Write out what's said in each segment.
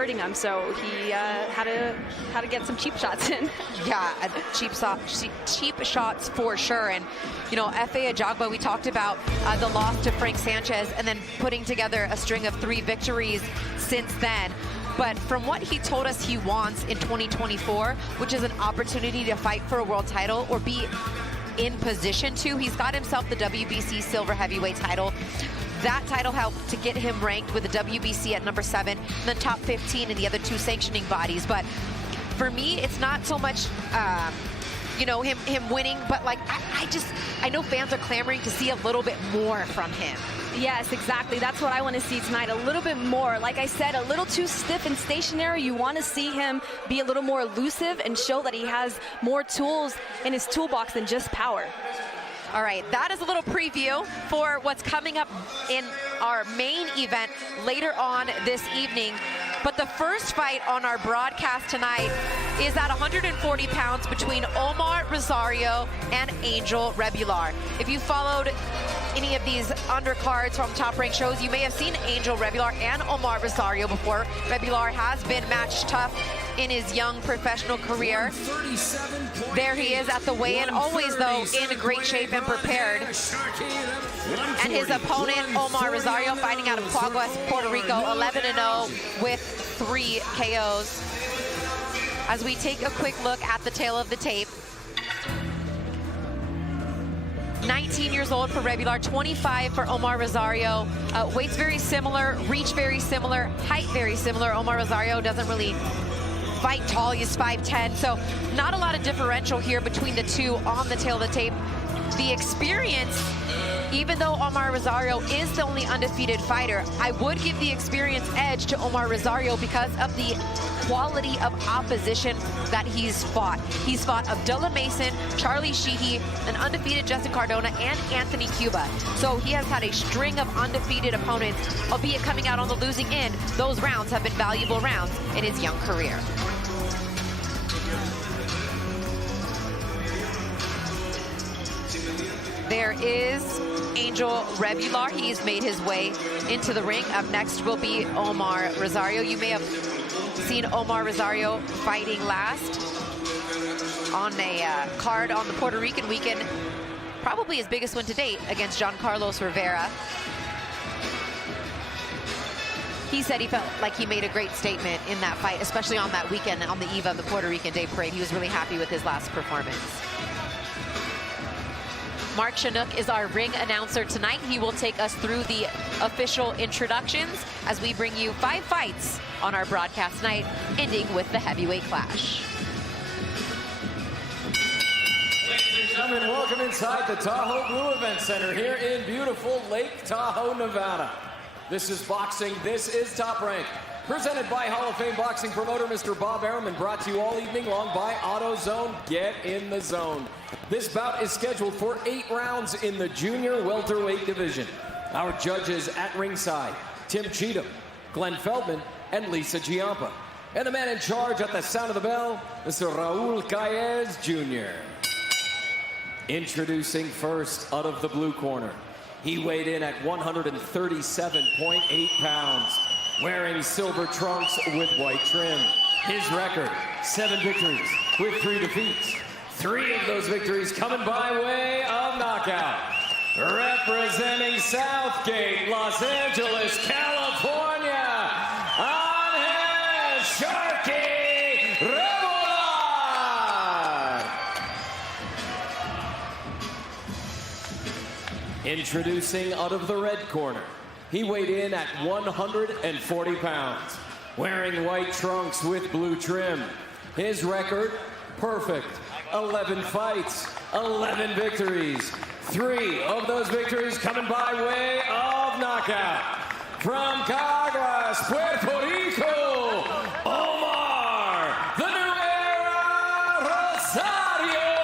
hurting him, so he had to get some cheap shots in. Yeah, cheap shots for sure. And you know, Efe Ajagba, we talked about the loss to Frank Sanchez and then putting together a string of 3 victories since then. But from what he told us he wants in 2024, which is an opportunity to fight for a world title or be in position to, he's got himself the WBC silver heavyweight title. That title helped to get him ranked with the WBC at number 7, and the top 15 in the other 2 sanctioning bodies. But for me, it's not so much, you know, him winning, but like I know fans are clamoring to see a little bit more from him. Yes, exactly. That's what I want to see tonight. A little bit more. Like I said, a little too stiff and stationary. You want to see him be a little more elusive and show that he has more tools in his toolbox than just power. All right, that is a little preview for what's coming up in our main event later on this evening. But the first fight on our broadcast tonight is at 140 pounds between Omar Rosario and Angel Rebollar. If you followed any of these undercards from Top Rank shows, you may have seen Angel Rebollar and Omar Rosario before. Rebollar has been match tough in his young professional career. There he is at the weigh-in, always though in great shape and prepared. And his opponent, Omar Rosario, fighting out of Caguas, Puerto Rico, 11-0 with 3 KOs. As we take a quick look at the tail of the tape. 19 years old for Rebollar, 25 for Omar Rosario. Weight's very similar, reach very similar, height very similar. Omar Rosario doesn't really fight tall, he's 5'10", so not a lot of differential here between the two on the tail of the tape. The experience, even though Omar Rosario is the only undefeated fighter, I would give the experience edge to Omar Rosario because of the quality of opposition that he's fought. He's fought Abdullah Mason, Charlie Sheehy, an undefeated Justin Cardona, and Anthony Cuba. So he has had a string of undefeated opponents, albeit coming out on the losing end. Those rounds have been valuable rounds in his young career. There is Angel Rebollar. He's made his way into the ring. Up next will be Omar Rosario. You may have seen Omar Rosario fighting last on a card on the Puerto Rican weekend. Probably his biggest one to date against John Carlos Rivera. He said he felt like he made a great statement in that fight, especially on that weekend, on the eve of the Puerto Rican Day Parade. He was really happy with his last performance. Mark Chinook is our ring announcer tonight. He will take us through the official introductions as we bring you 5 fights on our broadcast tonight, ending with the heavyweight clash. Ladies and gentlemen, welcome inside the Tahoe Blue Event Center here in beautiful Lake Tahoe, Nevada. This is boxing. This is Top Rank. Presented by Hall of Fame boxing promoter Mr. Bob Arum, and brought to you all evening long by AutoZone. Get in the zone. This bout is scheduled for 8 rounds in the junior welterweight division. Our judges at ringside, Tim Cheatham, Glenn Feldman, and Lisa Giampa. And the man in charge at the sound of the bell, Mr. Raul Caez Jr. Introducing first out of the blue corner. He weighed in at 137.8 pounds. Wearing silver trunks with white trim. His record, 7 victories with 3 defeats. 3 of those victories coming by way of knockout. Representing Southgate, Los Angeles, California, Angel Sharky Rebollar. Introducing out of the red corner. He weighed in at 140 pounds, wearing white trunks with blue trim. His record, perfect. 11 fights, 11 victories. 3 of those victories coming by way of knockout. From Caguas, Puerto Rico, Omar, the new era, Rosario.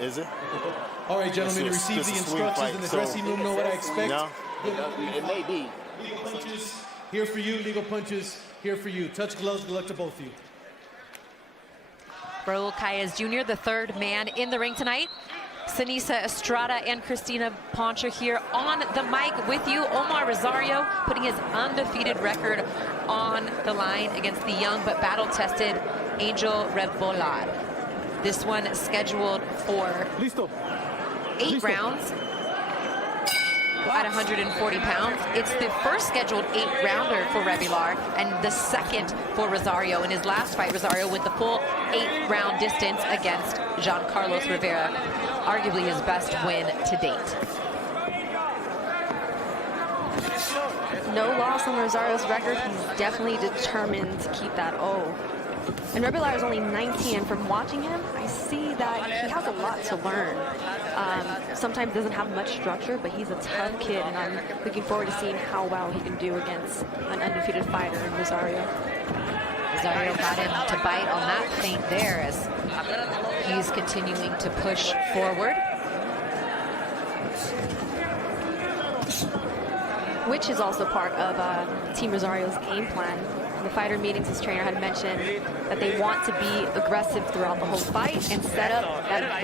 Is it? All right, gentlemen, you received the instructions in the dressing room. Know what I expect? No. It may be. Legal punches, here for you. Legal punches, here for you. Touch gloves, good luck to both of you. Raul Calles Jr., the third man in the ring tonight. Sinisa Estrada and Christina Poncher here on the mic with you. Omar Rosario putting his undefeated record on the line against the young but battle-tested Angel Rebollar. This one scheduled for 8 rounds at 140 pounds. It's the first scheduled 8-rounder for Rebollar and the second for Rosario. In his last fight, Rosario with the full 8-round distance against Giancarlos Rivera, arguably his best win to date. No loss on Rosario's record. He's definitely determined to keep that O. And Rebollar is only 19, and from watching him, I see that he has a lot to learn. Sometimes doesn't have much structure, but he's a tough kid, and I'm looking forward to seeing how well he can do against an undefeated fighter in Rosario. Rosario got him to bite on that feint there as he's continuing to push forward. Which is also part of Team Rosario's game plan. In the fighter meetings, his trainer had mentioned that they want to be aggressive throughout the whole fight and set up that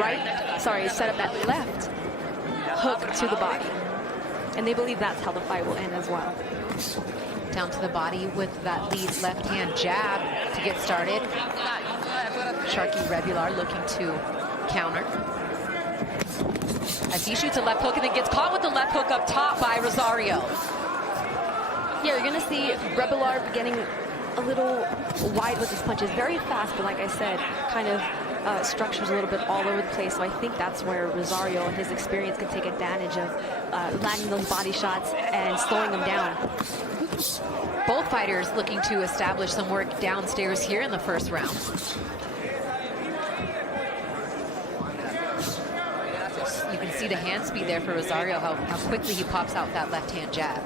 left hook to the body. And they believe that's how the fight will end as well. Down to the body with that lead left-hand jab to get started. Sharky Rebollar looking to counter. As he shoots a left hook and then gets caught with the left hook up top by Rosario. Yeah, you're going to see Rebollar getting a little wide with his punches. Very fast, but like I said, kind of structures a little bit all over the place. So I think that's where Rosario and his experience can take advantage of landing those body shots and slowing them down. Both fighters looking to establish some work downstairs here in the first round. You can see the hand speed there for Rosario, how quickly he pops out that left-hand jab.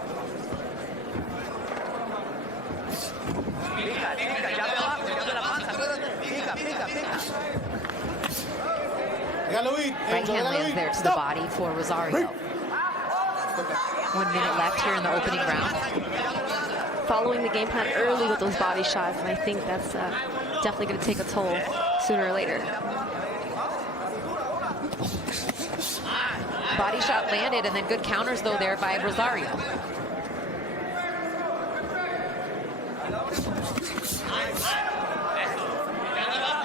Right hand lands there to the body for Rosario. 1 minute left here in the opening round. Following the game plan early with those body shots, and I think that's definitely going to take a toll sooner or later. Body shot landed, and then good counters though there by Rosario.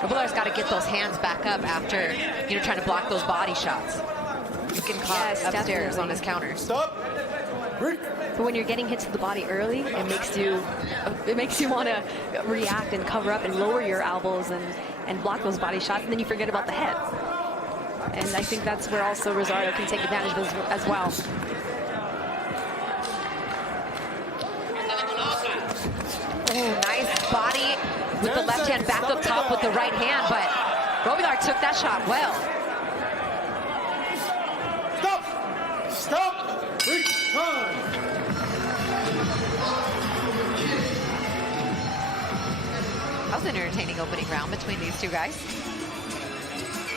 Rebollar's got to get those hands back up after, trying to block those body shots. He's getting caught upstairs on his counters. Stop. But when you're getting hit to the body early, it makes you want to react and cover up and lower your elbows and block those body shots, and then you forget about the head. And I think that's where also Rosario can take advantage of as well. Oh, nice body with the left hand back up top with the right hand, but Rebollar took that shot well. Stop. That was an entertaining opening round between these two guys.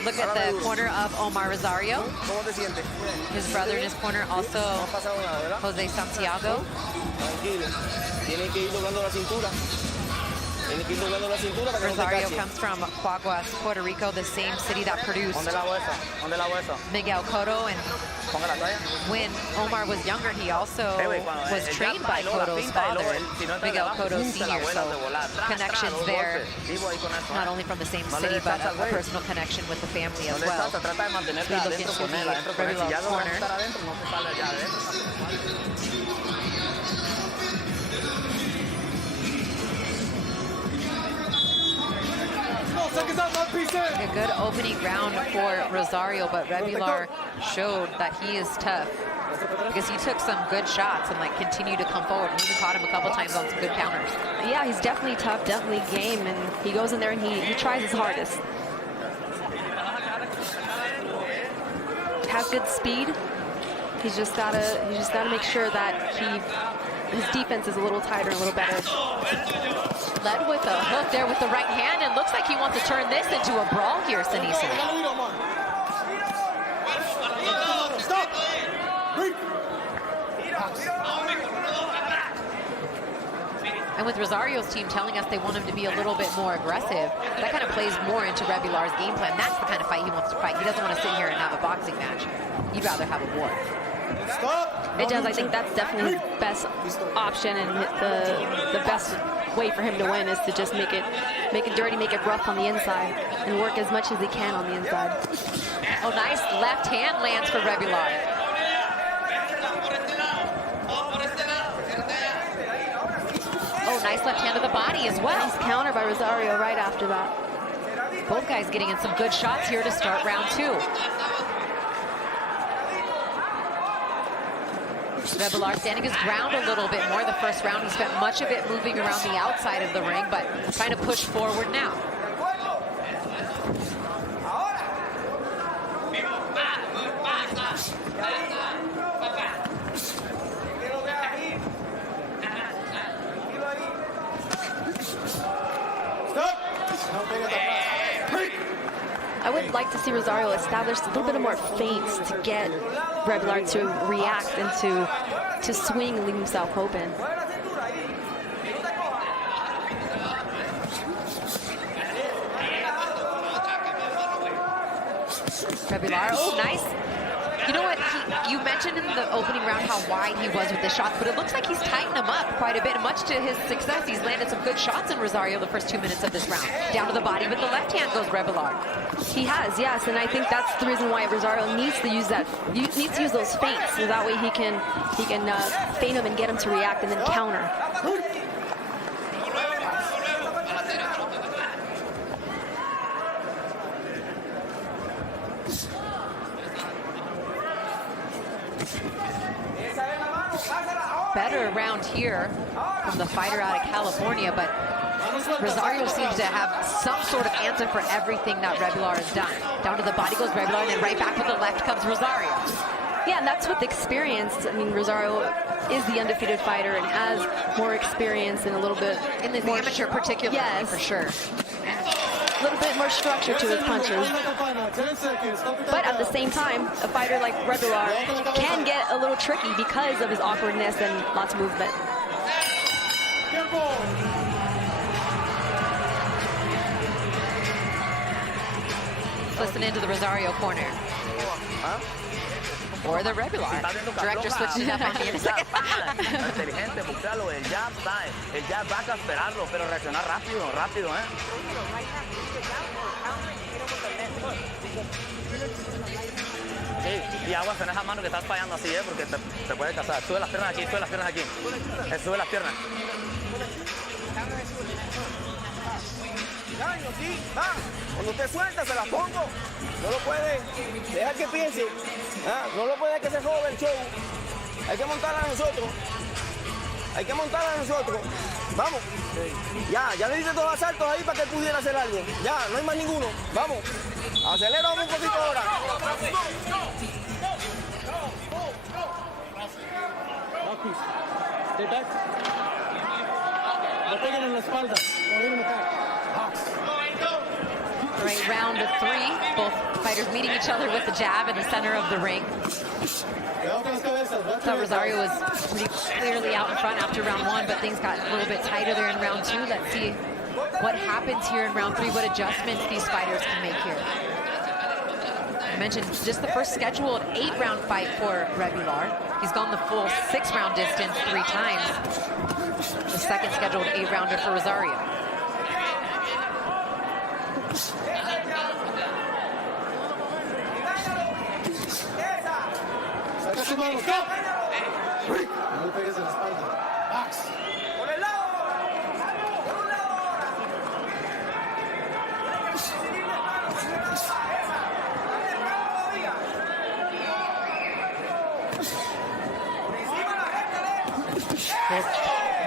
Look at the corner of Omar Rosario. His brother in his corner, also Jose Santiago. Rosario comes from Caguas, Puerto Rico, the same city that produced Miguel Cotto. And when Omar was younger, he also was trained by Cotto's father, Miguel Cotto Sr. So connections there, not only from the same city, but a personal connection with the family as well. We look into the Rebollar corner. A good opening round for Rosario, but Rebollar showed that he is tough because he took some good shots and continued to come forward, and even caught him a couple times on some good counters. Yeah, he's definitely tough, definitely game, and he goes in there and he tries his hardest. Has good speed. He's just gotta make sure that his defense is a little tighter, a little better. Led with a hook there with the right hand, and looks like he wants to turn this into a brawl here, Sinisa. And with Rosario's team telling us they want him to be a little bit more aggressive, that kind of plays more into Rebollar's game plan. That's the kind of fight he wants to fight. He doesn't want to sit here and have a boxing match. He'd rather have a war. Stop. It does. I think that's definitely his best option, and the best way for him to win is to just make it dirty, make it rough on the inside, and work as much as he can on the inside. Oh, nice left hand lands for Rebollar. Oh, nice left hand to the body as well. Nice counter by Rosario right after that. Both guys getting in some good shots here to start round 2. Rebollar standing his ground a little bit more. The first round, he spent much of it moving around the outside of the ring, but trying to push forward now. I would like to see Rosario establish a little bit of more feints to get Rebollar to react and to swing and leave himself open. Rebollar, oh, nice. You know what, you mentioned in the opening round how wide he was with the shots, but it looks like he's tightened them up quite a bit. And much to his success, he's landed some good shots in Rosario the first 2 minutes of this round. Down to the body with the left hand goes Rebollar. He has, yes, and I think that's the reason why Rosario needs to use those feints, so that way he can feint him and get him to react and then counter. Better round here from the fighter out of California, but Rosario seems to have some sort of answer for everything that Rebollar has done. Down to the body goes Rebollar, and then right back with the left comes Rosario. Yeah, and that's with experience. I mean, Rosario is the undefeated fighter and has more experience and a little bit in the amateur particularly, yes, for sure. A little bit more structure to his punches. But at the same time, a fighter like Rebollar can get a little tricky because of his awkwardness and lots of movement. Listen into the Rosario corner. Or the Rebollar. Director switching up on me in a second. Inteligente, buscalo, el jab, ¿sabes? El jab va a esperarlo, pero reaccionar rápido, rápido, ¿eh? Sí, y aguas en esa mano que estás fallando así, ¿eh? Porque te puede casar. Sube las piernas aquí, sube las piernas aquí. Sube las piernas. Sí, va. Cuando usted suelta, se la pongo. No lo puede dejar que piense. No lo puede dejar que se joda el show. Hay que montarla a nosotros. Hay que montarla a nosotros. Vamos. Ya le hice 2 asaltos ahí para que él pudiera hacer algo. Ya, no hay más ninguno. Vamos. Acelera un poquito ahora. Stay back. No peguen en la espalda. Right, round 3. Both fighters meeting each other with the jab in the center of the ring. Thought Rosario was pretty clearly out in front after round 1, but things got a little bit tighter there in round 2. Let's see what happens here in round 3, what adjustments these fighters can make here. I mentioned just the first scheduled 8-round fight for Rebollar. He's gone the full 6-round distance 3 times. The second scheduled 8-rounder for Rosario.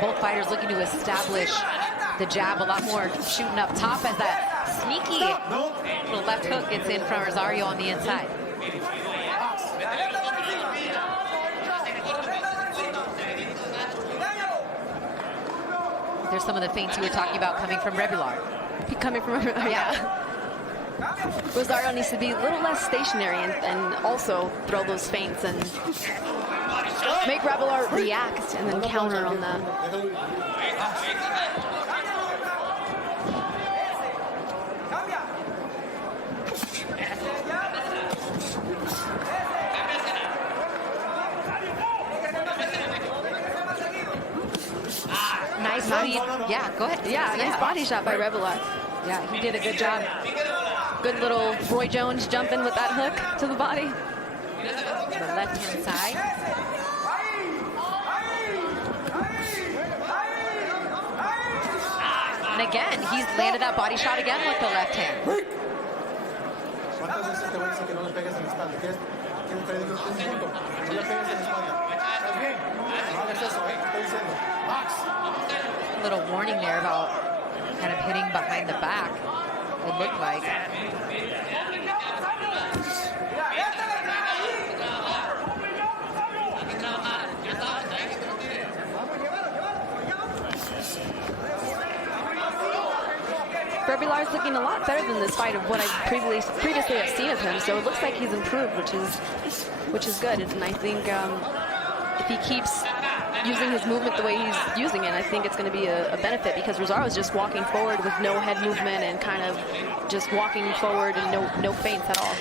Both fighters looking to establish the jab a lot more, shooting up top as that sneaky little left hook gets in from Rosario on the inside. There's some of the feints you were talking about coming from Rebollar. Yeah. Rosario needs to be a little less stationary and also throw those feints and make Rebollar react and then counter on that. Nice body. Yeah, go ahead. Yeah, nice body shot by Rebollar. Yeah, he did a good job. Good little Roy Jones jump in with that hook to the body. The left-hand side. And again, he's landed that body shot again with the left hand. A little warning there about kind of hitting behind the back, it looked like. Rebollar is looking a lot better than this fight of what I previously have seen of him. So it looks like he's improved, which is good. And I think if he keeps using his movement the way he's using it, I think it's going to be a benefit, because Rosario's just walking forward with no head movement and kind of just walking forward and no feints at all.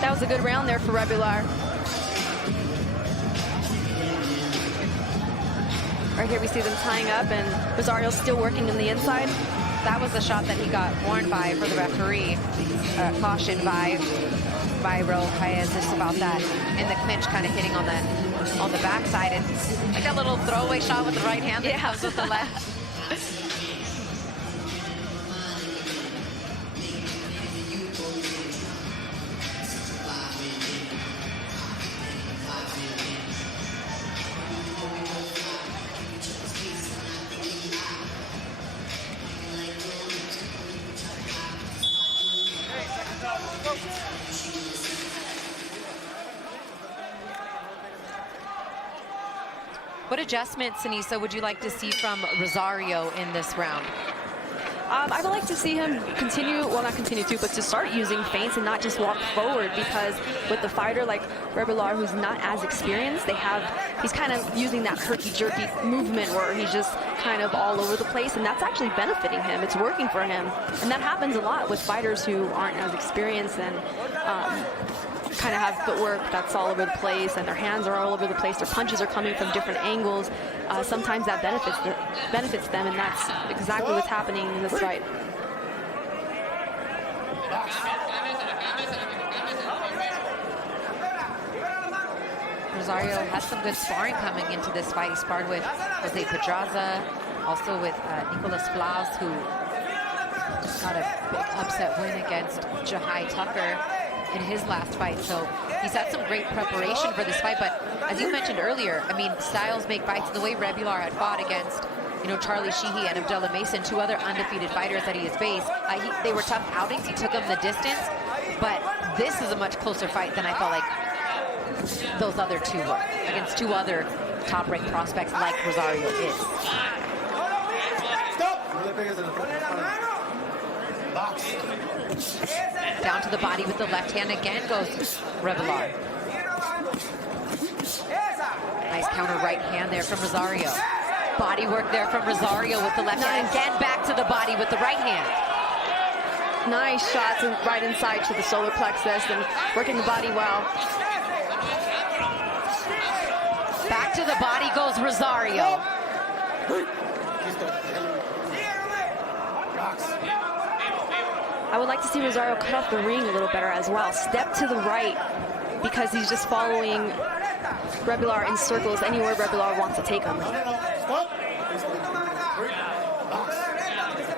That was a good round there for Rebollar. Right here we see them tying up, and Rosario's still working in the inside. That was the shot that he got warned by for the referee. Caution by Paez just about that. In the clinch, kind of hitting on the backside. And like that little throwaway shot with the right hand that comes with the left. What adjustments, Anissa, would you like to see from Rosario in this round? I would like to see him continue, well, not continue to, but to start using feints and not just walk forward, because with the fighter like Rebollar, who's not as experienced, he's kind of using that herky-jerky movement where he's just kind of all over the place, and that's actually benefiting him. It's working for him, and that happens a lot with fighters who aren't as experienced and kind of have footwork that's all over the place, and their hands are all over the place. Their punches are coming from different angles. Sometimes that benefits them, and that's exactly what's happening in this fight. Rosario has some good sparring coming into this fight. He sparred with Jose Pedraza, also with Nicolas Flaus, who just got a big upset win against Jahai Tucker in his last fight. So he's had some great preparation for this fight. But as you mentioned earlier, I mean, styles make fights. The way Rebollar had fought against, you know, Charlie Sheehy and Abdullah Mason, two other undefeated fighters that he has faced, they were tough outings. He took them the distance. But this is a much closer fight than I felt like those other two were, against two other top-ranked prospects like Rosario is. Down to the body with the left hand again goes Rebollar. Nice counter right hand there from Rosario. Body work there from Rosario with the left hand. Again back to the body with the right hand. Nice shots right inside to the solar plexus and working the body well. Back to the body goes Rosario. I would like to see Rosario cut off the ring a little better as well. Step to the right, because he's just following Rebollar in circles anywhere Rebollar wants to take him.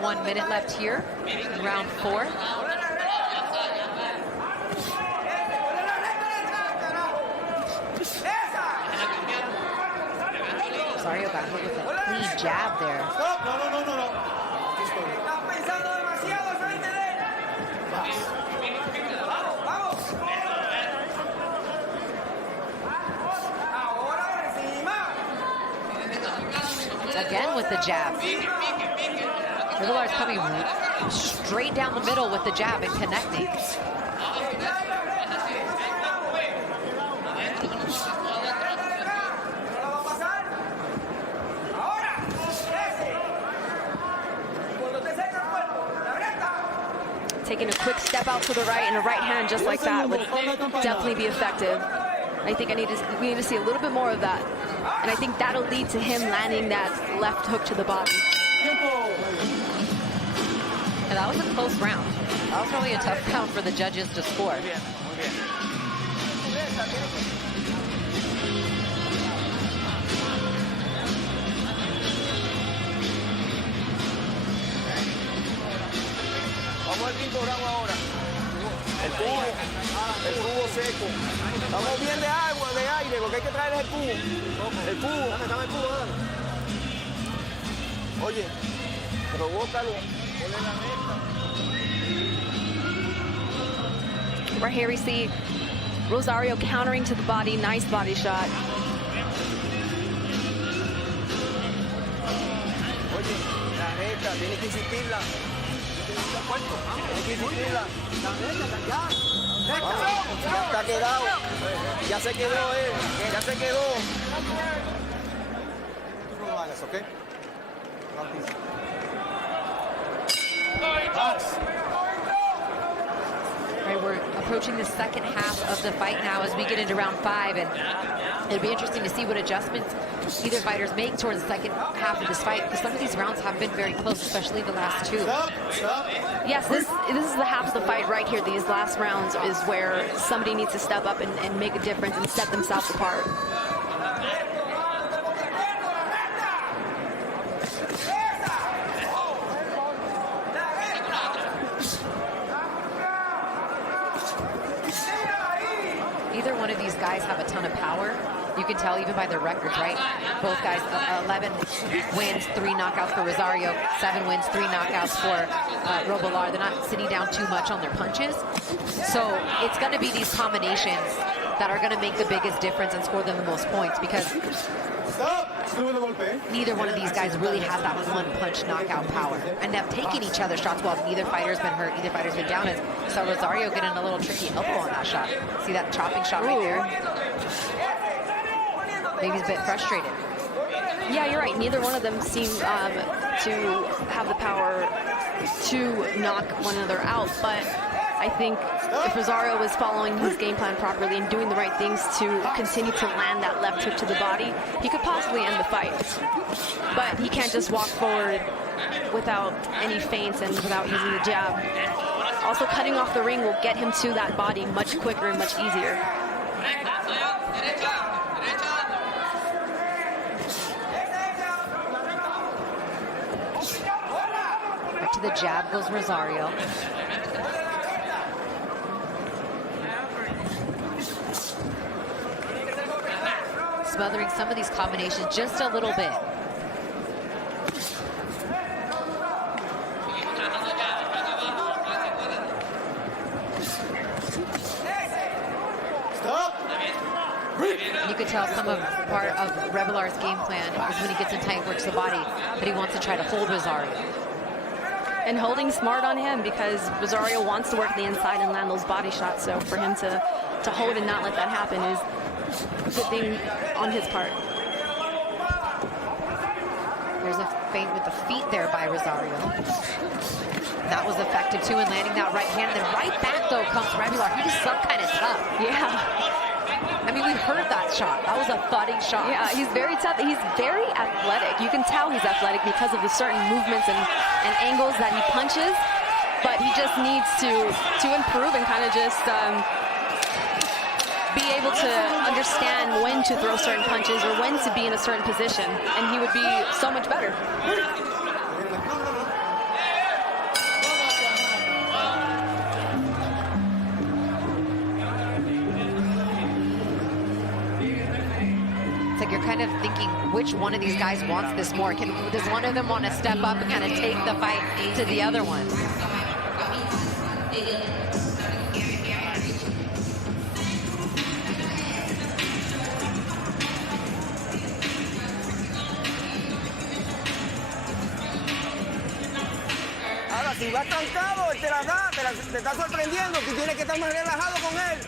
1 minute left here in round 4. Rosario got hit with a clean jab there. again with the jab. Rebollar is coming straight down the middle with the jab and connecting. Taking a quick step out to the right and a right hand just like that would definitely be effective. I think we need to see a little bit more of that. And I think that'll lead to him landing that left hook to the body. And that was a close round. That was really a tough round for the judges to score. Vamos al quinto round ahora. El cubo seco. Estamos bien de agua, de aire. Lo que hay que traer es el cubo. El cubo. Dame el cubo, dale. Oye, provócalo. Ponle la meta. Right here we see Rosario countering to the body. Nice body shot. Oye, la neta, tienes que insistirla. Ya está quedado. Ya se quedó él. Ya se quedó. Tú no lo hagas, ¿ok? Right, we're approaching the second half of the fight now as we get into round 5, and it'll be interesting to see what adjustments either fighters make towards the second half of this fight, because some of these rounds have been very close, especially the last 2. Yes, this is the half of the fight right here. These last rounds is where somebody needs to step up and make a difference and set themselves apart. Either one of these guys have a ton of power. You can tell even by their records, right? Both guys, 11 wins, 3 knockouts for Rosario, 7 wins, 3 knockouts for Rebollar. They're not sitting down too much on their punches. So it's going to be these combinations that are going to make the biggest difference and score them the most points, because neither one of these guys really has that one-punch knockout power. And they've taken each other's shots while neither fighter's been hurt, neither fighter's been down. So Rosario getting a little tricky elbow on that shot. See that chopping shot right there? Maybe he's a bit frustrated. Yeah, you're right. Neither one of them seem to have the power to knock one another out. But I think if Rosario was following his game plan properly and doing the right things to continue to land that left hook to the body, he could possibly end the fight. But he can't just walk forward without any feints and without using the jab. Also, cutting off the ring will get him to that body much quicker and much easier. Back to the jab goes Rosario. Smothering some of these combinations just a little bit. You could tell part of Rebollar's game plan is when he gets in tight, works the body, that he wants to try to hold Rosario. And holding smart on him, because Rosario wants to work the inside and land those body shots. So for him to hold and not let that happen is a good thing on his part. There's a feint with the feet there by Rosario. That was effective too in landing that right hand. Then right back though comes Rebollar. He just some kind of tough. Yeah. I mean, we heard that shot. That was a thudding shot. Yeah, he's very tough. He's very athletic. You can tell he's athletic because of the certain movements and angles that he punches. But he just needs to improve and kind of just be able to understand when to throw certain punches or when to be in a certain position. And he would be so much better. It's like you're kind of thinking which one of these guys wants this more. Does one of them want to step up and kind of take the fight to the other one? Si vas trancado, él te la da, te está sorprendiendo. Tú tienes que estar más relajado con él.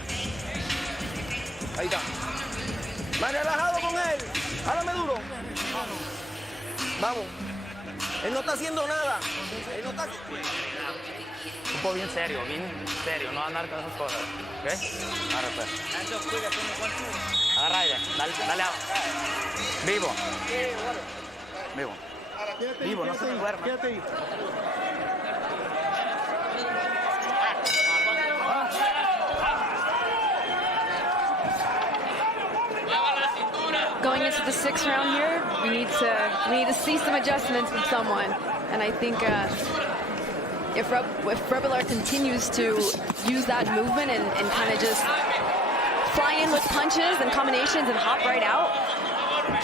Ahí está. Más relajado con él. Háblame duro. Vamos. Él no está haciendo nada. Él no está... Un poco bien serio, no andar con esas cosas. ¿Ok? Ahora pues. Agarra ella, dale a... Vivo. Vivo. Vivo, no se me duerma. Going into the 6th round here, we need to see some adjustments from someone, and I think if Rebollar continues to use that movement and kind of just fly in with punches and combinations and hop right out,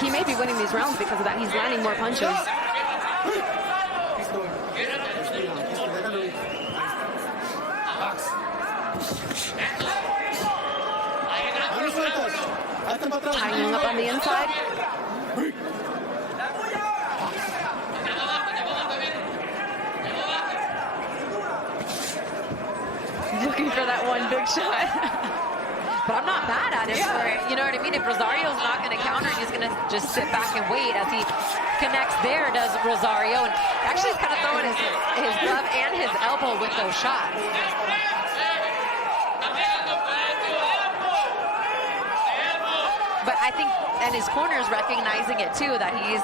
he may be winning these rounds because of that. He's landing more punches. Tying up on the inside. Looking for that one big shot. But I'm not mad at him for it. You know what I mean? If Rosario's not going to counter, he's going to just sit back and wait as he connects there, does Rosario. And actually he's kind of throwing his glove and his elbow with those shots. But I think, and his corner is recognizing it too, that he's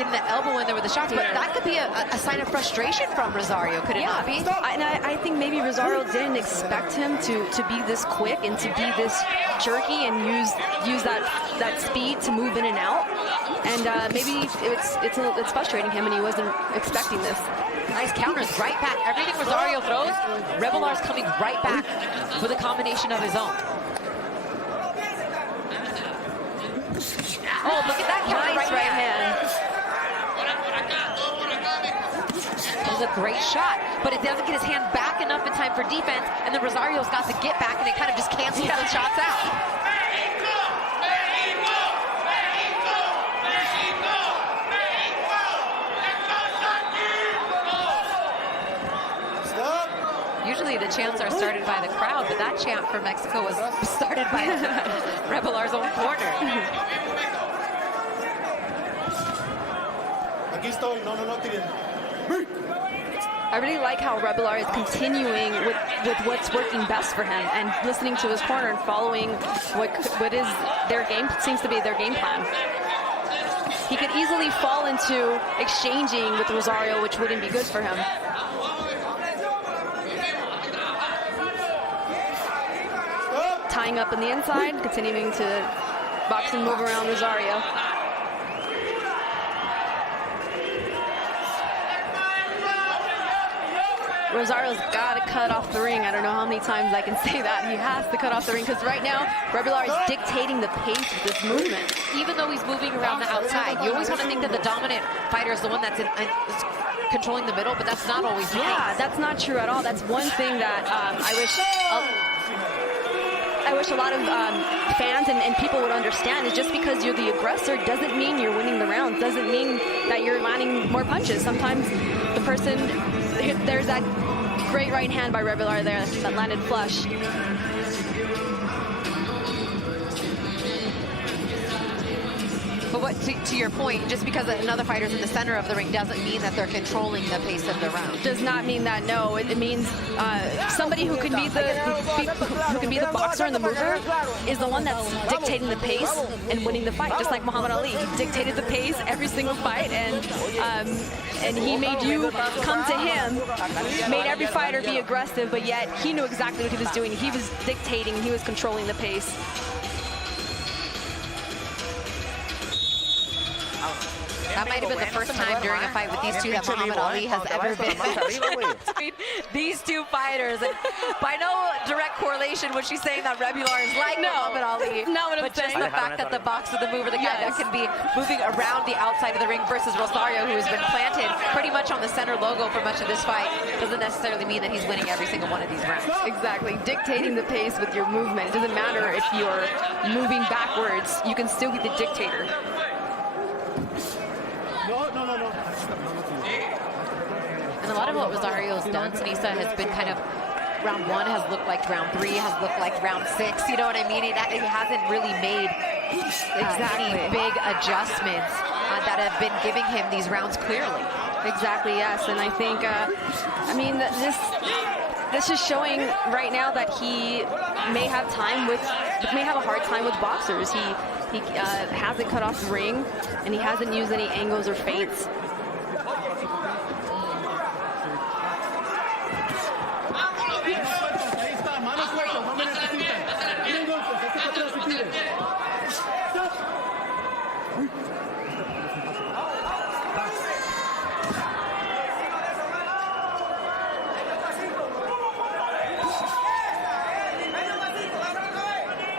getting the elbow in there with the shots. But that could be a sign of frustration from Rosario, could it not be? And I think maybe Rosario didn't expect him to be this quick and to be this jerky and use that speed to move in and out. And maybe it's frustrating him, and he wasn't expecting this. Nice counters right back. Everything Rosario throws, Rebollar's coming right back with a combination of his own. Oh, look at that counter right hand. That was a great shot, but it doesn't get his hand back enough in time for defense, and then Rosario's got to get back, and it kind of just cancels those shots out. Usually the chants are started by the crowd, but that chant for Mexico was started by Rebollar's own corner. I really like how Rebollar is continuing with what's working best for him and listening to his corner and following what is their game, seems to be their game plan. He could easily fall into exchanging with Rosario, which wouldn't be good for him. Tying up on the inside, continuing to box and move around Rosario. Rosario's got to cut off the ring. I don't know how many times I can say that. He has to cut off the ring because right now, Rebollar is dictating the pace of this movement. Even though he's moving around the outside, you always want to think that the dominant fighter is the one that's controlling the middle, but that's not always the case. Yeah, that's not true at all. That's one thing that I wish a lot of fans and people would understand is just because you're the aggressor doesn't mean you're winning the rounds, doesn't mean that you're landing more punches. Sometimes the person, there's that great right hand by Rebollar there that landed flush. But what, to your point, just because another fighter's in the center of the ring doesn't mean that they're controlling the pace of the round. Does not mean that, no. It means somebody who can be the boxer and the mover is the one that's dictating the pace and winning the fight. Just like Muhammad Ali, he dictated the pace every single fight, and he made you come to him, made every fighter be aggressive, but yet he knew exactly what he was doing. He was dictating, he was controlling the pace. That might have been the first time during a fight with these two that Muhammad Ali has ever been between these two fighters. And by no direct correlation was she saying that Rebollar is like Muhammad Ali. Not what I'm but just saying. the fact that the boxer, the mover, the guy that can be moving around the outside of the ring versus Rosario, who has been planted pretty much on the center logo for much of this fight, doesn't necessarily mean that he's winning every single one of these rounds. Exactly. Dictating the pace with your movement. It doesn't matter if you're moving backwards. You can still be the dictator. And a lot of what Rosario's done, Sinisa, has been kind of, round 1 has looked like round 3, has looked like round 6, you know what I mean? He hasn't really made any big adjustments that have been giving him these rounds clearly. Exactly, yes, and I think, I mean, this is showing right now that he may have a hard time with boxers. He hasn't cut off the ring, and he hasn't used any angles or feints.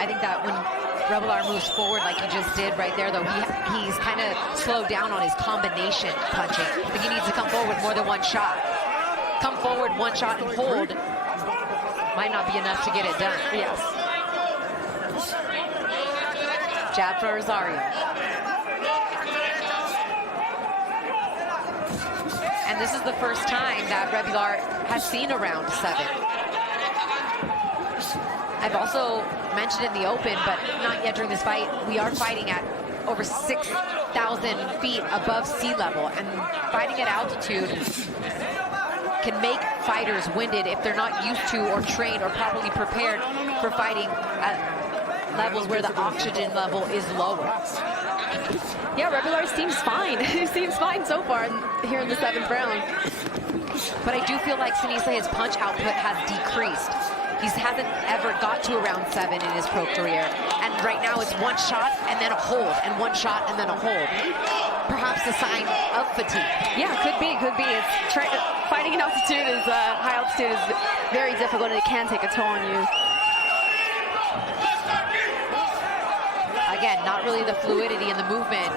I think that when Rebollar moves forward like he just did right there, though, he's kind of slowed down on his combination punching. I think he needs to come forward more than one shot. Come forward, one shot, and hold. Might not be enough to get it done. Yes. Jab for Rosario. And this is the first time that Rebollar has seen a round 7. I've also mentioned in the open, but not yet during this fight, we are fighting at over 6,000 feet above sea level, and fighting at altitude can make fighters winded if they're not used to or trained or properly prepared for fighting at levels where the oxygen level is lower. Yeah, Rebollar seems fine. He seems fine so far here in the 7th round. But I do feel like Sinisa, his punch output has decreased. He hasn't ever got to around 7 in his pro career. And right now it's one shot and then a hold, and one shot and then a hold. Perhaps a sign of fatigue. Yeah, could be. It's fighting in altitude is high altitude is very difficult, and it can take a toll on you. Again, not really the fluidity in the movement.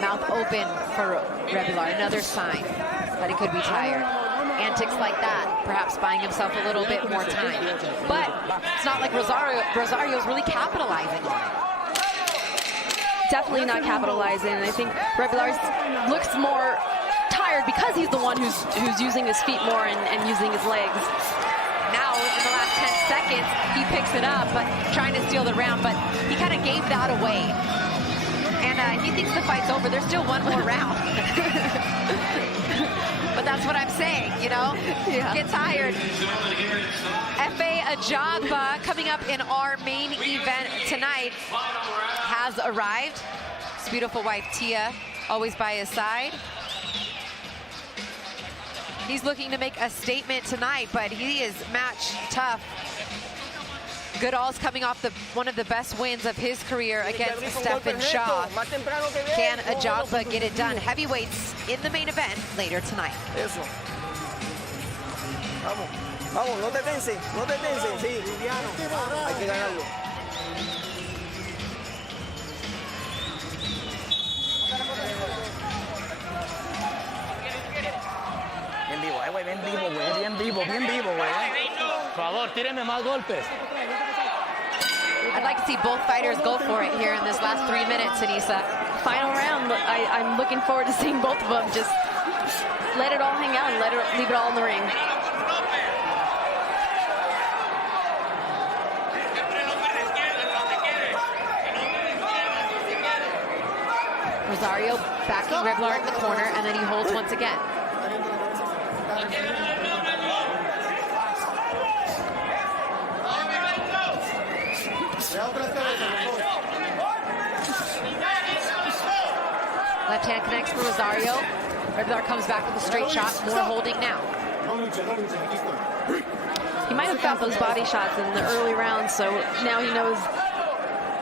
Mouth open for Rebollar, another sign that he could be tired. Antics like that, perhaps buying himself a little bit more time. But it's not like Rosario's really capitalizing on it. Definitely not capitalizing. I think Rebollar looks more tired because he's the one who's using his feet more and using his legs. Now, in the last 10 seconds, he picks it up, but trying to steal the round, but he kind of gave that away. And he thinks the fight's over. There's still one more round. But that's what I'm saying, you know? Yeah. Get tired. Efe Ajagba, coming up in our main event tonight, has arrived. His beautiful wife, Tia, always by his side. He's looking to make a statement tonight, but he is match tough. Goodall's coming off one of the best wins of his career against Stephen Shaw. Can Ajagba get it done? Heavyweights in the main event later tonight. Eso. Vamos, vamos, no te tenses, sí. Hay que ganarlo. Bien vivo, güey, bien vivo, güey, bien vivo, güey. Por favor, tírenme más golpes. I'd like to see both fighters go for it here in this last 3 minutes, Sinisa. Final round, I'm looking forward to seeing both of them just let it all hang out and leave it all in the ring. Rosario backing Rebollar in the corner, and then he holds once again. Left hand connects for Rosario. Rebollar comes back with a straight shot, more holding now. He might have felt those body shots in the early rounds, so now he knows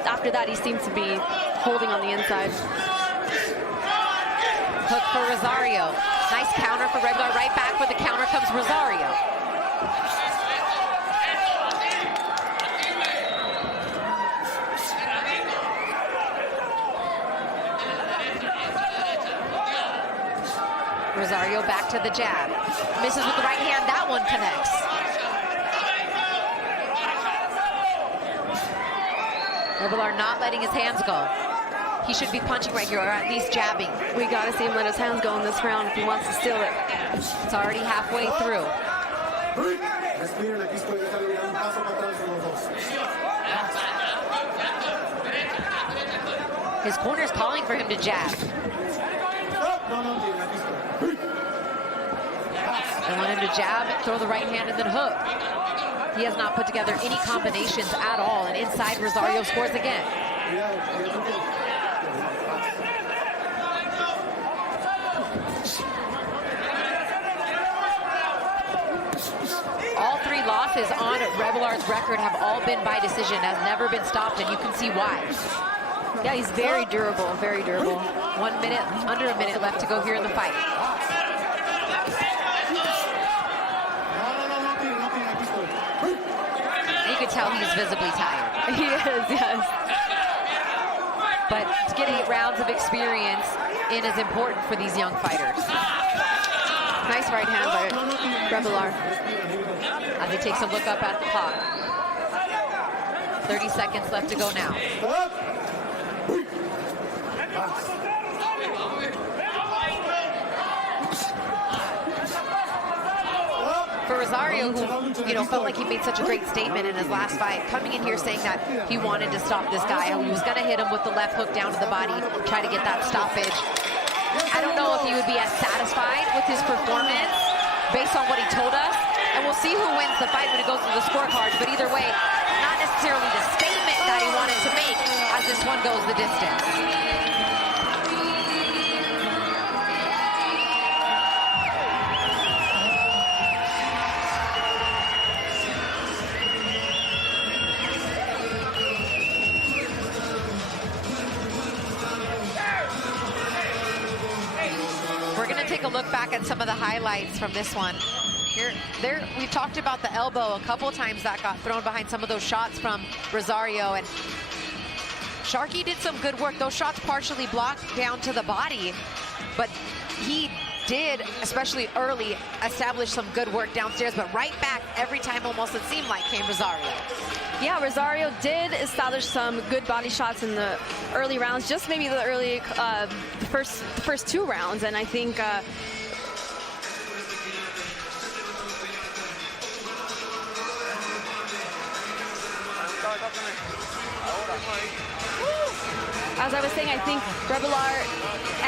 after that he seems to be holding on the inside. Hook for Rosario. Nice counter for Rebollar. Right back with the counter comes Rosario. Rosario back to the jab. Misses with the right hand. That one connects. Rebollar not letting his hands go. he should be punching right here, or at least jabbing. We got to see him let his hands go in this round if he wants to steal it. It's already halfway through. His corner's calling for him to jab. They want him to jab, throw the right hand, and then hook. He has not put together any combinations at all, and inside Rosario scores again. All three losses on Rebollar's record have all been by decision, has never been stopped, and you can see why. Yeah, he's very durable, very durable. 1 minute, under a minute left to go here in the fight. You can tell he's visibly tired. He is, yes. But to get 8 rounds of experience in is important for these young fighters. Nice right hand by Rebollar. As he takes a look up at the clock. 30 seconds left to go now. For Rosario, who felt like he made such a great statement in his last fight, coming in here saying that he wanted to stop this guy, how he was going to hit him with the left hook down to the body, try to get that stoppage. I don't know if he would be as satisfied with his performance based on what he told us, and we'll see who wins the fight when it goes to the scorecards, but either way, not necessarily the statement that he wanted to make as this one goes the distance. Take a look back at some of the highlights from this one. We've talked about the elbow a couple times that got thrown behind some of those shots from Rosario, and Sharky did some good work. Those shots partially blocked down to the body, but he did, especially early, establish some good work downstairs, but right back every time almost it seemed like came Rosario. Yeah, Rosario did establish some good body shots in the early rounds, just maybe the early, the first 2 rounds, and I think as I was saying, I think Rebollar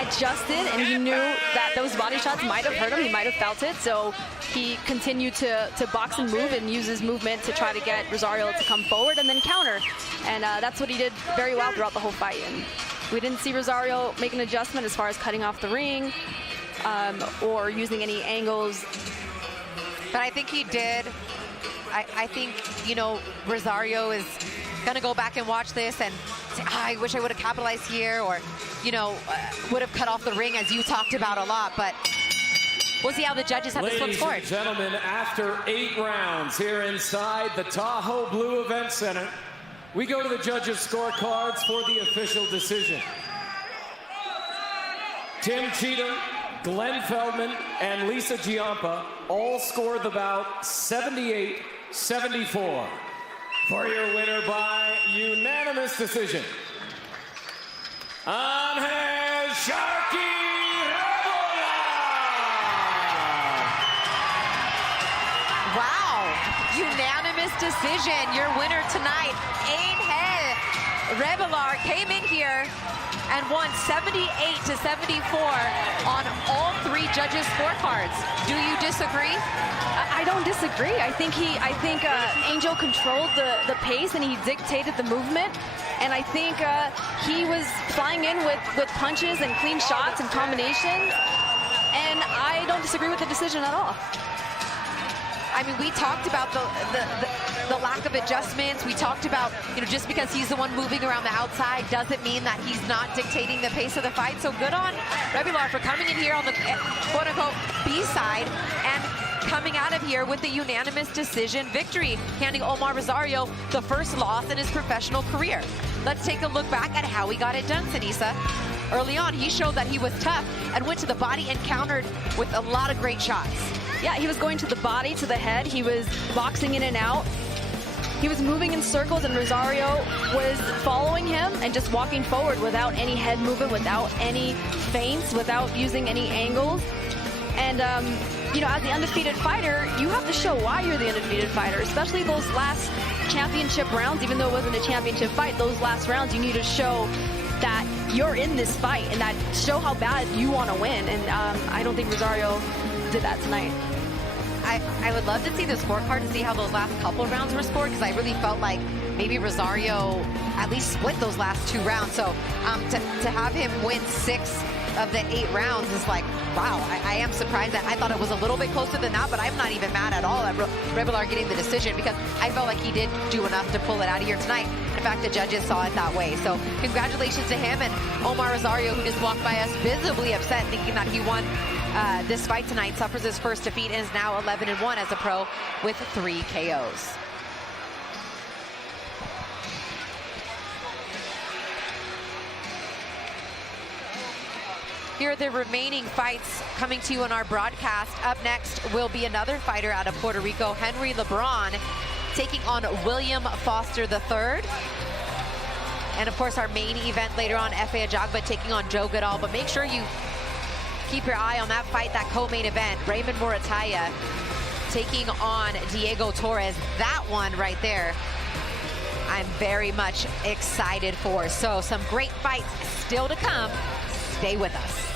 adjusted, and he knew that those body shots might have hurt him. He might have felt it, so he continued to box and move and use his movement to try to get Rosario to come forward and then counter. And that's what he did very well throughout the whole fight. And we didn't see Rosario make an adjustment as far as cutting off the ring or using any angles. But I think he did. I think, Rosario is going to go back and watch this and say, I wish I would have capitalized here, or, would have cut off the ring, as you talked about a lot. But we'll see how the judges have this one scored. Ladies and gentlemen, after 8 rounds here inside the Tahoe Blue Event Center, we go to the judges' scorecards for the official decision. Tim Cheatham, Glenn Feldman, and Lisa Giampa all scored the bout 78-74. For your winner by unanimous decision, Angel Sharky Rebollar. Wow, unanimous decision. Your winner tonight, Angel Rebollar, came in here and won 78-74 on all 3 judges' scorecards. Do you disagree? I don't disagree. I think Angel controlled the pace and he dictated the movement, and I think he was flying in with punches and clean shots and combinations, and I don't disagree with the decision at all. I mean, we talked about the lack of adjustments. We talked about, just because he's the one moving around the outside doesn't mean that he's not dictating the pace of the fight. So good on Rebollar for coming in here on the quote-unquote B side and coming out of here with the unanimous decision victory, handing Omar Rosario the first loss in his professional career. Let's take a look back at how he got it done, Sinisa. Early on, he showed that he was tough and went to the body and countered with a lot of great shots. Yeah, he was going to the body, to the head. He was boxing in and out. he was moving in circles, and Rosario was following him and just walking forward without any head movement, without any feints, without using any angles. And, you know, as the undefeated fighter, you have to show why you're the undefeated fighter, especially those last championship rounds. Even though it wasn't a championship fight, those last rounds, you need to show that you're in this fight and that show how bad you want to win. And I don't think Rosario did that tonight. I would love to see the scorecard to see how those last couple of rounds were scored, because I really felt like maybe Rosario at least split those last 2 rounds. So to have him win 6 of the 8 rounds is like, wow, I am surprised. That I thought it was a little bit closer than that, but I'm not even mad at all at Rebollar getting the decision, because I felt like he did do enough to pull it out of here tonight. In fact, the judges saw it that way. So congratulations to him, and Omar Rosario, who just walked by us visibly upset, thinking that he won this fight tonight, suffers his first defeat and is now 11-1 as a pro with 3 KOs. Here are the remaining fights coming to you on our broadcast. Up next will be another fighter out of Puerto Rico, Henry LeBron, taking on William Foster III. And of course, our main event later on, Efe Ajagba taking on Joe Goodall. But make sure you keep your eye on that fight, that co-main event, Raymond Muratalla taking on Diego Torres. That one right there, I'm very much excited for. So some great fights still to come. Stay with us.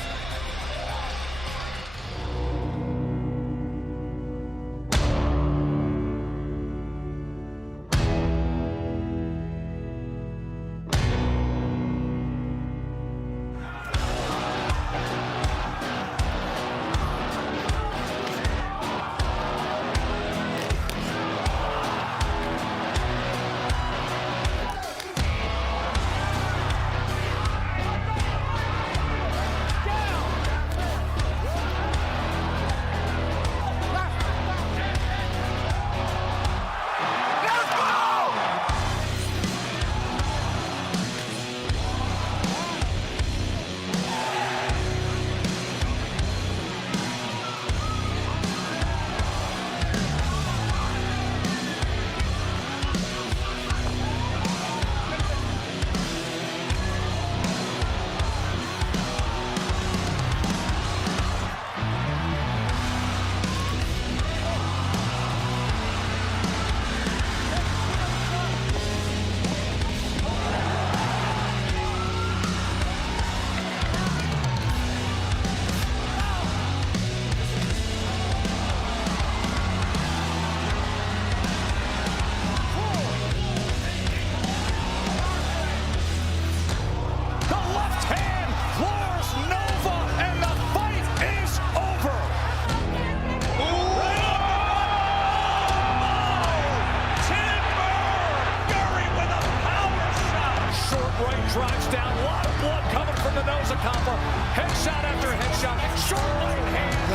Drives down, a lot of blood coming from the nose of Compa. Headshot after headshot, short right hand.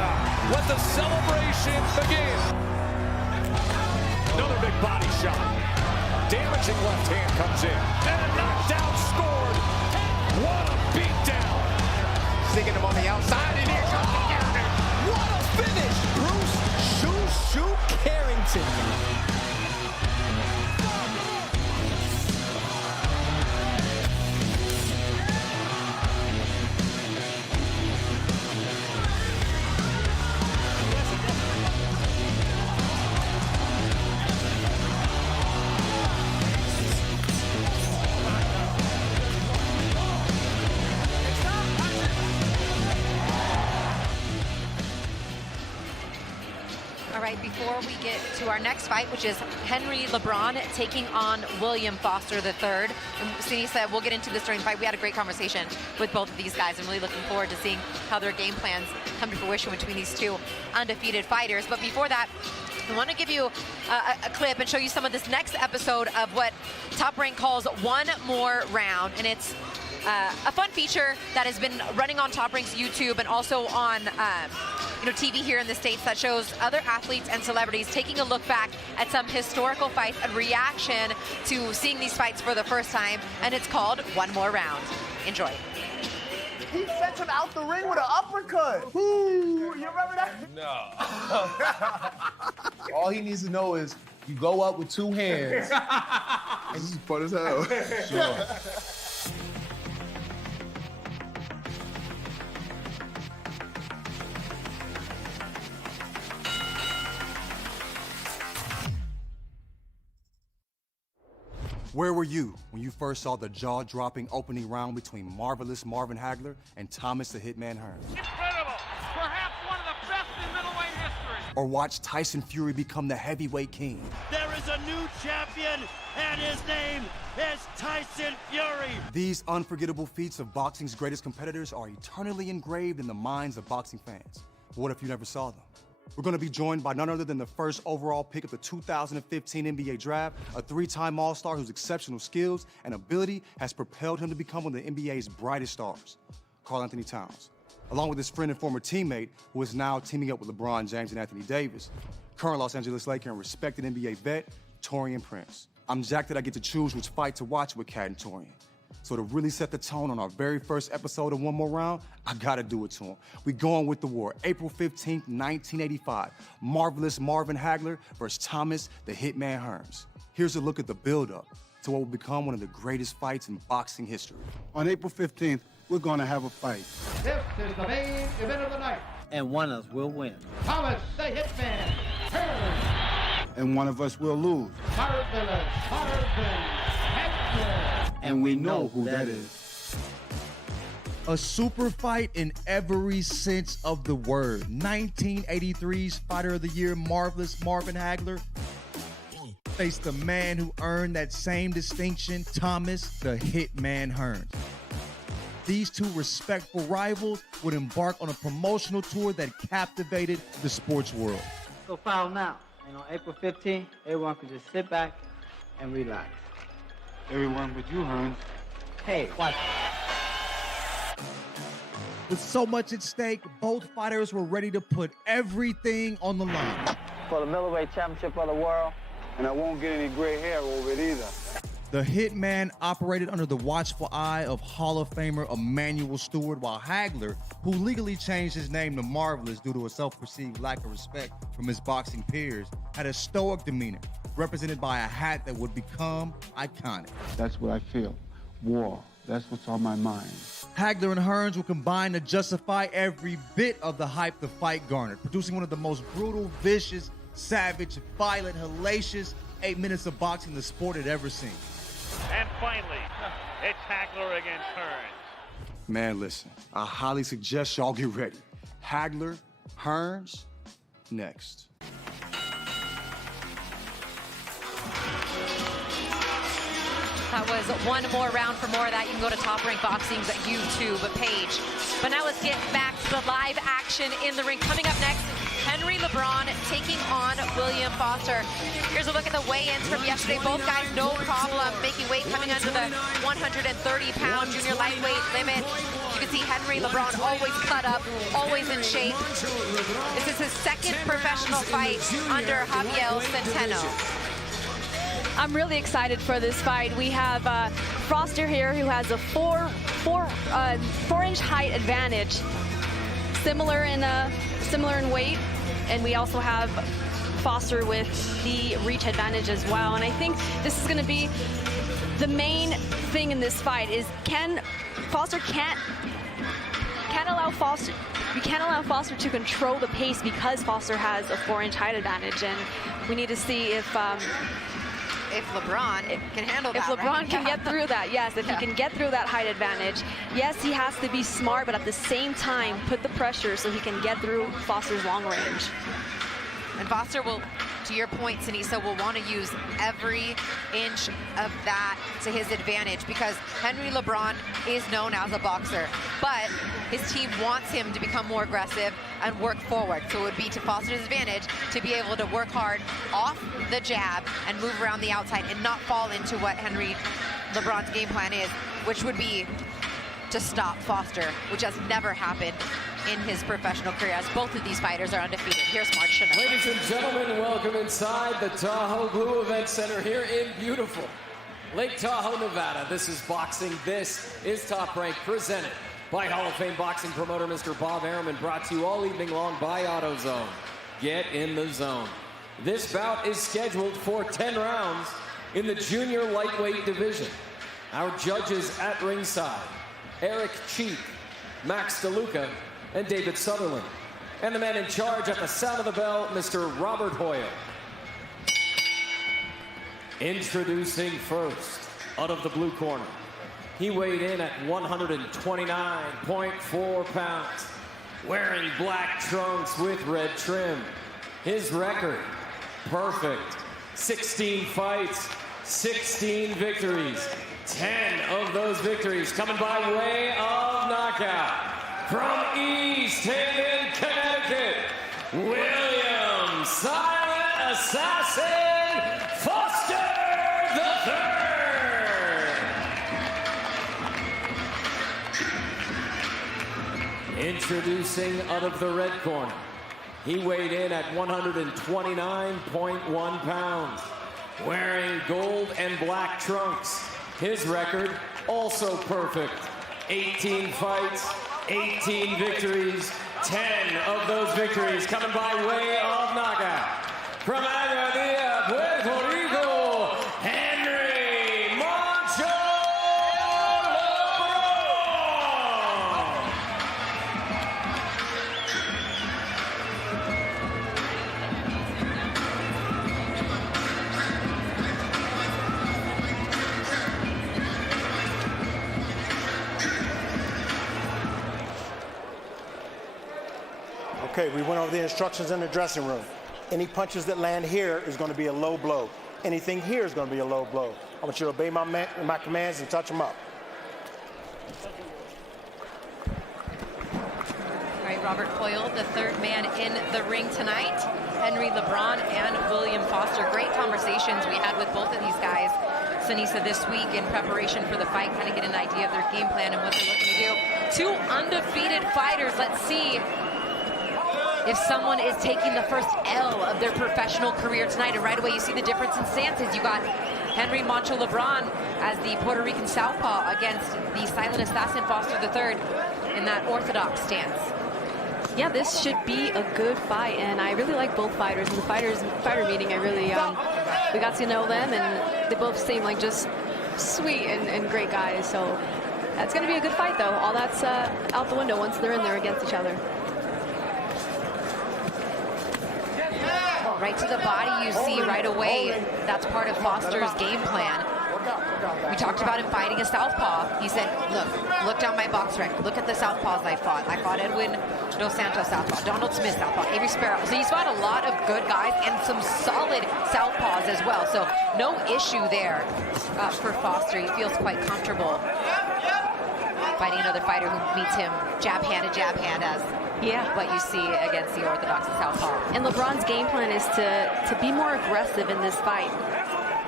Let the celebration begin. Another big body shot. Damaging left hand comes in. And a knockdown scored. What a beatdown. Sticking him on the outside, and here comes the counter. What a finish. Bruce Shoo Carrington. Before we get to our next fight, which is Henry LeBron taking on William Foster III. And Cindy said we'll get into this during the fight. We had a great conversation with both of these guys. I'm really looking forward to seeing how their game plans come to fruition between these two undefeated fighters. But before that, I want to give you a clip and show you some of this next episode of what Top Rank calls One More Round. And it's a fun feature that has been running on Top Rank's YouTube and also on TV here in the States that shows other athletes and celebrities taking a look back at some historical fights and reaction to seeing these fights for the first time. And it's called One More Round. Enjoy. He sent him out the ring with an uppercut. Ooh, you remember that? No. All he needs to know is You go up with two hands. This is fun as hell. Sure. Where were you when you first saw the jaw-dropping opening round between marvelous Marvin Hagler and Thomas the Hitman Hearns? Incredible! Perhaps one of the best in middleweight history. Or watch Tyson Fury become the heavyweight king? There is a new champion, and his name is Tyson Fury. These unforgettable feats of boxing's greatest competitors are eternally engraved in the minds of boxing fans. But what if you never saw them? We're going to be joined by none other than the first overall pick of the 2015 NBA Draft, a three-time All-Star whose exceptional skills and ability has propelled him to become one of the NBA's brightest stars, Karl Anthony Towns, along with his friend and former teammate, who is now teaming up with LeBron James and Anthony Davis, current Los Angeles Laker and respected NBA vet, Taurean Prince. I'm jacked that I get to choose which fight to watch with Cat and Taurean. So to really set the tone on our very first episode of One More Round, I gotta do it to him. We going with the war. April 15th, 1985. Marvelous Marvin Hagler versus Thomas the Hitman Hearns. Here's a look at the build-up to what will become one of the greatest fights in boxing history. On April 15th, we're gonna have a fight. This is the main event of the night. And one of us will win. Thomas the Hitman Hearns. And one of us will lose. Marvelous Marvin Hagler. And we know who that is. A super fight in every sense of the word. 1983's Fighter of the Year, Marvelous Marvin Hagler, faced the man who earned that same distinction, Thomas the Hitman Hearns. These two respectful rivals would embark on a promotional tour that captivated the sports world. So foul now. And on April 15th, everyone can just sit back and relax. Everyone but you, Hearns. Hey, watch. With so much at stake, both fighters were ready to put everything on the line. For the middleweight championship of the world. And I won't get any gray hair over it either. The Hitman operated under the watchful eye of Hall of Famer Emanuel Stewart, while Hagler, who legally changed his name to Marvelous due to a self-perceived lack of respect from his boxing peers, had a stoic demeanor, represented by a hat that would become iconic. That's what I feel. War. That's what's on my mind. Hagler and Hearns will combine to justify every bit of the hype the fight garnered, producing one of the most brutal, vicious, savage, violent, hellacious 8 minutes of boxing the sport had ever seen. And finally, it's Hagler against Hearns. Man, listen, I highly suggest y'all get ready. Hagler, Hearns, next. That was one more round. For more of that, you can go to Top Rank Boxing's YouTube page. But now let's get back to the live action in the ring. Coming up next, Henry LeBron taking on William Foster. Here's a look at the weigh-ins from yesterday. Both guys, no problem making weight, coming under the 130-pound junior lightweight limit. You can see Henry LeBron always cut up, always in shape. This is his second professional fight under Javier Centeno. I'm really excited for this fight. We have Foster here, who has a 4-inch height advantage, similar in weight, and we also have Foster with the reach advantage as well. And I think this is going to be the main thing in this fight is Foster can't allow Foster. You can't allow Foster to control the pace because Foster has a 4-inch height advantage, and we need to see if LeBron can handle that. If LeBron right? can get through that, yes. If he can get through that height advantage, yes, he has to be smart, but at the same time, put the pressure so he can get through Foster's long range. And Foster will, to your point, Sinisa, will want to use every inch of that to his advantage because Henry LeBron is known as a boxer, but his team wants him to become more aggressive and work forward. So it would be to Foster's advantage to be able to work hard off the jab and move around the outside and not fall into what Henry LeBron's game plan is, which would be to stop Foster, which has never happened in his professional career, as both of these fighters are undefeated. Here's Mark Chanel. Ladies and gentlemen, welcome inside the Tahoe Blue Event Center here in beautiful Lake Tahoe, Nevada. This is boxing. This is Top Rank, presented by Hall of Fame boxing promoter Mr. Bob Arum, brought to you all evening long by AutoZone. Get in the zone. This bout is scheduled for 10 rounds in the junior lightweight division. Our judges at ringside, Eric Cheek, Max DeLuca, and David Sutherland. And the man in charge at the sound of the bell, Mr. Robert Hoyle. Introducing first, out of the blue corner. He weighed in at 129.4 pounds, wearing black trunks with red trim. His record, perfect. 16 fights, 16 victories. 10 of those victories coming by way of knockout. From East Haven, Connecticut, William Silent Assassin Foster III. Introducing out of the red corner. He weighed in at 129.1 pounds, wearing gold and black trunks. His record, also perfect. 18 fights, 18 victories, 10 of those victories coming by way of knockout. From Aguadilla, Puerto Rico, Henry Moncho Okay, we went over the instructions in the dressing room. Any punches that land here is going to be a low blow. Anything here is going to be a low blow. I want you to obey my commands and touch them up. All right, Robert Hoyle, the third man in the ring tonight. Henry LeBron and William Foster. Great conversations we had with both of these guys, Sanisa, this week in preparation for the fight, kind of get an idea of their game plan and what they're looking to do. Two undefeated fighters. Let's see if someone is taking the first L of their professional career tonight. And right away, you see the difference in stances. You got Henry Moncho LeBron as the Puerto Rican southpaw against the silent assassin Foster III in that orthodox stance. Yeah, this should be a good fight, and I really like both fighters. In the fighter meeting, I really we got to know them, and they both seem like just sweet and great guys. So that's going to be a good fight, though. All that's out the window once they're in there against each other. Right to the body, you see right away, that's part of Foster's game plan. We talked about him fighting a southpaw. He said, look down my box record. Look at the southpaws I fought. I fought Edwin Dos Santos southpaw, Donald Smith southpaw, Avery Sparrow. So he's fought a lot of good guys and some solid southpaws as well. So no issue there for Foster. He feels quite comfortable fighting another fighter who meets him jab hand to jab hand as what you see against the orthodox southpaw. And LeBron's game plan is to be more aggressive in this fight.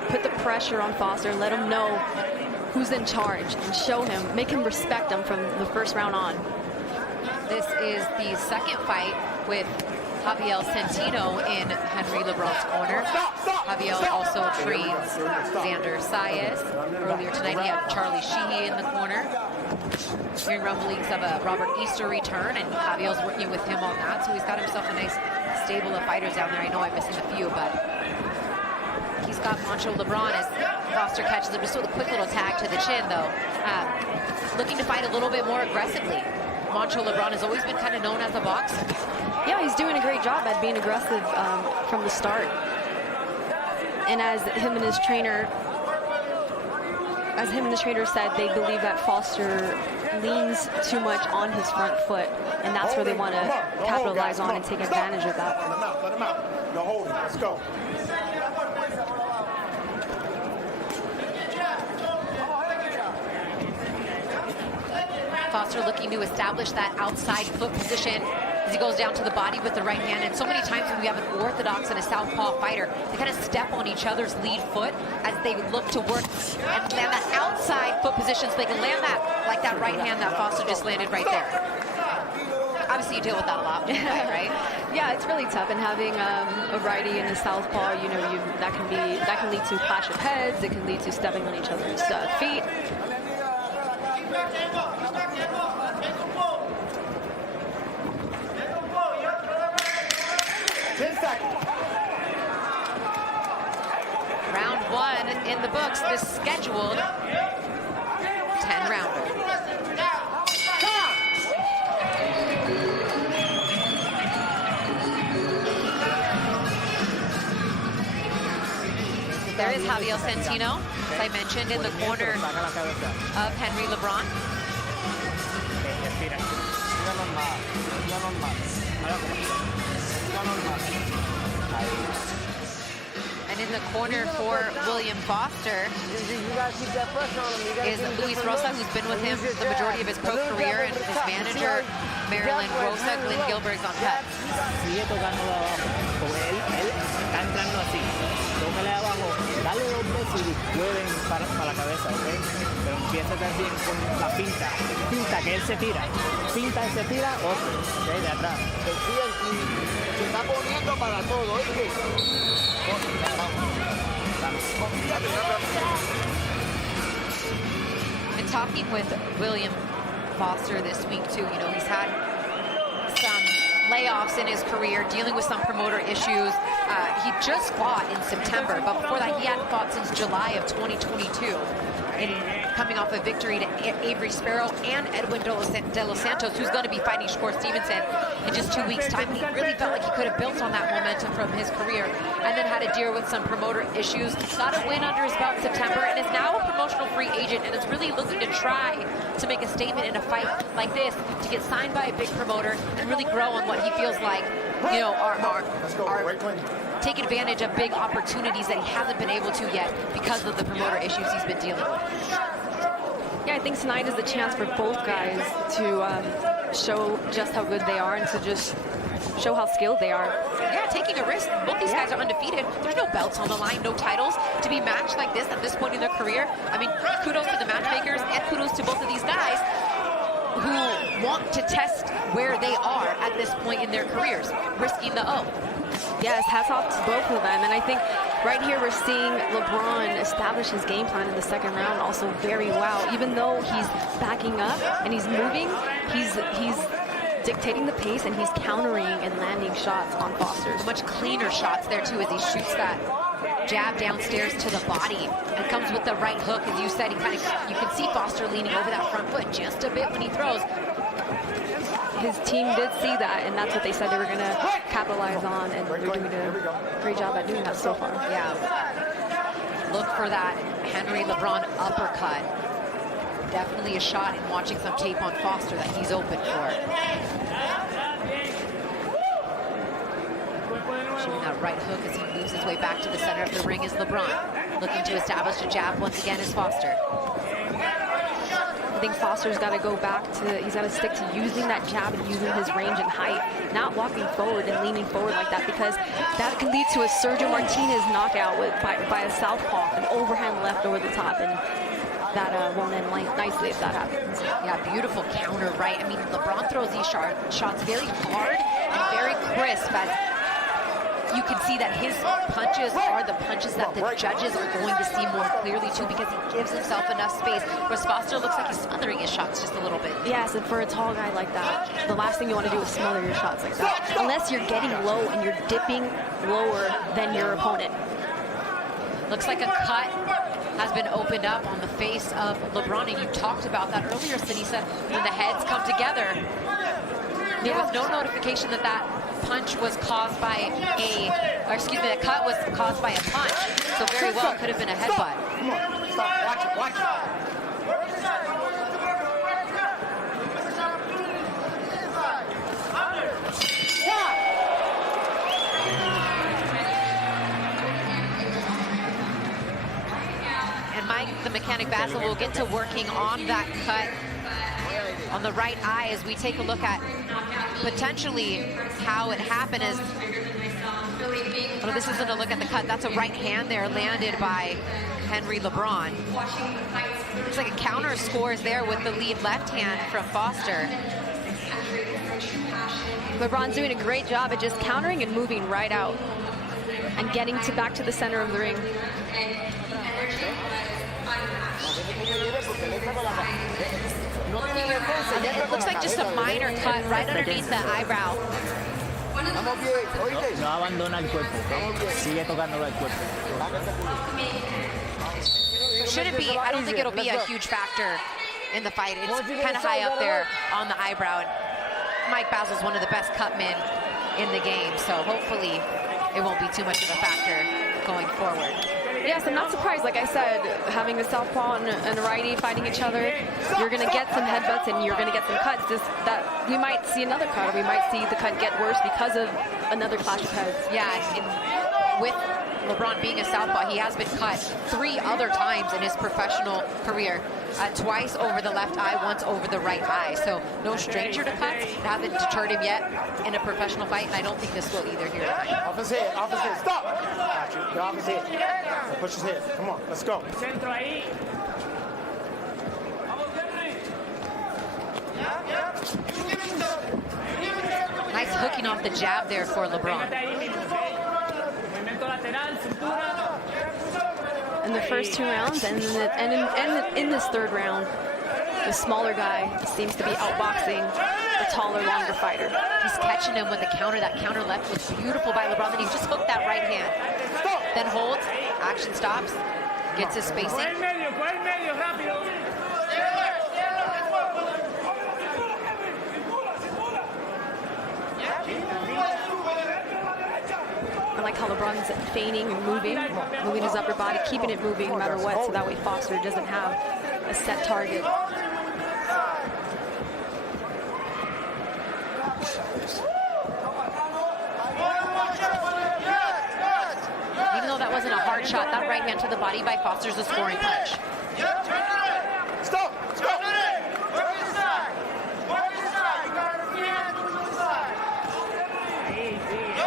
Put the pressure on Foster and let him know who's in charge and show him, make him respect him from the first round on. This is the second fight with Javier Centino in Henry LeBron's corner. Javier also trains Xander Saez. Earlier tonight he had Charlie Sheehy in the corner. Hearing rumblings of a Robert Easter return, and Javier's working with him on that, so he's got himself a nice stable of fighters down there. I know I'm missing a few, but he's got Moncho LeBron as Foster catches him just with a quick little tag to the chin, though. Looking to fight a little bit more aggressively. Moncho LeBron has always been kind of known as a boxer. Yeah, he's doing a great job at being aggressive from the start. And as him and his trainer said, they believe that Foster leans too much on his front foot, and that's where they want to capitalize on and take advantage of that. Let him out, let him out. No holding, let's go. Foster looking to establish that outside foot position as he goes down to the body with the right hand. And so many times when we have an orthodox and a southpaw fighter, they kind of step on each other's lead foot as they look to work and land that outside foot position so they can land that, like that right hand that Foster just landed right there. Obviously you deal with that a lot, right? Yeah, it's really tough, and having a righty and a southpaw, you know, that can lead to clash of heads. It can lead to stepping on each other's feet. 10 seconds. one in the books, this scheduled 10-rounder. There is Javier Centino, as I mentioned, in the corner of Henry LeBron. And in the corner for William Foster is Luis Rosa, who's been with him the majority of his pro career, and his manager, Marilyn Rosa. Glenn Gilbert's on pets. Sigue tocando de abajo. Él está entrando así. Tócale de abajo, dale 2 veces y pueden para la cabeza, ¿ok? Pero empieza también con la finta. Finta que él se tira. Finta, él se tira, otro, ¿ok? De atrás. Se está poniendo para todo, ¿oíste? And talking with William Foster this week too, you know, he's had some layoffs in his career, dealing with some promoter issues. He just fought in September, but before that he hadn't fought since July of 2022. In coming off a victory to Avery Sparrow and Edwin De Los Santos, who's going to be fighting Shakur Stevenson in just 2 weeks' time. And he really felt like he could have built on that momentum from his career, and then had to deal with some promoter issues. Got a win under his belt in September, and is now a promotional free agent, and is really looking to try to make a statement in a fight like this, to get signed by a big promoter and really grow on what he feels like, you know, take advantage of big opportunities that he hasn't been able to yet because of the promoter issues he's been dealing with. Yeah, I think tonight is the chance for both guys to show just how good they are, and to just show how skilled they are. Yeah, taking a risk. Both these guys are undefeated. There's no belts on the line, no titles. To be matched like this at this point in their career, I mean, kudos to the matchmakers, and kudos to both of these guys who want to test where they are at this point in their careers, risking the O. Yes, hats off to both of them. And I think right here we're seeing LeBron establish his game plan in the second round also very well. Even though he's backing up and he's moving, he's dictating the pace, and he's countering and landing shots on Foster. Much cleaner shots there too, as he shoots that jab downstairs to the body, and comes with the right hook. As you said, you can see Foster leaning over that front foot just a bit when he throws. His team did see that, and that's what they said they were going to capitalize on, and they're doing a great job at doing that so far. Yeah. Look for that Henry LeBron uppercut. Definitely a shot in watching some tape on Foster that he's open for. Showing that right hook as he moves his way back to the center of the ring is LeBron. Looking to establish a jab once again is Foster. I think Foster's got to go back to, he's got to stick to using that jab and using his range and height, not walking forward and leaning forward like that, because that can lead to a Sergio Martinez knockout by a southpaw, an overhand left over the top, and that won't end nicely if that happens. Yeah, beautiful counter right. I mean, LeBron throws these shots very hard and very crisp, as you can see that his punches are the punches that the judges are going to see more clearly too, because he gives himself enough space, whereas Foster looks like he's smothering his shots just a little bit. Yes, and for a tall guy like that, the last thing you want to do is smother your shots like that, unless you're getting low and you're dipping lower than your opponent. Looks like a cut has been opened up on the face of LeBron, and you talked about that earlier, Sinisa, when the heads come together. There was no notification that that punch was caused by the cut was caused by a punch. So very well could have been a headbutt. Come on, stop, watch it, watch it. And Mike, the mechanic Basil, will get to working on that cut on the right eye as we take a look at potentially how it happened. As well, this isn't a look at the cut. That's a right hand there landed by Henry LeBron. Looks like a counter scores there with the lead left hand from Foster. LeBron's doing a great job at just countering and moving right out and getting back to the center of the ring. It looks like just a minor cut right underneath the eyebrow. No abandona el cuerpo, ¿ok? Sigue tocándolo el cuerpo. Shouldn't be, I don't think it'll be a huge factor in the fight. It's kind of high up there on the eyebrow. And Mike Basil's one of the best cutmen in the game, so hopefully it won't be too much of a factor going forward. Yes, I'm not surprised. Like I said, having a southpaw and a righty fighting each other, you're going to get some headbutts and you're going to get some cuts. That we might see another cut, or we might see the cut get worse because of another clash of heads. Yeah, with LeBron being a southpaw, he has been cut 3 other times in his professional career. Twice over the left eye, once over the right eye. So no stranger to cuts. It hasn't deterred him yet in a professional fight, and I don't think this will either here. Off his head, stop! Get off his head. Push his head. Come on, let's go. Nice hooking off the jab there for LeBron. In the first 2 rounds, and in this 3rd round, the smaller guy seems to be outboxing the taller, longer fighter. He's catching him with the counter. That counter left was beautiful by LeBron. Then he just hooked that right hand. Then holds, action stops, gets his spacing. I like how LeBron's feigning and moving his upper body, keeping it moving no matter what, so that way Foster doesn't have a set target. Even though that wasn't a hard shot, that right hand to the body by Foster's a scoring punch. Stop! Stop!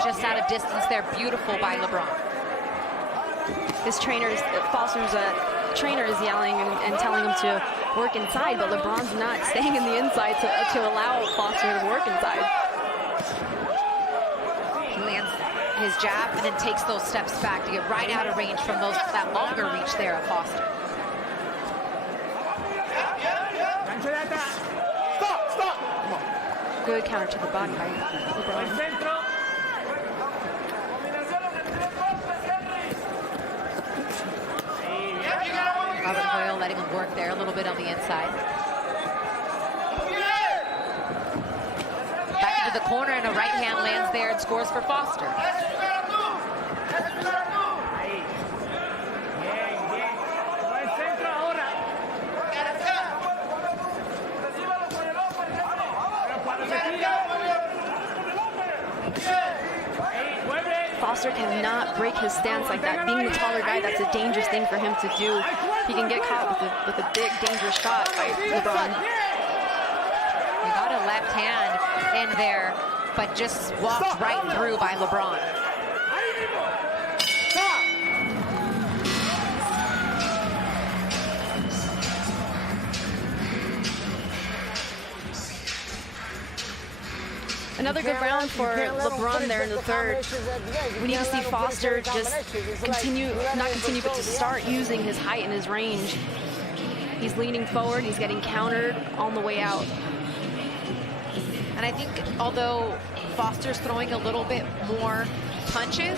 Just out of distance there, beautiful by LeBron. His Foster's trainer is yelling and telling him to work inside, but LeBron's not staying in the inside to allow Foster to work inside. He lands his jab and then takes those steps back to get right out of range from that longer reach there of Foster. Stop! Good counter to the body by LeBron. Robert Hoyle letting him work there a little bit on the inside. Back into the corner, and a right hand lands there and scores for Foster. Foster cannot break his stance like that. Being the taller guy, that's a dangerous thing for him to do. He can get caught with a big, dangerous shot by LeBron. He got a left hand in there, but just walked right through by LeBron. Another good round for LeBron there in the 3rd. We need to see Foster just but to start using his height and his range. He's leaning forward, he's getting countered on the way out. And I think although Foster's throwing a little bit more punches,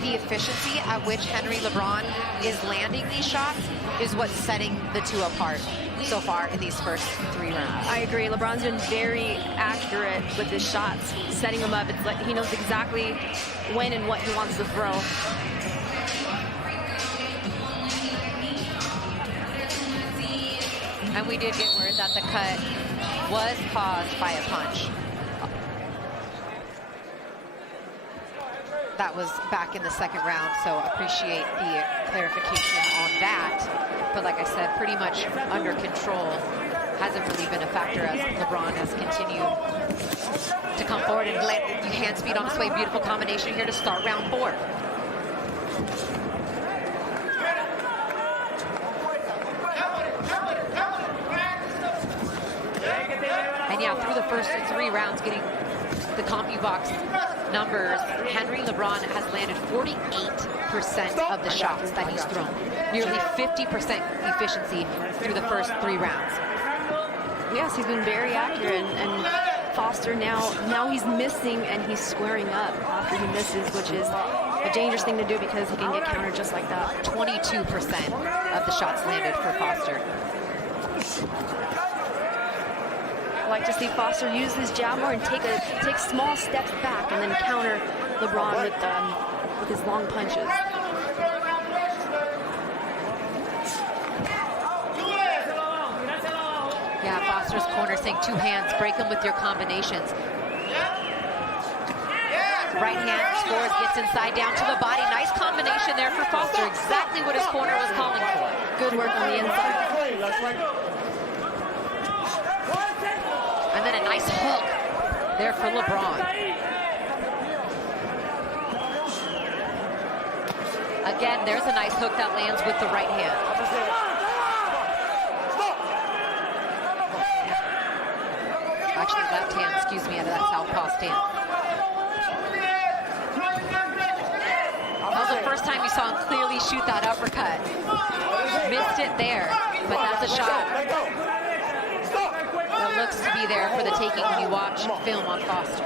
the efficiency at which Henry LeBron is landing these shots is what's setting the two apart so far in these first 3 rounds. I agree. LeBron's been very accurate with his shots, setting them up. It's like he knows exactly when and what he wants to throw. And we did get word that the cut was caused by a punch. That was back in the 2nd round, so appreciate the clarification on that. But like I said, pretty much under control. Hasn't really been a factor as LeBron has continued to come forward and let hand speed on display. Beautiful combination here to start round 4. And yeah, through the first 3 rounds, getting the CompuBox numbers, Henry LeBron has landed 48% of the shots that he's thrown. Nearly 50% efficiency through the first 3 rounds. Yes, he's been very accurate, and Foster now he's missing and he's squaring up after he misses, which is a dangerous thing to do because he can get countered just like that. 22% of the shots landed for Foster. I like to see Foster use his jab more and take small steps back and then counter LeBron with his long punches. Yeah, Foster's corner saying 2 hands, break them with your combinations. Right hand scores, gets inside down to the body. Nice combination there for Foster. Exactly what his corner was calling for. Good work on the inside. And then a nice hook there for LeBron. Again, there's a nice hook that lands with the right hand. Actually, left hand, excuse me, out of that southpaw stance. That was the first time you saw him clearly shoot that uppercut. Missed it there, but that's a shot that looks to be there for the taking when you watch film on Foster.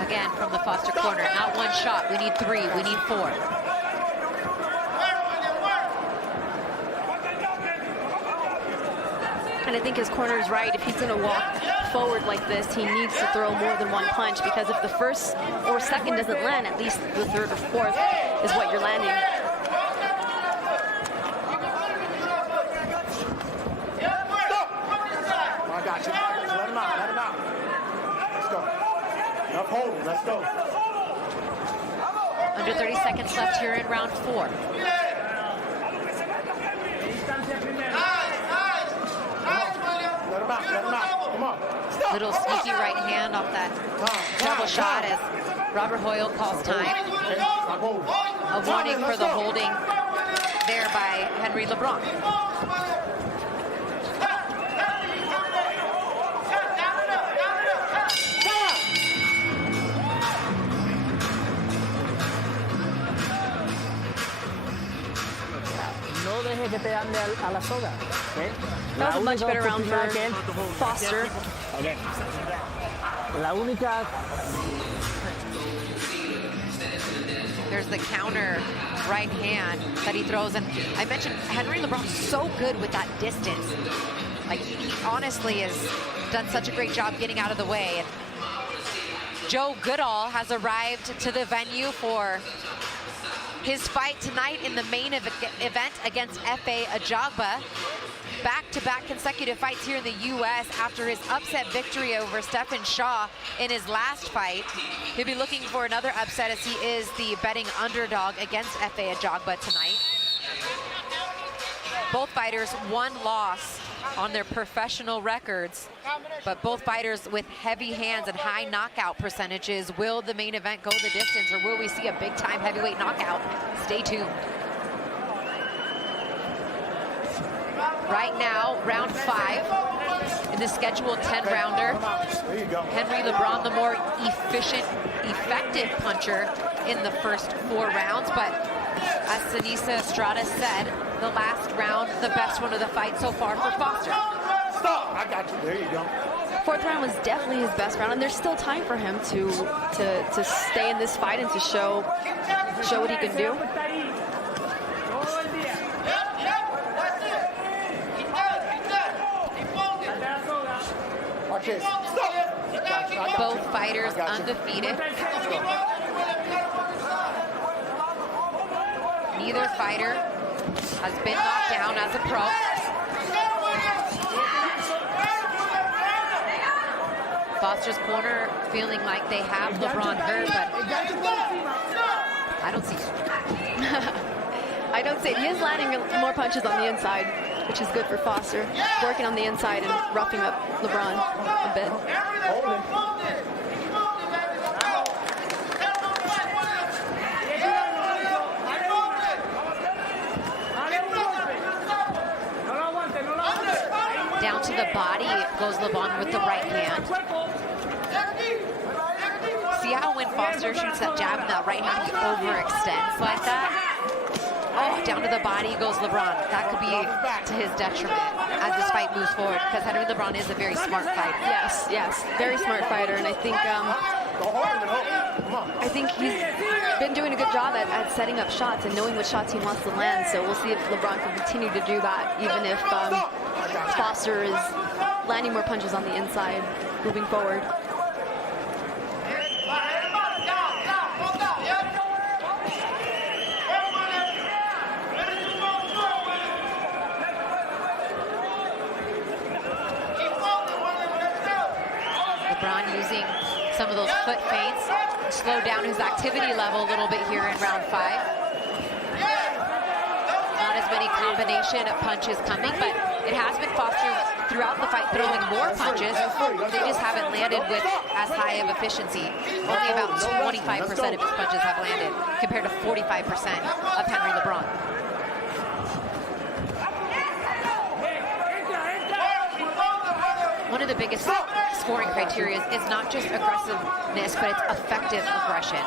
Again, from the Foster corner, not one shot. We need 3, we need 4. And I think his corner is right. If he's going to walk forward like this, he needs to throw more than one punch, because if the first or second doesn't land, at least the third or fourth is what you're landing. I got you. Let him out. Let him out. Let's go. Enough holding. Let's go. Under 30 seconds left here in round 4. Let him out. Come on. Little sneaky right hand off that double shot as Robert Hoyle calls time. A warning for the holding there by Henry LeBron. No deje que te ande a la soga, ¿okay? That was a much better round for Foster. Okay. La única. There's the counter right hand that he throws, and I mentioned Henry LeBron's so good with that distance. Like, he honestly has done such a great job getting out of the way. And Joe Goodall has arrived to the venue for his fight tonight in the main event against Efe Ajagba. Back-to-back consecutive fights here in the U.S. after his upset victory over Stephen Shaw in his last fight. He'll be looking for another upset as he is the betting underdog against Efe Ajagba tonight. Both fighters one loss on their professional records, but both fighters with heavy hands and high knockout percentages. Will the main event go the distance, or will we see a big-time heavyweight knockout? Stay tuned. Right now, round 5 in the scheduled 10-rounder. Henry LeBron, the more efficient, effective puncher in the first 4 rounds, but as Sanisa Estrada said, the last round, the best one of the fight so far for Foster. Stop! I got you. There you go. 4th round was definitely his best round, and there's still time for him to stay in this fight and to show what he can do. Both fighters undefeated. Neither fighter has been knocked down as a pro. Foster's corner feeling like they have LeBron hurt, but I don't see it. I don't see it. He is landing more punches on the inside, which is good for Foster. Working on the inside and roughing up LeBron a bit. Down to the body goes LeBron with the right hand. See how when Foster shoots that jab and that right hand, he overextends like that? Oh, down to the body goes LeBron. That could be to his detriment as this fight moves forward, because Henry LeBron is a very smart fighter. Yes, yes, very smart fighter, and I think he's been doing a good job at setting up shots and knowing what shots he wants to land. So we'll see if LeBron can continue to do that, even if Foster is landing more punches on the inside moving forward. LeBron using some of those foot feints to slow down his activity level a little bit here in round 5. Not as many combination of punches coming, but it has been Foster throughout the fight throwing more punches. They just haven't landed with as high of efficiency. Only about 25% of his punches have landed compared to 45% of Henry LeBron. One of the biggest scoring criteria is not just aggressiveness, but it's effective aggression.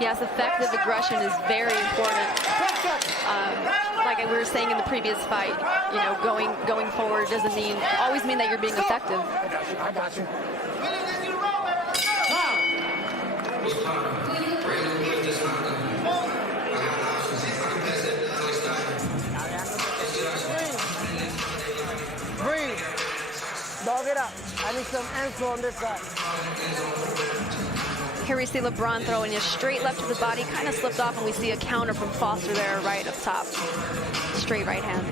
Yes, effective aggression is very important. Like we were saying in the previous fight, you know, going forward doesn't always mean that you're being effective. I got you. Breathe. Dog it up. I need some answer on this side. Here we see LeBron throwing a straight left to the body, kind of slipped off, and we see a counter from Foster there right up top. Straight right hand.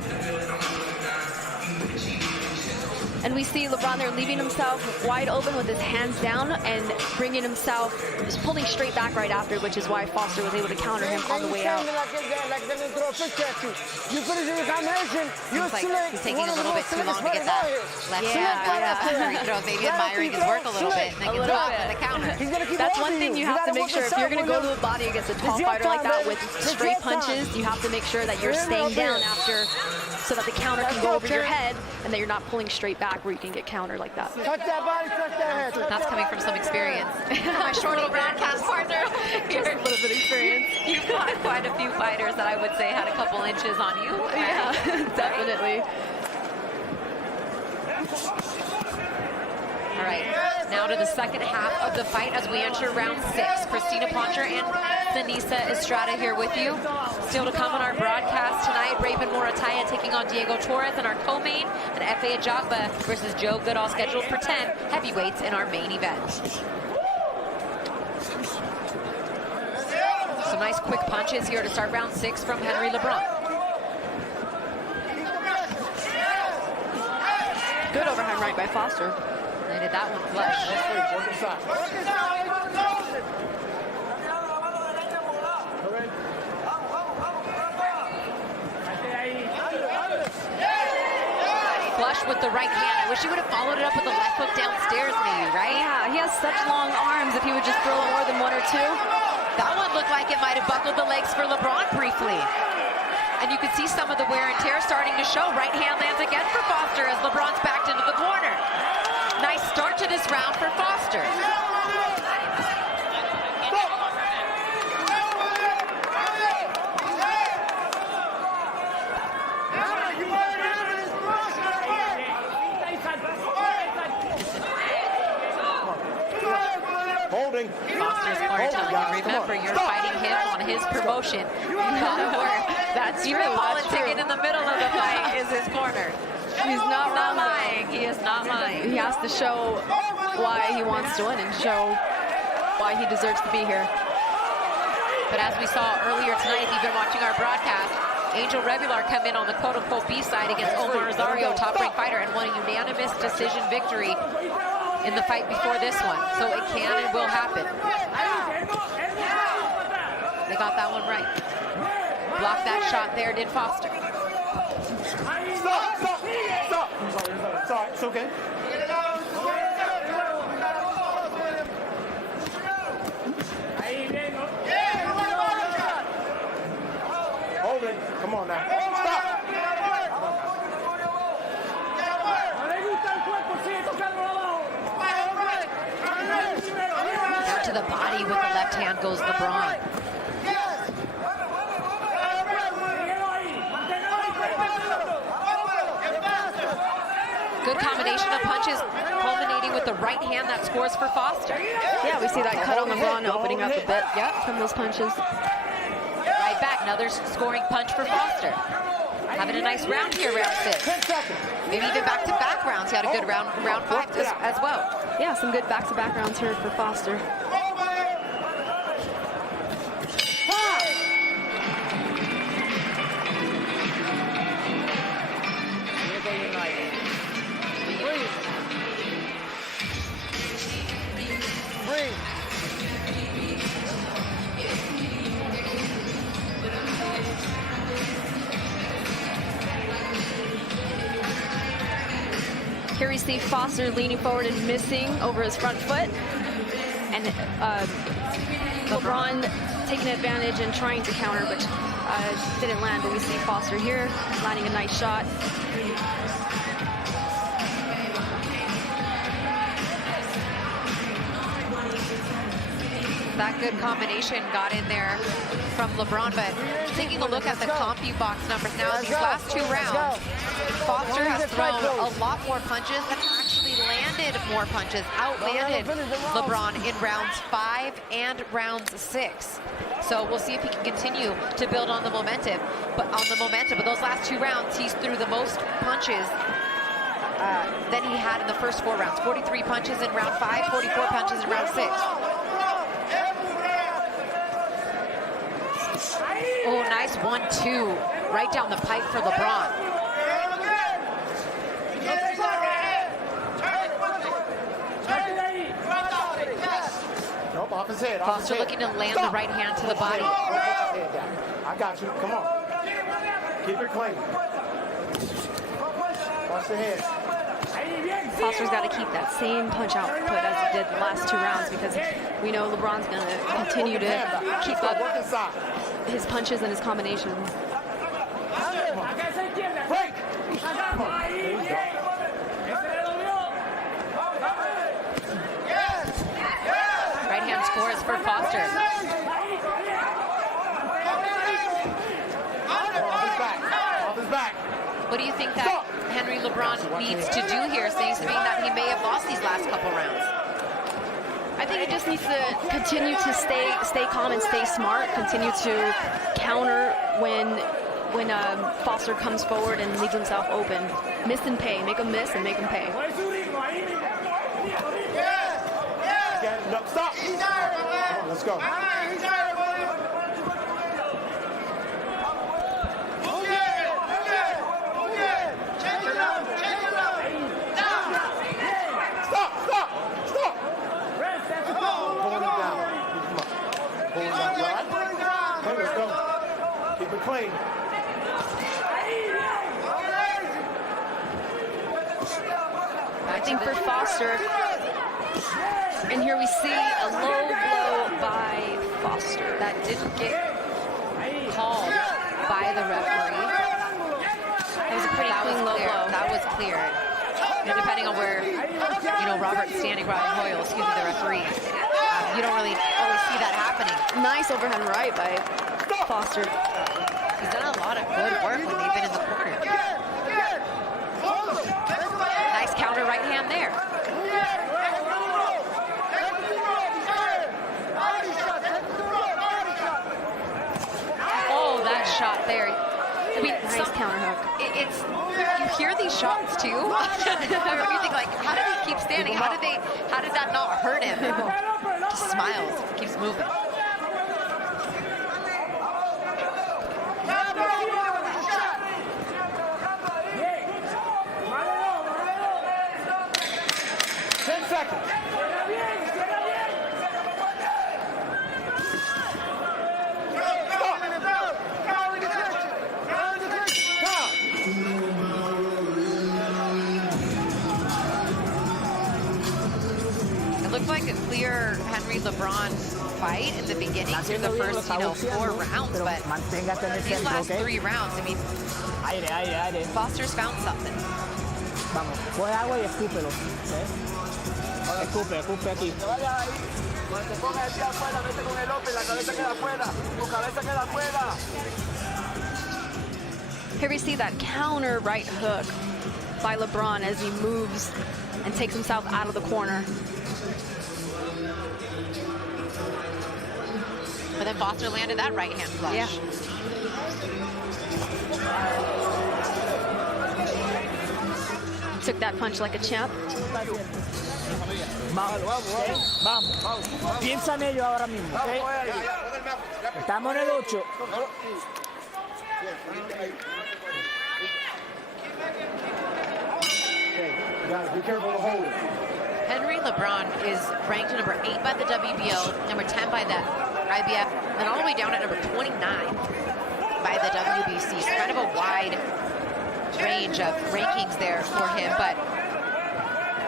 And we see LeBron there leaving himself wide open with his hands down and bringing himself, just pulling straight back right after, which is why Foster was able to counter him on the way out. Seems like he's taking a little bit too long to get that left free throw, maybe admiring his work a little bit, and then gets off with the counter. That's one thing you have to make sure. If you're going to go to the body against a tall fighter like that with straight punches, you have to make sure that you're staying down after, so that the counter can go over your head and that you're not pulling straight back where you can get countered like that. Touch that body, touch that head. That's coming from some experience. My short little broadcast partner. Just a little bit of experience. You've got quite a few fighters that I would say had a couple inches on you. Right? Yeah, definitely. All right, now to the second half of the fight as we enter round 6. Christina Poncher and Denisa Estrada here with you. Still to come on our broadcast tonight, Raymond Muratalla taking on Diego Torres in our co-main, and Efe Ajagba versus Joe Goodall scheduled for 10 heavyweights in our main event. Some nice quick punches here to start round 6 from Henry LeBron. Good overhand right by Foster. Landed that one flush. Flush with the right hand. I wish he would have followed it up with the left hook downstairs maybe, right? Yeah, he has such long arms. If he would just throw more than 1 or 2. That one looked like it might have buckled the legs for LeBron briefly. And you could see some of the wear and tear starting to show. Right hand lands again for Foster as LeBron's backed into the corner. Nice start to this round for Foster. Holding. Foster's corner telling him, remember, you're fighting him on his promotion. You gotta work. That's true. Even politicking in the middle of the fight is his corner. He's not lying. He is not lying. He has to show why he wants to win and show why he deserves to be here. But as we saw earlier tonight, if you've been watching our broadcast, Angel Rebollar come in on the quote-unquote B side against Omar Rosario, top-ranked fighter, and won a unanimous decision victory in the fight before this one. So it can and will happen. They got that one right. Blocked that shot there, did Foster. Stop, stop, stop. Sorry, it's okay. Hold it. Come on now. Stop. to the body with the left hand goes LeBron. Good combination of punches, culminating with the right hand that scores for Foster. Yeah, we see that cut on LeBron opening up a bit, from those punches. Right back, another scoring punch for Foster. Having a nice round here, round 6. Maybe even back-to-back rounds. He had a good round 5 as well. Yeah, some good back-to-back rounds here for Foster. Here we see Foster leaning forward and missing over his front foot. And LeBron taking advantage and trying to counter, but didn't land. But we see Foster here landing a nice shot. That good combination got in there from LeBron, but taking a look at the CompuBox numbers now, these last 2 rounds, Foster has thrown a lot more punches and actually landed more punches, outlanded LeBron in rounds 5 and rounds 6. So we'll see if he can continue to build on the momentum. But those last 2 rounds, he's threw the most punches than he had in the first 4 rounds. 43 punches in round 5, 44 punches in round 6. Oh, nice 1-2 right down the pipe for LeBron. Nope, off his head. Foster looking to land the right hand to the body. I got you. Come on. Keep it clean. Watch the head. Foster's got to keep that same punch output as he did the last 2 rounds, because we know LeBron's going to continue to keep up his punches and his combinations. Right hand scores for Foster. Off his back. What do you think that Henry LeBron needs to do here, seeing that he may have lost these last couple rounds? I think he just needs to continue to stay calm and stay smart, continue to counter when Foster comes forward and leaves himself open. Miss and pay, make him miss and make him pay. No, stop. Come on, let's go. Clean. I think for Foster, and here we see a low blow by Foster. That didn't get called by the referee. That was a pretty clean low blow. That was cleared. Depending on where, Robert's standing, the referee, you don't really always see that happening. Nice overhand right by Foster. He's done a lot of good work when they've been in the corner. Nice counter right hand there. Oh, that shot there. I mean, nice counter hook. You hear these shots too. You think like, how did he keep standing? How did that not hurt him? Just smiles, keeps moving. Looked like a clear Henry LeBron fight in the beginning through the first, 4 rounds, but these last 3 rounds, I mean, Foster's found something. Vamos, coge agua y escúpelo. Escupe aquí. Cuando te pongas el pie afuera, vete con el open, la cabeza queda afuera. Tu cabeza queda afuera. Here we see that counter right hook by LeBron as he moves and takes himself out of the corner. But then Foster landed that right hand flush. Yeah. Took that punch like a champ. Vamos. Piensa en ello ahora mismo, ¿ok? Estamos en el 8. Henry LeBron is ranked number 8 by the WBO, number 10 by the IBF, and all the way down at number 29 by the WBC. So kind of a wide range of rankings there for him, but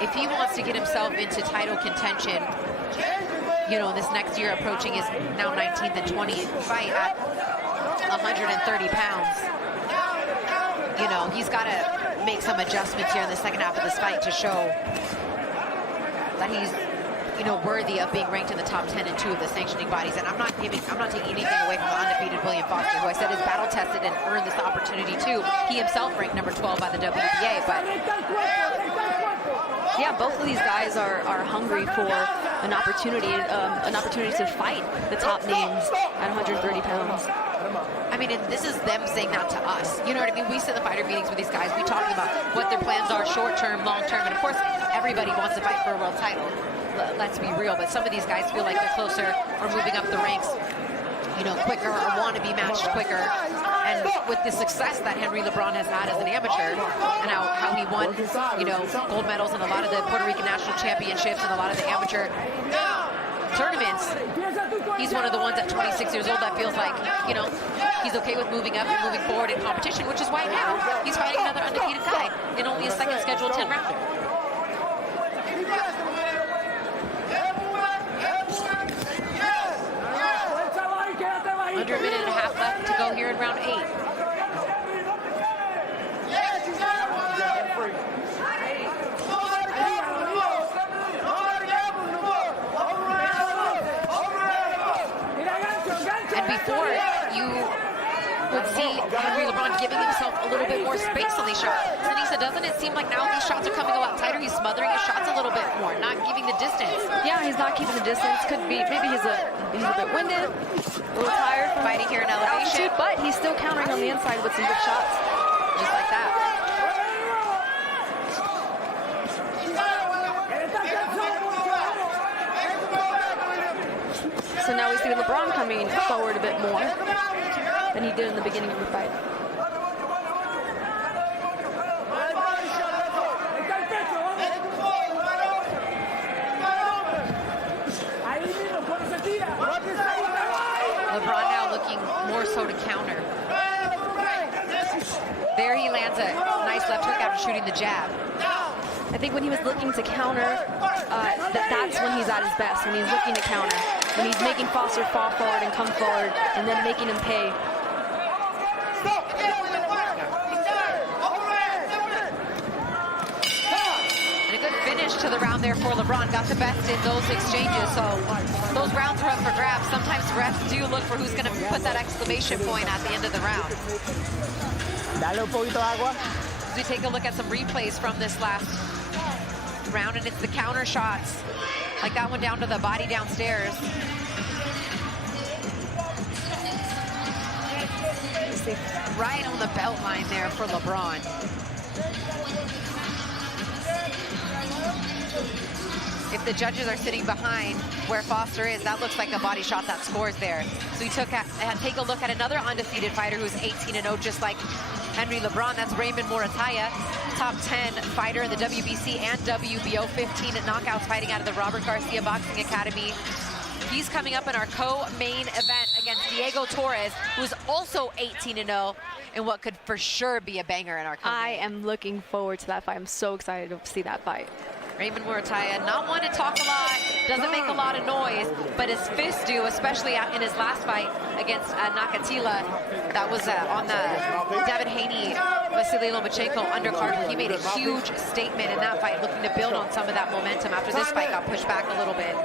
if he wants to get himself into title contention, you know, this next year approaching his now 19th and 20th fight at 130 pounds, you know, he's got to make some adjustments here in the second half of this fight to show that he's, you know, worthy of being ranked in the top 10 and 2 of the sanctioning bodies. And I'm not taking anything away from the undefeated William Foster, who I said is battle tested and earned this opportunity too. He himself ranked number 12 by the WBA, but yeah, both of these guys are hungry for an opportunity to fight the top names at 130 pounds. I mean, and this is them saying that to us. You know what I mean? We sit in the fighter meetings with these guys. We talk about what their plans are, short-term, long-term, and of course, everybody wants to fight for a world title. Let's be real, but some of these guys feel like they're closer or moving up the ranks, you know, quicker or want to be matched quicker. And with the success that Henry LeBron has had as an amateur, and how he won, you know, gold medals in a lot of the Puerto Rican national championships and a lot of the amateur tournaments, he's one of the ones at 26 years old that feels like, you know, he's okay with moving up and moving forward in competition, which is why now he's fighting another undefeated guy in only a second scheduled 10-rounder. Under a minute and a half left to go here in round 8. And before, you would see Henry LeBron giving himself a little bit more space on these shots. Tanisa, doesn't it seem like now these shots are coming a lot tighter? He's smothering his shots a little bit more, not giving the distance. Yeah, he's not keeping the distance. Could be, maybe he's a bit winded, a little tired from fighting here in elevation, but he's still countering on the inside with some good shots. Just like that. So now we see LeBron coming forward a bit more than he did in the beginning of the fight. LeBron now looking more so to counter. There he lands a nice left hook after shooting the jab. I think when he was looking to counter, that's when he's at his best, when he's looking to counter. When he's making Foster fall forward and come forward, and then making him pay. And a good finish to the round there for LeBron. Got the best in those exchanges, so those rounds are up for grabs. Sometimes refs do look for who's going to put that exclamation point at the end of the round. Dale un poquito agua. As we take a look at some replays from this last round, and it's the counter shots, like that one down to the body downstairs. Right on the belt line there for LeBron. If the judges are sitting behind where Foster is, that looks like a body shot that scores there. So we take a look at another undefeated fighter who's 18-0, just like Henry LeBron. That's Raymond Muratalla, top 10 fighter in the WBC and WBO, 15 knockouts, fighting out of the Robert Garcia Boxing Academy. He's coming up in our co-main event against Diego Torres, who's also 18-0, and what could for sure be a banger in our co-main. I am looking forward to that fight. I'm so excited to see that fight. Raymond Muratalla, not one to talk a lot, doesn't make a lot of noise, but his fists do, especially in his last fight against Nakatila. That was on the Devin Haney, Vasily Lomachenko undercard, where he made a huge statement in that fight, looking to build on some of that momentum after this fight got pushed back a little bit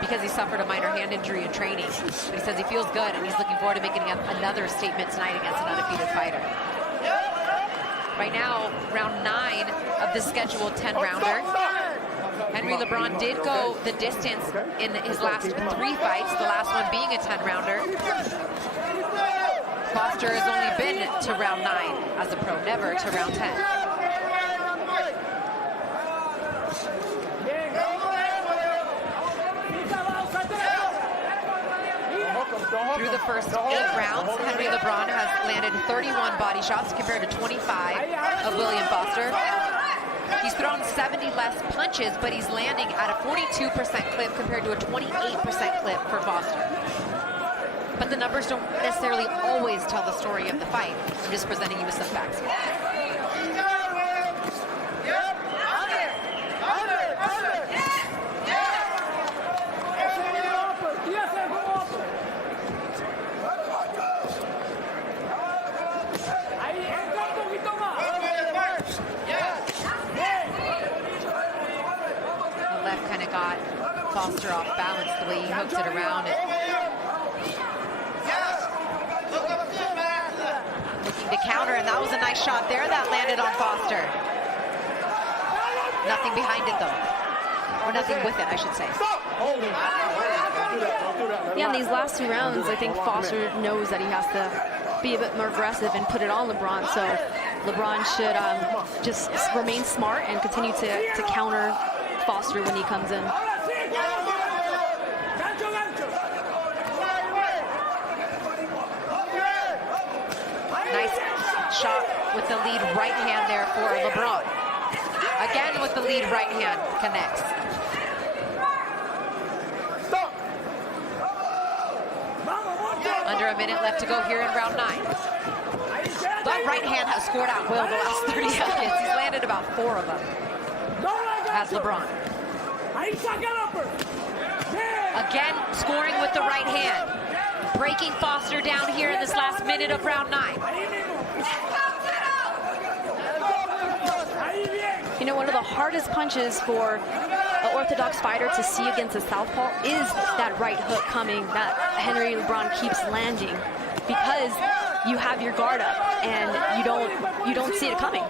because he suffered a minor hand injury in training. But he says he feels good, and he's looking forward to making another statement tonight against an undefeated fighter. Right now, round 9 of the scheduled 10-rounder. Henry LeBron did go the distance in his last 3 fights, the last one being a 10-rounder. Foster has only been to round 9 as a pro, never to round 10. Through the first 8 rounds, Henry LeBron has landed 31 body shots compared to 25 of William Foster. He's thrown 70 less punches, but he's landing at a 42% clip compared to a 28% clip for Foster. But the numbers don't necessarily always tell the story of the fight. I'm just presenting you with some facts. Got Foster off balance the way he hooks it around it. Looking to counter, and that was a nice shot there that landed on Foster. Nothing behind it though, or nothing with it, I should say. Yeah, in these last 2 rounds, I think Foster knows that he has to be a bit more aggressive and put it on LeBron. So LeBron should just remain smart and continue to counter Foster when he comes in. Nice shot with the lead right hand there for LeBron. Again with the lead right hand, connects. Under a minute left to go here in round 9. That right hand has scored at will the last 30 seconds. He's landed about 4 of them. Has LeBron. Again, scoring with the right hand. Breaking Foster down here in this last minute of round 9. You know, one of the hardest punches for an orthodox fighter to see against a southpaw is that right hook coming that Henry LeBron keeps landing, because you have your guard up and you don't see it coming.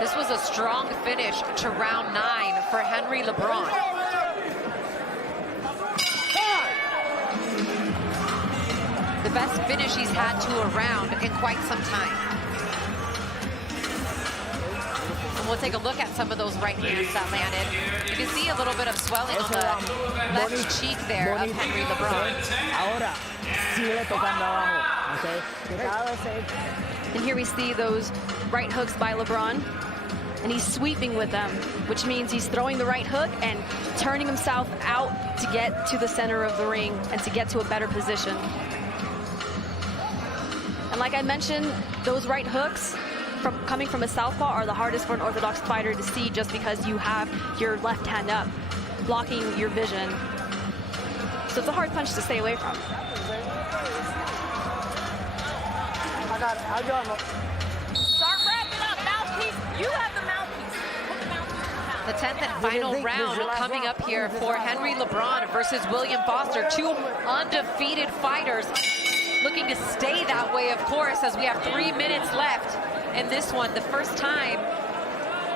This was a strong finish to round 9 for Henry LeBron. The best finish he's had to a round in quite some time. And we'll take a look at some of those right hands that landed. You can see a little bit of swelling on the left cheek there of Henry LeBron. And here we see those right hooks by LeBron, and he's sweeping with them, which means he's throwing the right hook and turning himself out to get to the center of the ring and to get to a better position. And like I mentioned, those right hooks coming from a southpaw are the hardest for an orthodox fighter to see, just because you have your left hand up, blocking your vision. So it's a hard punch to stay away from. Start wrapping up, mouthpiece. You have the mouthpiece. The 10th and final round coming up here for Henry LeBron versus William Foster. 2 undefeated fighters looking to stay that way, of course, as we have 3 minutes left in this one. The first time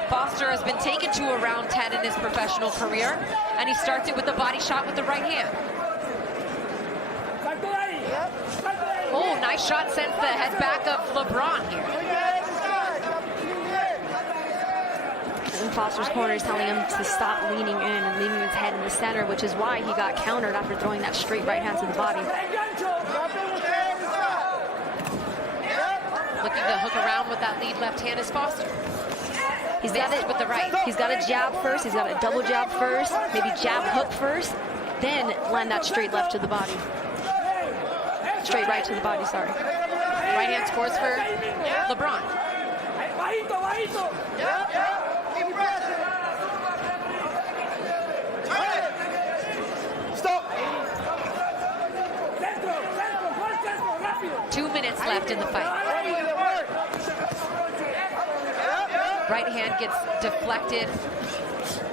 Foster has been taken to a round 10 in his professional career, and he starts it with a body shot with the right hand. Oh, nice shot sends the head back of LeBron here. And Foster's corner is telling him to stop leaning in and leaving his head in the center, which is why he got countered after throwing that straight right hand to the body. Looking to hook around with that lead left hand is Foster. He's got it with the right. He's got a jab first. He's got a double jab first. Maybe jab hook first, then land that straight left to the body. Straight right to the body, sorry. Right hand scores for LeBron. Stop. 2 minutes left in the fight. Right hand gets deflected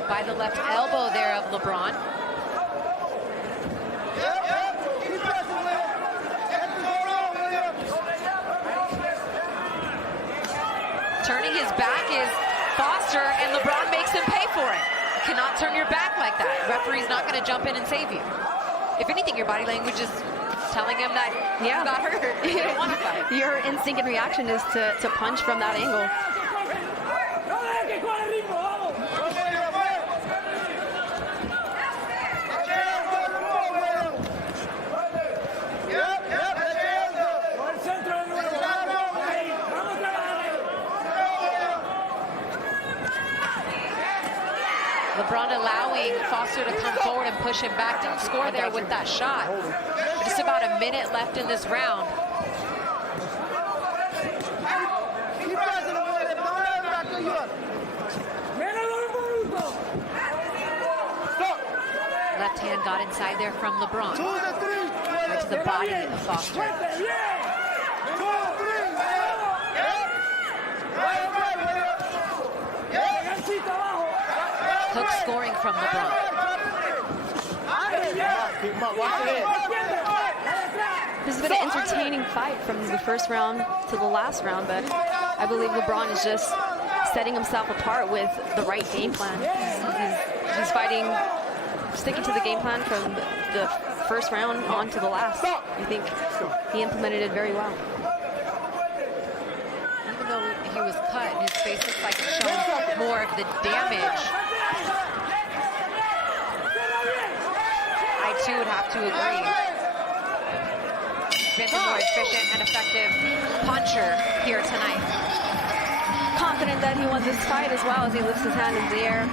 by the left elbow there of LeBron. Turning his back is Foster, and LeBron makes him pay for it. You cannot turn your back like that. Referee's not going to jump in and save you. If anything, your body language is telling him that you got hurt. You don't want to fight. Your instinct and reaction is to punch from that angle. LeBron allowing Foster to come forward and push him back. Didn't score there with that shot. But just about a minute left in this round. Left hand got inside there from LeBron. Right to the body of Foster. Hook scoring from LeBron. This has been an entertaining fight from the first round to the last round, but I believe LeBron is just setting himself apart with the right game plan. He's fighting, sticking to the game plan from the first round on to the last. I think he implemented it very well. Even though he was cut, his face looks like it shows more of the damage. I too would have to agree. He's been the more efficient and effective puncher here tonight. Confident that he won this fight as well as he lifts his hand in the air.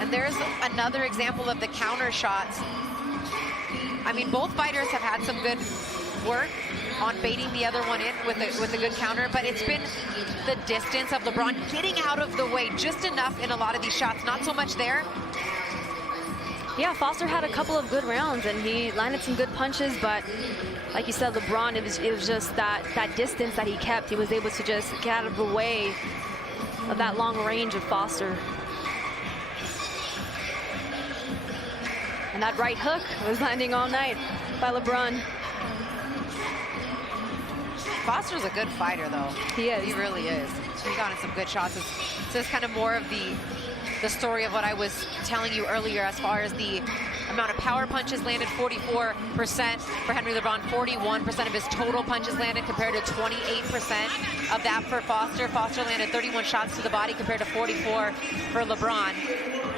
And there's another example of the counter shots. I mean, both fighters have had some good work on baiting the other one in with a good counter, but it's been the distance of LeBron getting out of the way just enough in a lot of these shots. Not so much there. Yeah, Foster had a couple of good rounds and he landed some good punches, but like you said, LeBron, it was just that distance that he kept. He was able to just get out of the way of that long range of Foster. And that right hook was landing all night by LeBron. Foster's a good fighter, though. He is. He really is. He got in some good shots. So it's kind of more of the story of what I was telling you earlier as far as the amount of power punches landed. 44% for Henry LeBron, 41% of his total punches landed compared to 28% of that for Foster. Foster landed 31 shots to the body compared to 44 for LeBron.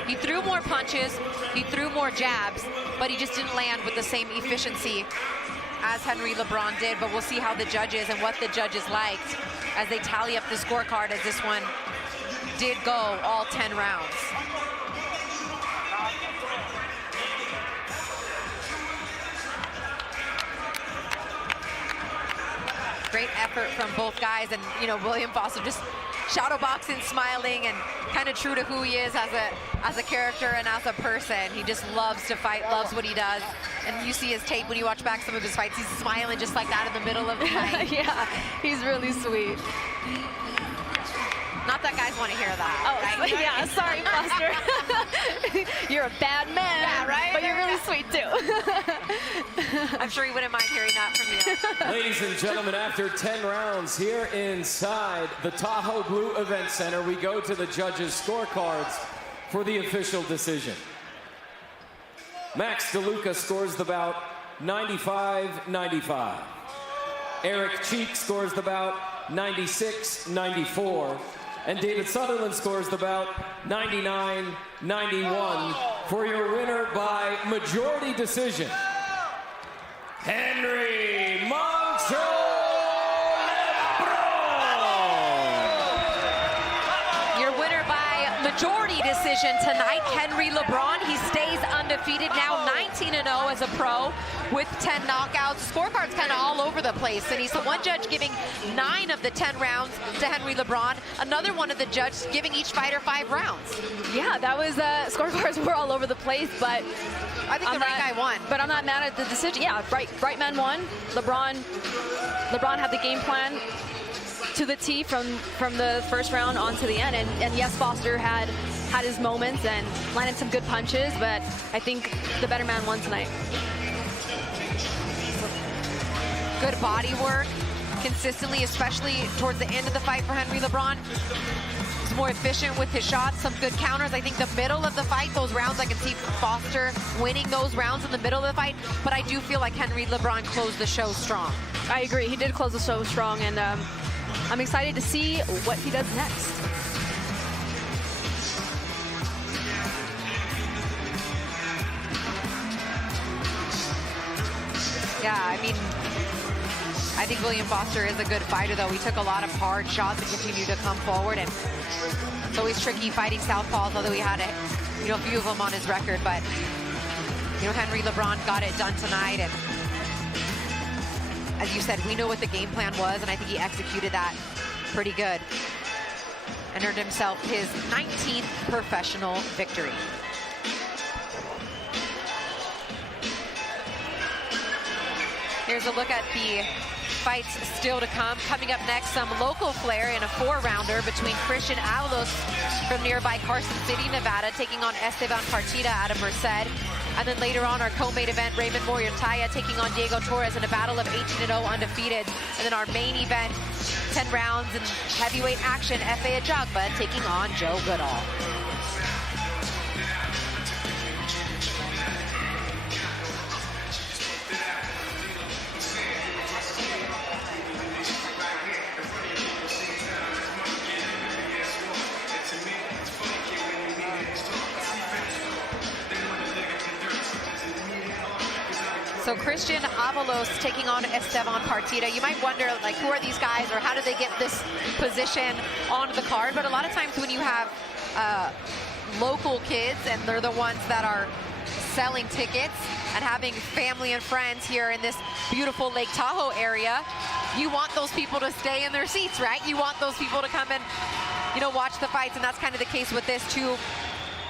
He threw more punches, he threw more jabs, but he just didn't land with the same efficiency as Henry LeBron did. But we'll see how the judges and what the judges liked as they tally up the scorecard, as this one did go all 10 rounds. Great effort from both guys, and you know, William Foster just shadow boxing, smiling, and kind of true to who he is as a character and as a person. He just loves to fight, loves what he does. And you see his tape when you watch back some of his fights, he's smiling just like that in the middle of the fight. Yeah, he's really sweet. Not that guys want to hear that. Oh, right? Yeah, sorry, Foster. You're a bad man, yeah, right? But you're really sweet, too. I'm sure he wouldn't mind hearing that from you. Ladies and gentlemen, after 10 rounds here inside the Tahoe Blue Event Center, we go to the judges' scorecards for the official decision. Max DeLuca scores the bout 95-95. Eric Cheek scores the bout 96-94. And David Sutherland scores the bout 99-91 for your winner by majority decision, Henry Moncho LeBron. majority decision tonight. Henry LeBron, he stays undefeated now, 19-0 as a pro with 10 knockouts. Scorecard's kind of all over the place, and he's the one judge giving 9 of the 10 rounds to Henry LeBron. Another one of the judges giving each fighter 5 rounds. Yeah, that was scorecards were all over the place, but I think the right guy won. But I'm not mad at the decision. Yeah, right man won. LeBron had the game plan to the T from the first round on to the end, and yes, Foster had his moments and landed some good punches, but I think the better man won tonight. Good body work consistently, especially towards the end of the fight for Henry LeBron. He's more efficient with his shots, some good counters. I think the middle of the fight, those rounds, I can see Foster winning those rounds in the middle of the fight, but I do feel like Henry LeBron closed the show strong. I agree, he did close the show strong, and I'm excited to see what he does next. Yeah, I mean, I think William Foster is a good fighter, though. He took a lot of hard shots and continued to come forward, and it's always tricky fighting southpaws, although he had a few of them on his record. But Henry LeBron got it done tonight, and as you said, we know what the game plan was, and I think he executed that pretty good and earned himself his 19th professional victory. Here's a look at the fights still to come. Coming up next, some local flair in a 4-rounder between Christian Avalos from nearby Carson City, Nevada, taking on Esteban Partida out of Merced. And then later on, our co-main event, Raymond Muratalla taking on Diego Torres in a battle of 18-0 undefeated. And then our main event, 10 rounds and heavyweight action, Efe Ajagba taking on Joe Goodall. So Christian Avalos taking on Esteban Partida. You might wonder, like, who are these guys, or how did they get this position on the card? But a lot of times when you have local kids and they're the ones that are selling tickets and having family and friends here in this beautiful Lake Tahoe area, you want those people to stay in their seats, right? You want those people to come and, watch the fights, and that's kind of the case with this too.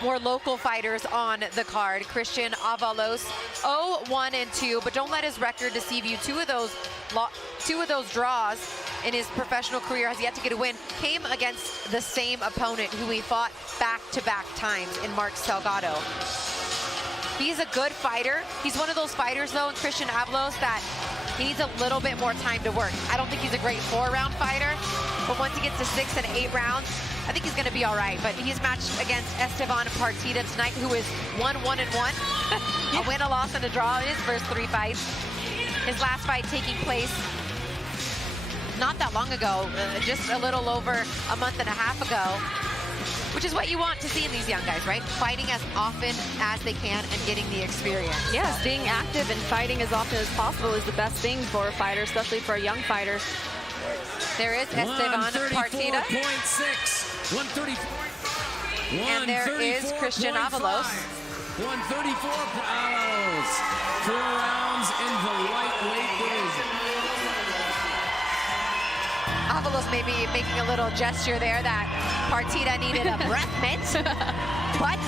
More local fighters on the card. Christian Avalos 0-1-2, but don't let his record deceive you. Two of those draws in his professional career has yet to get a win. Came against the same opponent who he fought back-to-back times in Mark Salgado. He's a good fighter. He's one of those fighters, though, in Christian Avalos, that he needs a little bit more time to work. I don't think he's a great 4-round fighter, but once he gets to 6 and 8 rounds, I think he's going to be all right. But he's matched against Esteban Partida tonight, who is 1-1-1. A win, a loss, and a draw in his first 3 fights. His last fight taking place not that long ago, just a little over a month and a half ago, which is what you want to see in these young guys, right? Fighting as often as they can and getting the experience. Yes, being active and fighting as often as possible is the best thing for a fighter, especially for a young fighter. There is Esteban Partida. 134.6. 134. And there is Christian Avalos. 134 for Avalos. 4 rounds in the lightweight division. Avalos may be making a little gesture there that Partida needed a breath mint. But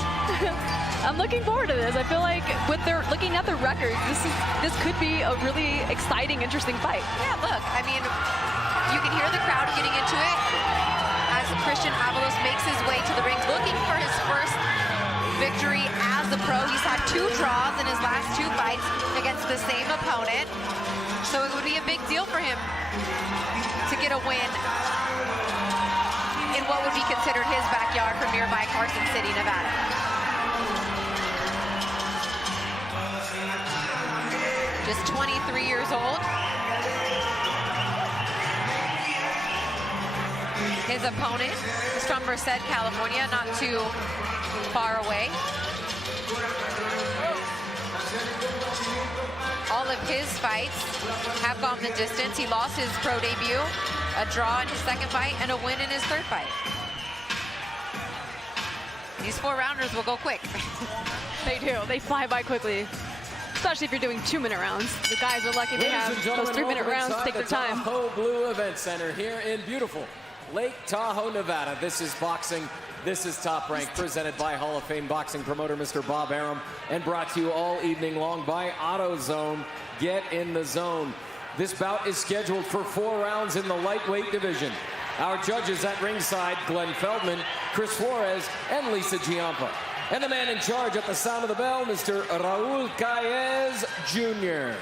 I'm looking forward to this. I feel like looking at the records, this could be a really exciting, interesting fight. Yeah, look, I mean, you can hear the crowd getting into it as Christian Avalos makes his way to the ring, looking for his first victory as a pro. He's had 2 draws in his last 2 fights against the same opponent. So it would be a big deal for him to get a win in what would be considered his backyard from nearby Carson City, Nevada. Just 23 years old. His opponent is from Merced, California, not too far away. All of his fights have gone the distance. He lost his pro debut, a draw in his second fight, and a win in his third fight. These 4-rounders will go quick. They do. They fly by quickly. Especially if you're doing 2-minute rounds. The guys are lucky they have those 3-minute rounds to take their time. Tahoe Blue Event Center here in beautiful Lake Tahoe, Nevada. This is boxing. This is Top Rank, presented by Hall of Fame boxing promoter Mr. Bob Arum, and brought to you all evening long by AutoZone. Get in the zone. This bout is scheduled for 4 rounds in the lightweight division. Our judges at ringside, Glenn Feldman, Chris Flores, and Lisa Giampa. And the man in charge at the sound of the bell, Mr. Raul Caez Jr.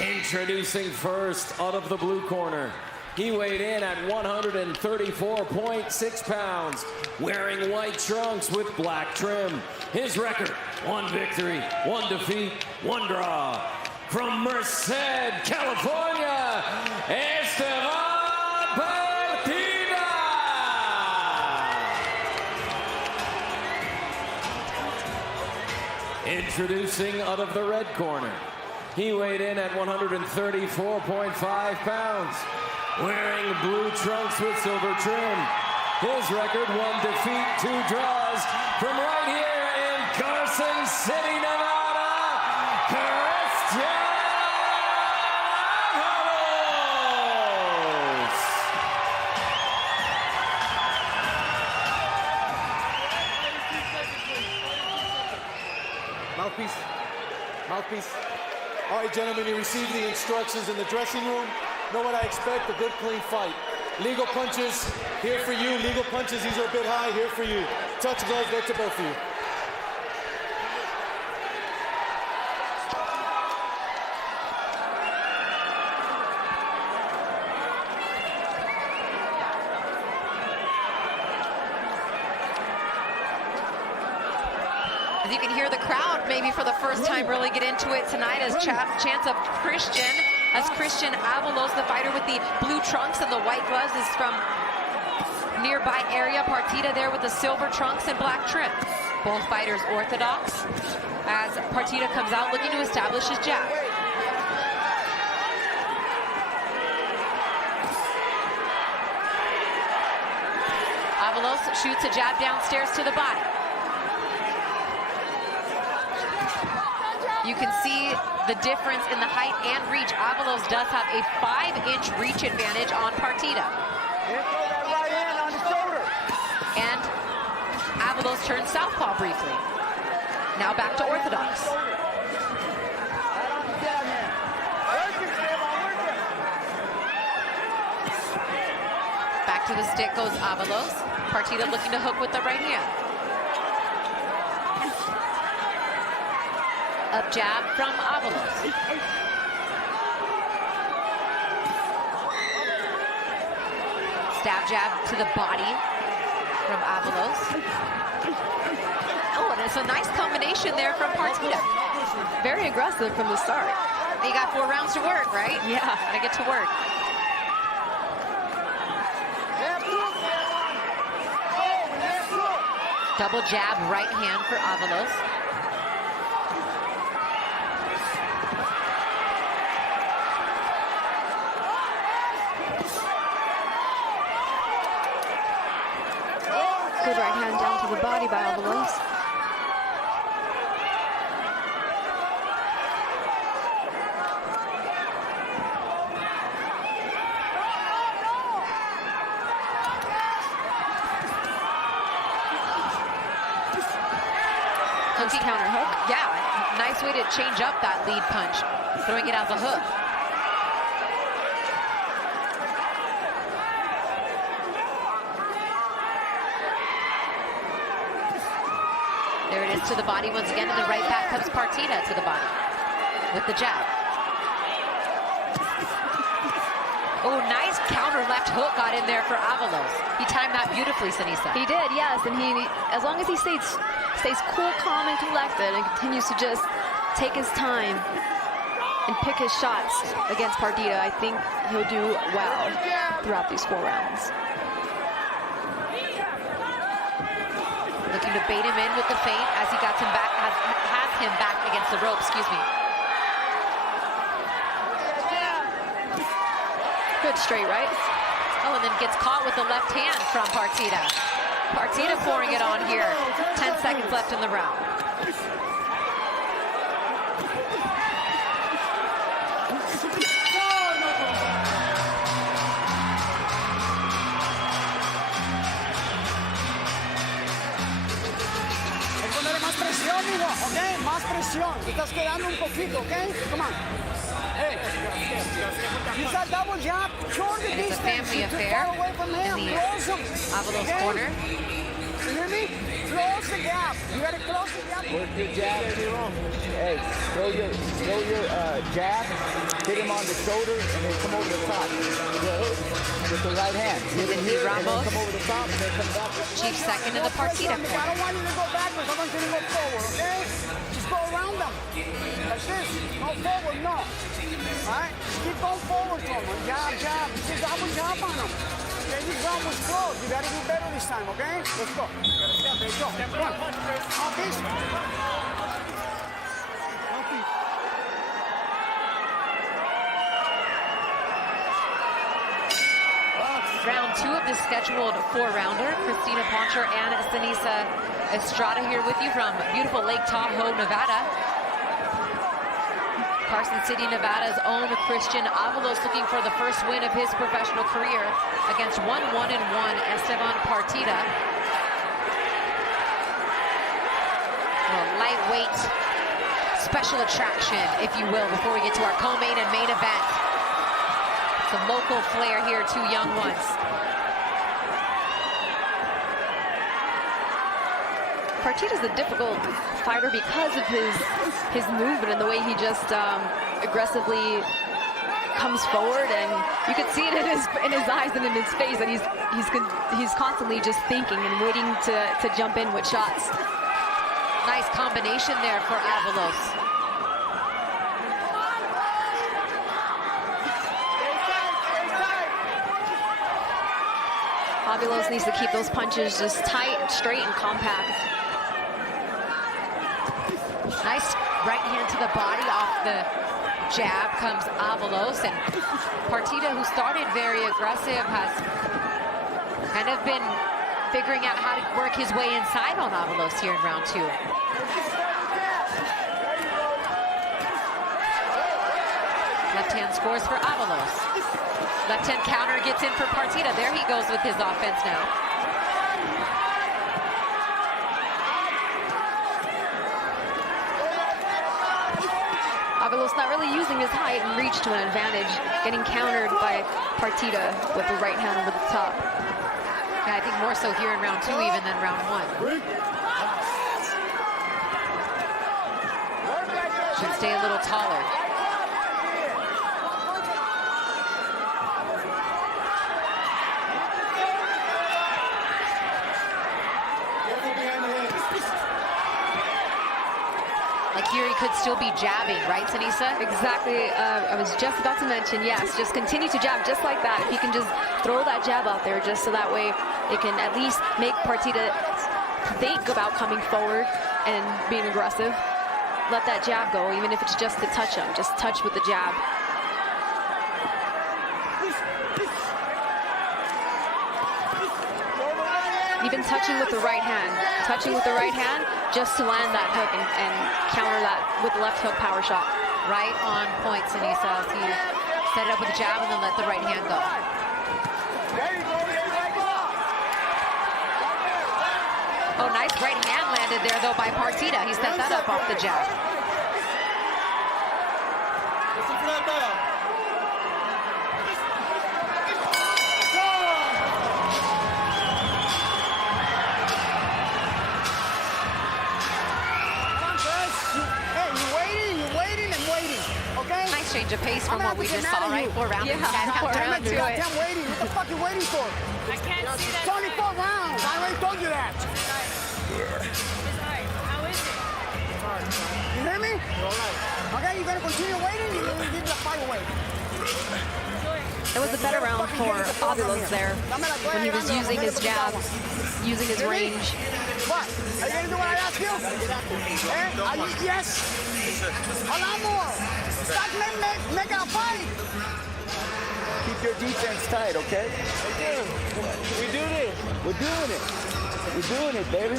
Introducing first, out of the blue corner. He weighed in at 134.6 pounds, wearing white trunks with black trim. His record, 1 victory, 1 defeat, 1 draw. From Merced, California, Esteban Partida. Introducing out of the red corner. He weighed in at 134.5 pounds, wearing blue trunks with silver trim. His record, 1 defeat, 2 draws. From right here in Carson City, Nevada, Christian Avalos. Mouthpiece. Mouthpiece. All right, gentlemen, you received the instructions in the dressing room. Know what I expect, a good, clean fight. Legal punches, here for you. Legal punches, these are a bit high, here for you. Touch gloves, go to both of you. As you can hear the crowd, maybe for the first time, really get into it tonight as chance of Christian. As Christian Avalos, the fighter with the blue trunks and the white gloves, is from nearby area. Partida there with the silver trunks and black trim. Both fighters orthodox as Partida comes out looking to establish his jab. Avalos shoots a jab downstairs to the body. You can see the difference in the height and reach. Avalos does have a 5-inch reach advantage on Partida. Right hand on the shoulder. And Avalos turns southpaw briefly. Now back to orthodox. Back to the stick goes Avalos. Partida looking to hook with the right hand. Up jab from Avalos. Stab jab to the body from Avalos. Oh, and it's a nice combination there from Partida. Very aggressive from the start. You got 4 rounds to work, right? Yeah. Gotta get to work. Double jab right hand for Avalos. Good right hand down to the body by Avalos. Hooky counter hook. Yeah, nice way to change up that lead punch, throwing it as a hook. There it is to the body once again, and then right back comes Partida to the body with the jab. Oh, nice counter left hook got in there for Avalos. He timed that beautifully, Sinisa. He did, yes, and he, as long as he stays cool, calm, and collected, and continues to just take his time and pick his shots against Partida, I think he'll do well throughout these 4 rounds. Looking to bait him in with the feint as he got him back, has him back against the rope, excuse me. Good straight right. Oh, and then gets caught with the left hand from Partida. Partida pouring it on here. 10 seconds left in the round. Más presión, hijo, ¿ok? Más presión. Te estás quedando un poquito, ¿ok? Come on. Hey. Use that double jab. Short the distance. It's a family affair in the Avalos corner. You hear me? Close the gap. You gotta close the gap. Work your jab. Hey, throw your jab, hit him on the shoulder, and then come over the top. With the right hand. Hit him here, and then come over the top, and then come back. Chief second in the Partida corner. I don't want you to go backwards. I want you to go forward, okay? Just go around them. Like this. No forward, no. All right? Keep going forward to them. Jab, jab. Just double jab on them. Okay, this round was close. You gotta do better this time, okay? Let's go. Let's go. Come on. Off this. Round 2 of the scheduled 4-rounder. Christina Poncher and Sinisa Estrada here with you from beautiful Lake Tahoe, Nevada. Carson City, Nevada's own Christian Avalos looking for the first win of his professional career against 1-1-1 Esteban Partida. A lightweight special attraction, if you will, before we get to our co-main and main event. Some local flair here, two young ones. Partida's a difficult fighter because of his movement and the way he just aggressively comes forward, and you can see it in his eyes and in his face that he's constantly just thinking and waiting to jump in with shots. Nice combination there for Avalos. Avalos needs to keep those punches just tight, straight, and compact. Nice right hand to the body. Off the jab comes Avalos, and Partida, who started very aggressive, has kind of been figuring out how to work his way inside on Avalos here in round 2. Left hand scores for Avalos. Left hand counter gets in for Partida. There he goes with his offense now. Avalos not really using his height and reach to an advantage, getting countered by Partida with the right hand over the top. Yeah, I think more so here in round 2 even than round 1. Should stay a little taller. Like here he could still be jabbing, right, Sinisa? Exactly. I was just about to mention, yes, just continue to jab just like that. If he can just throw that jab out there just so that way it can at least make Partida think about coming forward and being aggressive. Let that jab go, even if it's just to touch him. Just touch with the jab. Even touching with the right hand. Touching with the right hand just to land that hook and counter that with the left hook power shot. Right on point, Sinisa. He set it up with the jab and then let the right hand go. Oh, nice right hand landed there, though, by Partida. He set that up off the jab. Nice change of pace from what we just saw, right? 4 rounds. Yeah, These guys got down to it. I'm waiting. What the fuck are you waiting for? I can't see that. It's only 4 rounds. I already told you that. How is it? You hear me? Okay, you're gonna continue waiting. You're gonna give the fight away. It was a better round for Avalos there when he was using his jab, using his range. What? Are you gonna do what I ask you? Are you? Yes. A lot more. Stop making a fight. Keep your defense tight, okay? We do this. We're doing it. You're doing it, baby.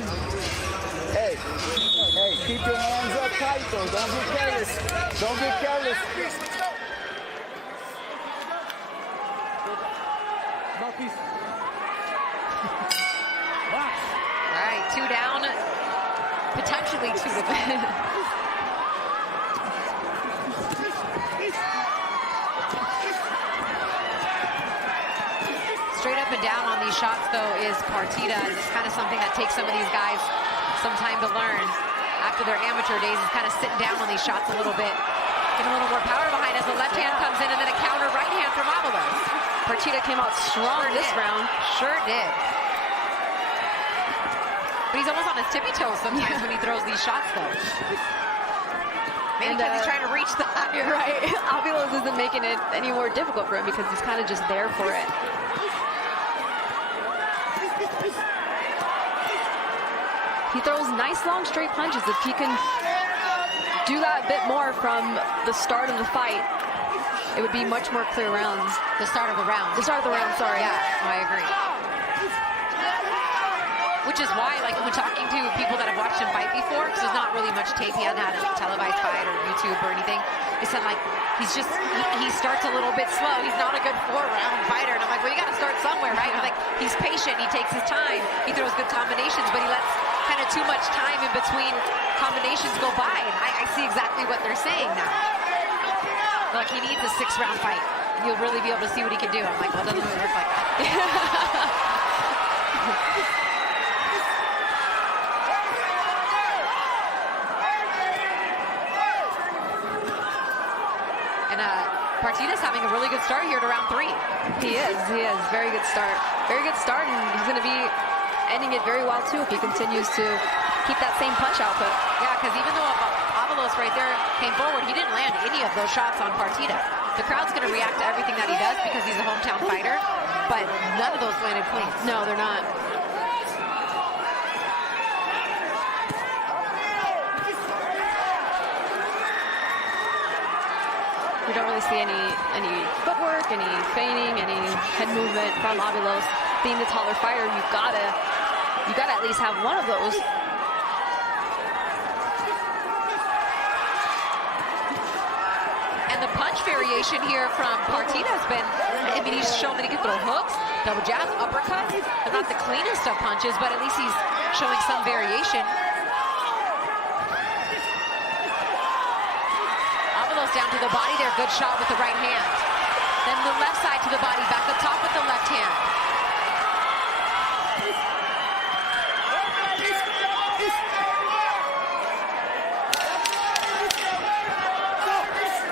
Hey, keep your hands up tight, though. Don't get careless. Don't get careless. All right, 2 down, potentially 2 to win. Straight up and down on these shots, though, is Partida. And it's kind of something that takes some of these guys some time to learn. After their amateur days, is kind of sitting down on these shots a little bit. Get a little more power behind as the left hand comes in, and then a counter right hand from Avalos. Partida came out strong this round. Sure did. But he's almost on his tippy toes sometimes when he throws these shots, though. Maybe because he's trying to reach the higher. Right. Avalos isn't making it any more difficult for him because he's kind of just there for it. He throws nice long straight punches. If he can do that a bit more from the start of the fight, it would be much more clear rounds. The start of the round. The start of the round, sorry. Yeah, I agree. Which is why, like, when talking to people that have watched him fight before, because there's not really much tape, he hasn't had a televised fight or YouTube or anything, they said, like, he's just, he starts a little bit slow. He's not a good 4-round fighter. And I'm like, well, you got to start somewhere, right? Like, he's patient. He takes his time. He throws good combinations, but he lets kind of too much time in between combinations go by. And I see exactly what they're saying now. Like, he needs a 6-round fight. You'll really be able to see what he can do. I'm like, well, it doesn't really work like that. Partida's having a really good start here to round 3. He is. Very good start. Very good start, and he's going to be ending it very well, too, if he continues to keep that same punch output. Yeah, because even though Avalos right there came forward, he didn't land any of those shots on Partida. The crowd's going to react to everything that he does because he's a hometown fighter, but none of those landed clean. No, they're not. We don't really see any footwork, any feigning, any head movement from Avalos. Being the taller fighter, you gotta at least have one of those. And the punch variation here from Partida has been, I mean, he's shown that he can throw hooks, double jabs, uppercuts. They're not the cleanest of punches, but at least he's showing some variation. Down to the body there, good shot with the right hand. Then the left side to the body, back up top with the left hand.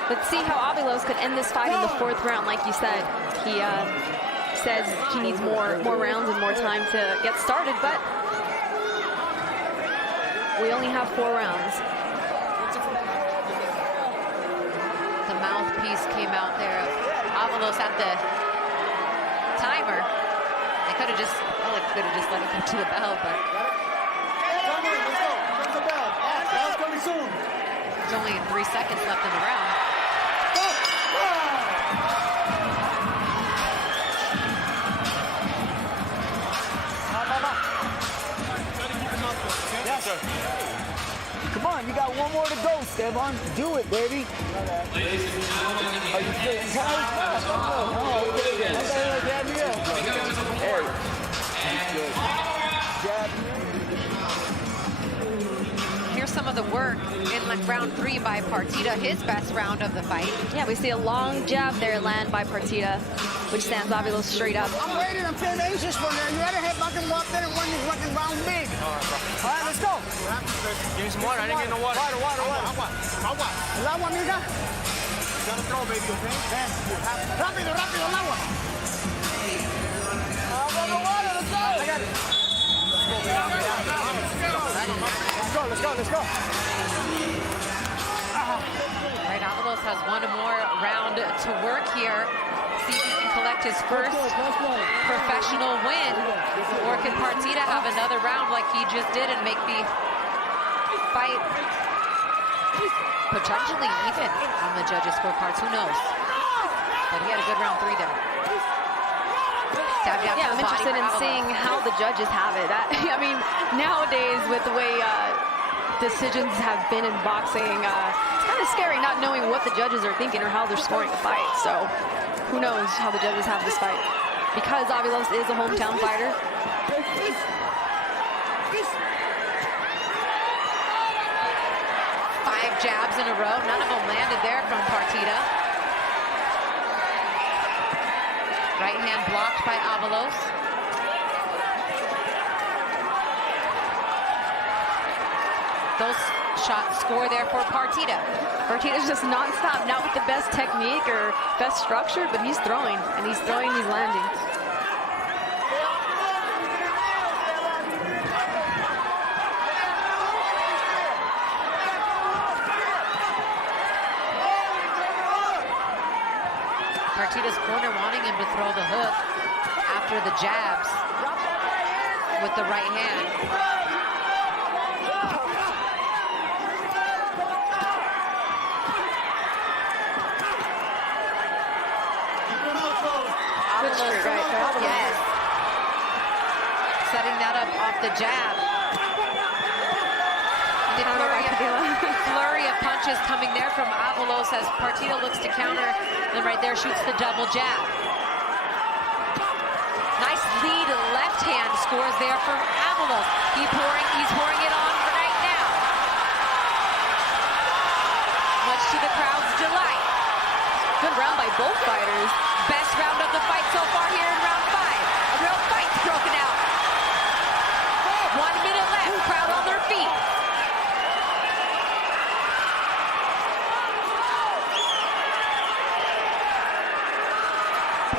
Let's see how Avalos could end this fight in the 4th round. Like you said, he says he needs more rounds and more time to get started, but we only have 4 rounds. Mouthpiece came out there. Avalos at the timer. They could have just, well, they could have just let it go to the bell, but there's only 3 seconds left in the round. Come on, you got one more to go, Stevan. Do it, baby. Are you feeling tight? Oh, okay. Jab me up. Hey. Jab me. Here's some of the work in like round 3 by Partida, his best round of the fight. Yeah, we see a long jab there land by Partida, which stands Avalos straight up. I'm waiting on 10 aces for there. You gotta head back and walk there and run this fucking round big. All right, let's go. Give me some water. I didn't get no water. Water. El agua, amiga. You gotta throw, baby, okay? Rápido, el agua. Let's go. I got it. Let's go. All right, Avalos has one more round to work here. See if he can collect his first professional win, or can Partida have another round like he just did and make the fight potentially even on the judges' scorecards? Who knows? But he had a good round 3 there. Jab, jab, Yeah, I'm interested in seeing how the judges have it. I mean, nowadays with the way decisions have been in boxing, it's kind of scary not knowing what the judges are thinking or how they're scoring the fight. So who knows how the judges have this fight. Because Avalos is a hometown fighter. Five jabs in a row. None of them landed there from Partida. Right hand blocked by Avalos. Those shots score there for Partida. Partida's just nonstop, not with the best technique or best structure, but he's throwing, and he's throwing, he's landing. Partida's corner wanting him to throw the hook after the jabs with the right hand. Yes. Setting that up off the jab. Flurry of punches coming there from Avalos as Partida looks to counter. And right there shoots the double jab. Nice lead left hand scores there for Avalos. He's pouring it on right now. Much to the crowd's delight. Good round by both fighters. Best round of the fight so far here in round 5. A real fight's broken out. 1 minute left. Crowd on their feet.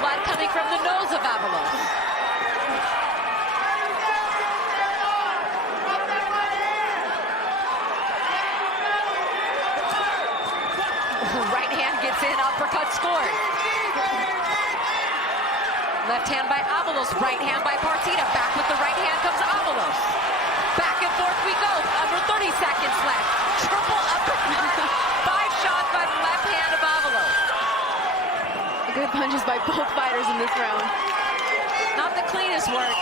Blood coming from the nose of Avalos. Right hand gets in, uppercut scored. Left hand by Avalos, right hand by Partida. Back with the right hand comes Avalos. Back and forth we go, under 30 seconds left. Triple uppercut. 5 shots by the left hand of Avalos. Good punches by both fighters in this round. Not the cleanest work,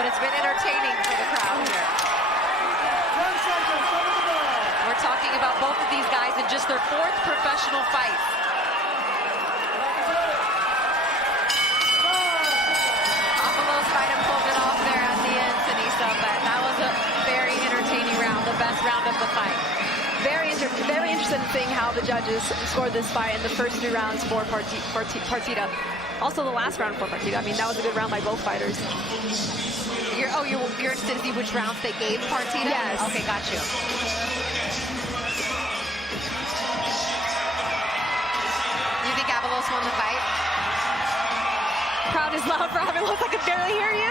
but it's been entertaining for the crowd here. We're talking about both of these guys in just their 4th professional fight. Best round of the fight. Very interested in seeing how the judges scored this fight in the first 3 rounds for Partida. Also the last round for Partida. I mean, that was a good round by both fighters. You're interested to see which rounds they gave Partida? Yes. Okay, got you. You think Avalos won the fight? Crowd is loud for Avalos. I could barely hear you.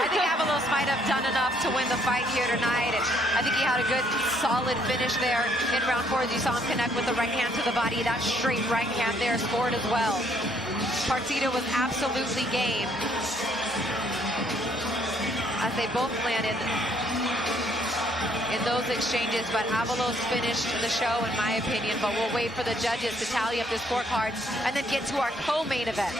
I think Avalos might have done enough to win the fight here tonight. I think he had a good, solid finish there in round 4 as you saw him connect with the right hand to the body. That straight right hand there scored as well. Partida was absolutely game as they both landed in those exchanges, but Avalos finished the show in my opinion, but we'll wait for the judges to tally up the scorecards and then get to our co-main event.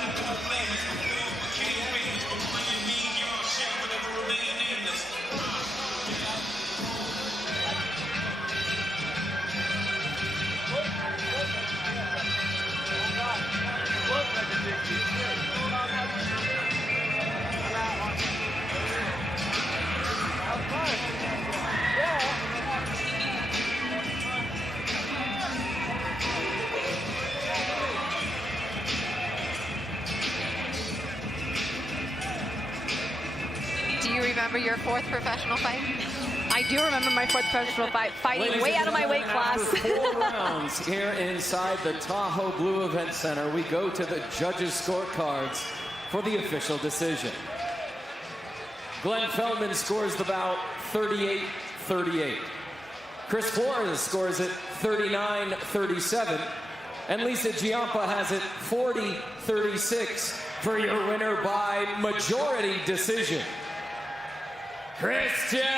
Do you remember your 4th professional fight? I do remember my 4th professional fight, fighting way out of my weight class. After 4 rounds here inside the Tahoe Blue Event Center, we go to the judges' scorecards for the official decision. Glenn Feldman scores the bout 38-38. Chris Flores scores it 39-37. And Lisa Giampa has it 40-36 for your winner by majority decision. Christian And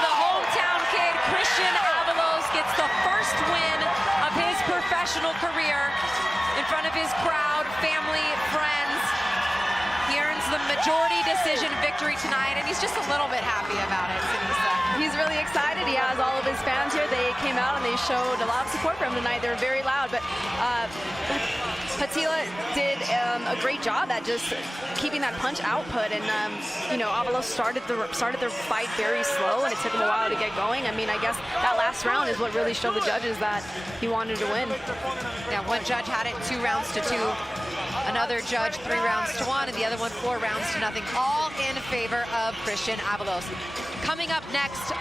the hometown kid, Christian Avalos, gets the first win of his professional career in front of his crowd, family, friends. He earns the majority decision victory tonight, and he's just a little bit happy about it. He's really excited. He has all of his fans here. They came out and they showed a lot of support for him tonight. They were very loud, but Partida did a great job at just keeping that punch output. And you know, Avalos started their fight very slow, and it took him a while to get going. I mean, I guess that last round is what really showed the judges that he wanted to win. Yeah, one judge had it 2 rounds to 2. Another judge 3 rounds to 1, and the other one 4 rounds to nothing, all in favor of Christian Avalos. Coming up next,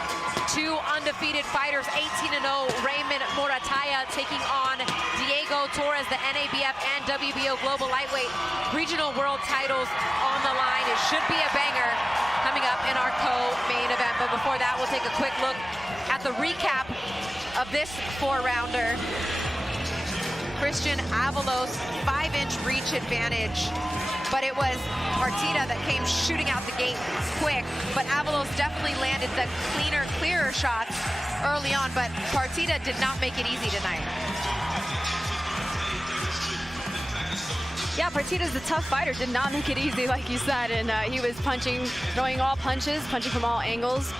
2 undefeated fighters, 18-0 Raymond Muratalla taking on Diego Torres, the NABF and WBO Global Lightweight Regional World titles on the line. It should be a banger coming up in our co-main event. But before that, we'll take a quick look at the recap of this 4-rounder. Christian Avalos, 5-inch reach advantage, but it was Partida that came shooting out the gate quick, but Avalos definitely landed the cleaner, clearer shots early on, but Partida did not make it easy tonight. Yeah, Partida's a tough fighter, did not make it easy, like you said, and he was punching, throwing all punches, punching from all angles.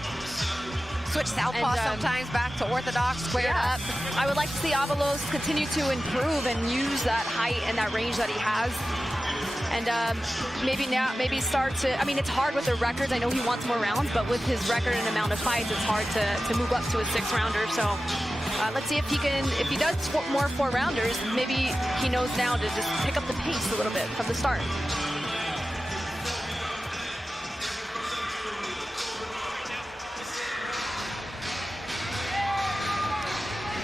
Switch southpaw sometimes back to orthodox, squared up. I would like to see Avalos continue to improve and use that height and that range that he has. And maybe start to, I mean, it's hard with the records. I know he wants more rounds, but with his record and amount of fights, it's hard to move up to a 6-rounder. So let's see if he can, if he does more 4-rounders, maybe he knows now to just pick up the pace a little bit from the start.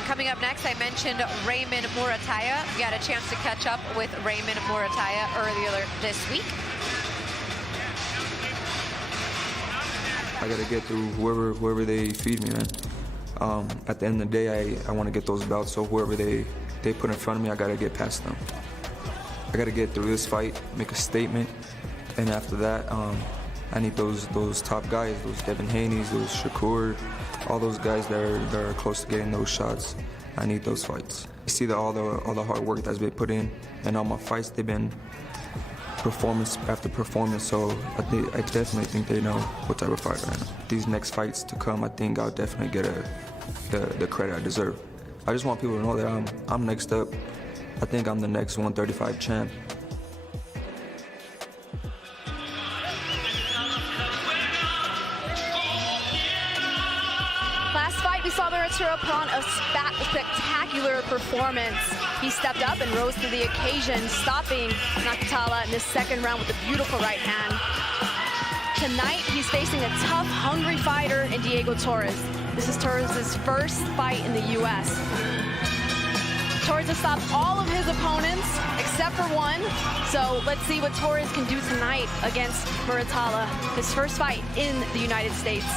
Coming up next, I mentioned Raymond Muratalla. We had a chance to catch up with Raymond Muratalla earlier this week. I got to get through whoever they feed me, man. At the end of the day, I want to get those belts, so whoever they put in front of me, I got to get past them. I got to get through this fight, make a statement, and after that, I need those top guys, those Devin Haney's, those Shakur, all those guys that are close to getting those shots. I need those fights. I see all the hard work that's been put in, and all my fights, they've been performance after performance. So I definitely think they know what type of fighter I am. These next fights to come, I think I'll definitely get the credit I deserve. I just want people to know that I'm next up. I think I'm the next 135 champ. We saw Muratalla put on a spectacular performance. He stepped up and rose to the occasion, stopping Muratalla in the 2nd round with a beautiful right hand. Tonight, he's facing a tough, hungry fighter in Diego Torres. This is Torres' first fight in the U.S. Torres has stopped all of his opponents except for one. So let's see what Torres can do tonight against Muratalla, his first fight in the United States.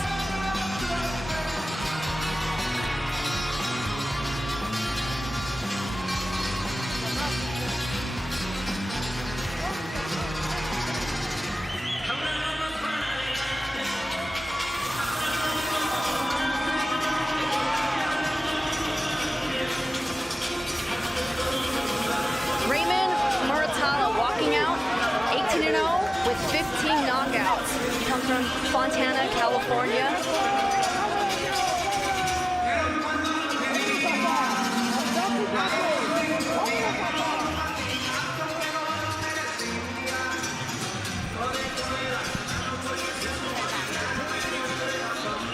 From Fontana, California.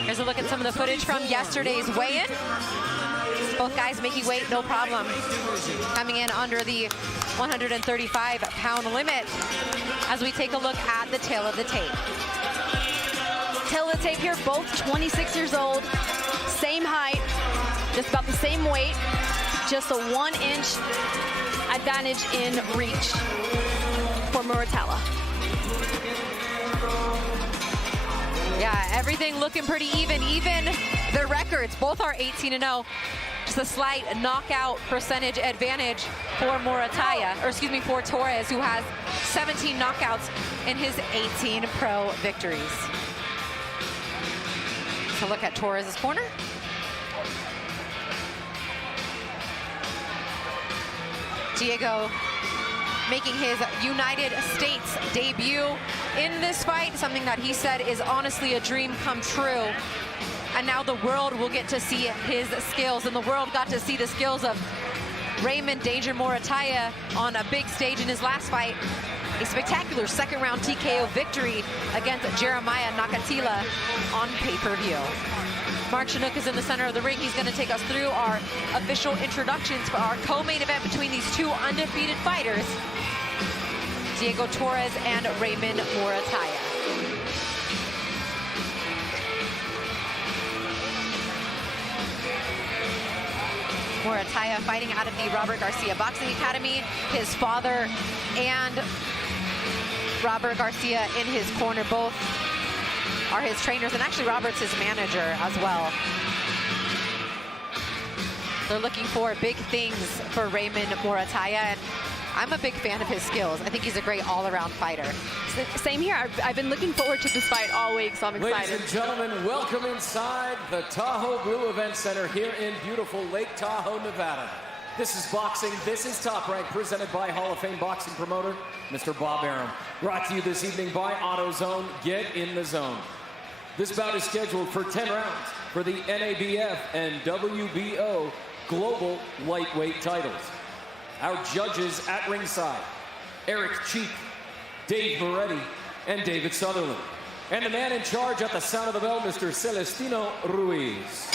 Here's a look at some of the footage from yesterday's weigh-in. Both guys making weight, no problem. Coming in under the 135-pound limit as we take a look at the tail of the tape. Tail of the tape here, both 26 years old, same height, just about the same weight, just a 1-inch advantage in reach for Muratalla. Yeah, everything looking pretty even. Even the records, both are 18-0. Just a slight knockout percentage advantage for Muratalla, or excuse me, for Torres, who has 17 knockouts in his 18 pro victories. So look at Torres' corner. Diego making his United States debut in this fight, something that he said is honestly a dream come true. And now the world will get to see his skills, and the world got to see the skills of Raymond Danger Muratalla on a big stage in his last fight. A spectacular second-round TKO victory against Jeremiah Nakatila on pay-per-view. Mark Chinook is in the center of the ring. He's going to take us through our official introductions for our co-main event between these two undefeated fighters, Diego Torres and Raymond Muratalla. Muratalla fighting out of the Robert Garcia Boxing Academy. His father and Robert Garcia in his corner, both are his trainers, and actually Robert's his manager as well. They're looking for big things for Raymond Muratalla, and I'm a big fan of his skills. I think he's a great all-around fighter. Same here. I've been looking forward to this fight all week, so I'm excited. Ladies and gentlemen, welcome inside the Tahoe Blue Event Center here in beautiful Lake Tahoe, Nevada. This is boxing. This is Top Rank, presented by Hall of Fame boxing promoter, Mr. Bob Arum. Brought to you this evening by AutoZone. Get in the zone. This bout is scheduled for 10 rounds for the NABF and WBO Global Lightweight titles. Our judges at ringside, Eric Cheek, Dave Moretti, and David Sutherland. And the man in charge at the sound of the bell, Mr. Celestino Ruiz.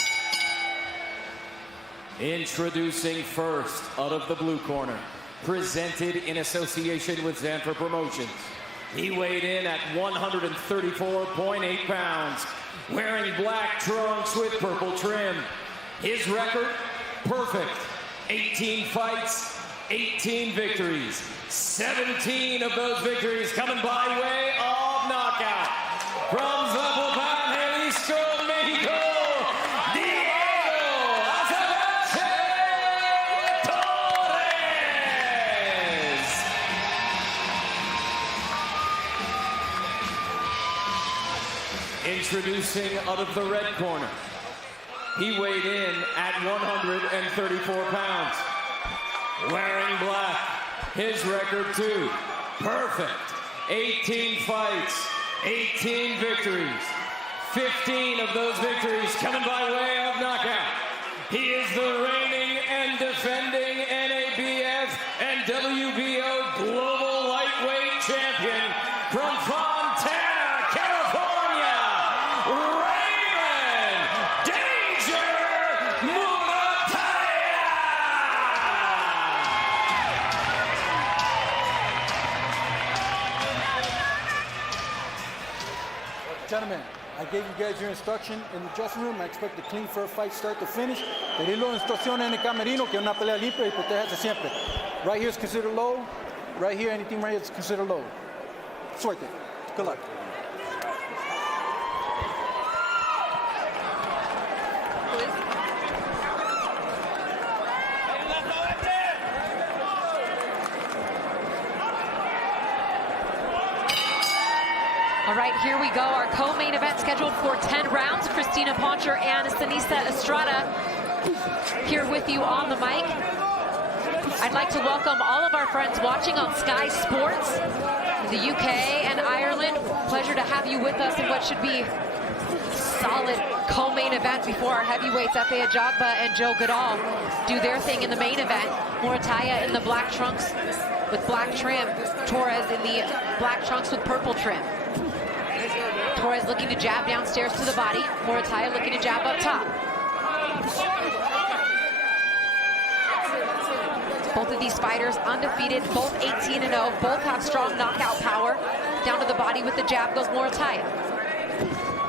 Introducing first, out of the blue corner, presented in association with Xanfer Promotions. He weighed in at 134.8 pounds, wearing black trunks with purple trim. His record, perfect. 18 fights, 18 victories. 17 of those victories coming by way of knockout. From Zapopan, Jalisco, Mexico, Diego Torres. Introducing out of the red corner. He weighed in at 134 pounds. Wearing black, his record too, perfect. 18 fights, 18 victories. 15 of those victories coming by way of knockout. He is the reigning and defending NABF and WBO Global Lightweight Champion from Fontana, California, Raymond Danger Gentlemen, I gave you guys your instruction in the dressing room. I expect a clean fair fight start to finish. Pedir las instrucciones en el camerino, que es una pelea limpia y protéjase siempre. Right here is considered low. Right here, anything right here is considered low. Suerte. Good luck. All right, here we go. Our co-main event scheduled for 10 rounds. Christina Poncher and Sinisa Estrada here with you on the mic. I'd like to welcome all of our friends watching on Sky Sports, the UK and Ireland. Pleasure to have you with us in what should be a solid co-main event before our heavyweights, Efe Ajagba and Joe Goodall, do their thing in the main event. Muratalla in the black trunks with black trim. Torres in the black trunks with purple trim. Torres looking to jab downstairs to the body. Muratalla looking to jab up top. Both of these fighters undefeated, both 18-0, both have strong knockout power. Down to the body with the jab goes Muratalla.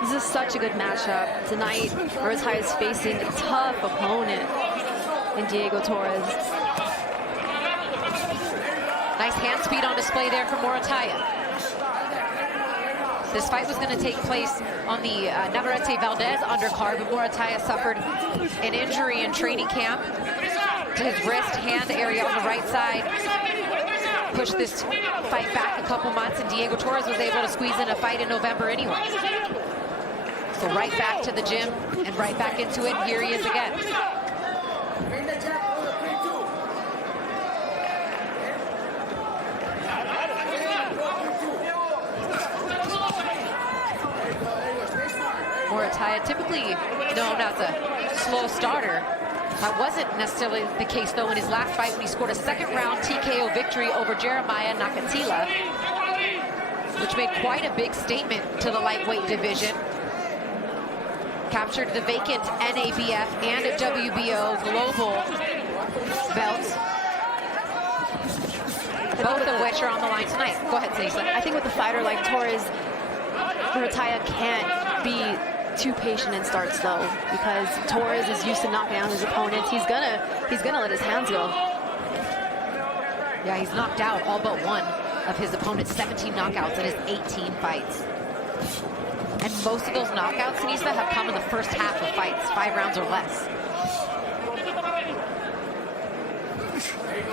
This is such a good matchup. Tonight, Muratalla is facing a tough opponent in Diego Torres. Nice hand speed on display there from Muratalla. This fight was going to take place on the Navarrete Valdez undercard, but Muratalla suffered an injury in training camp to his wrist, hand area on the right side. Pushed this fight back a couple months, and Diego Torres was able to squeeze in a fight in November anyway. So right back to the gym and right back into it. Here he is again. Muratalla, typically known as a slow starter. That wasn't necessarily the case, though, in his last fight when he scored a second-round TKO victory over Jeremiah Nakatila, which made quite a big statement to the lightweight division. Captured the vacant NABF and WBO global belts, both of which are on the line tonight. Go ahead, Cesar. I think with a fighter like Torres, Muratalla can't be too patient and start slow, because Torres is used to knocking down his opponents. He's gonna let his hands go. Yeah, he's knocked out all but one of his opponents. 17 knockouts in his 18 fights. And most of those knockouts, Sinisa, have come in the first half of fights, 5 rounds or less.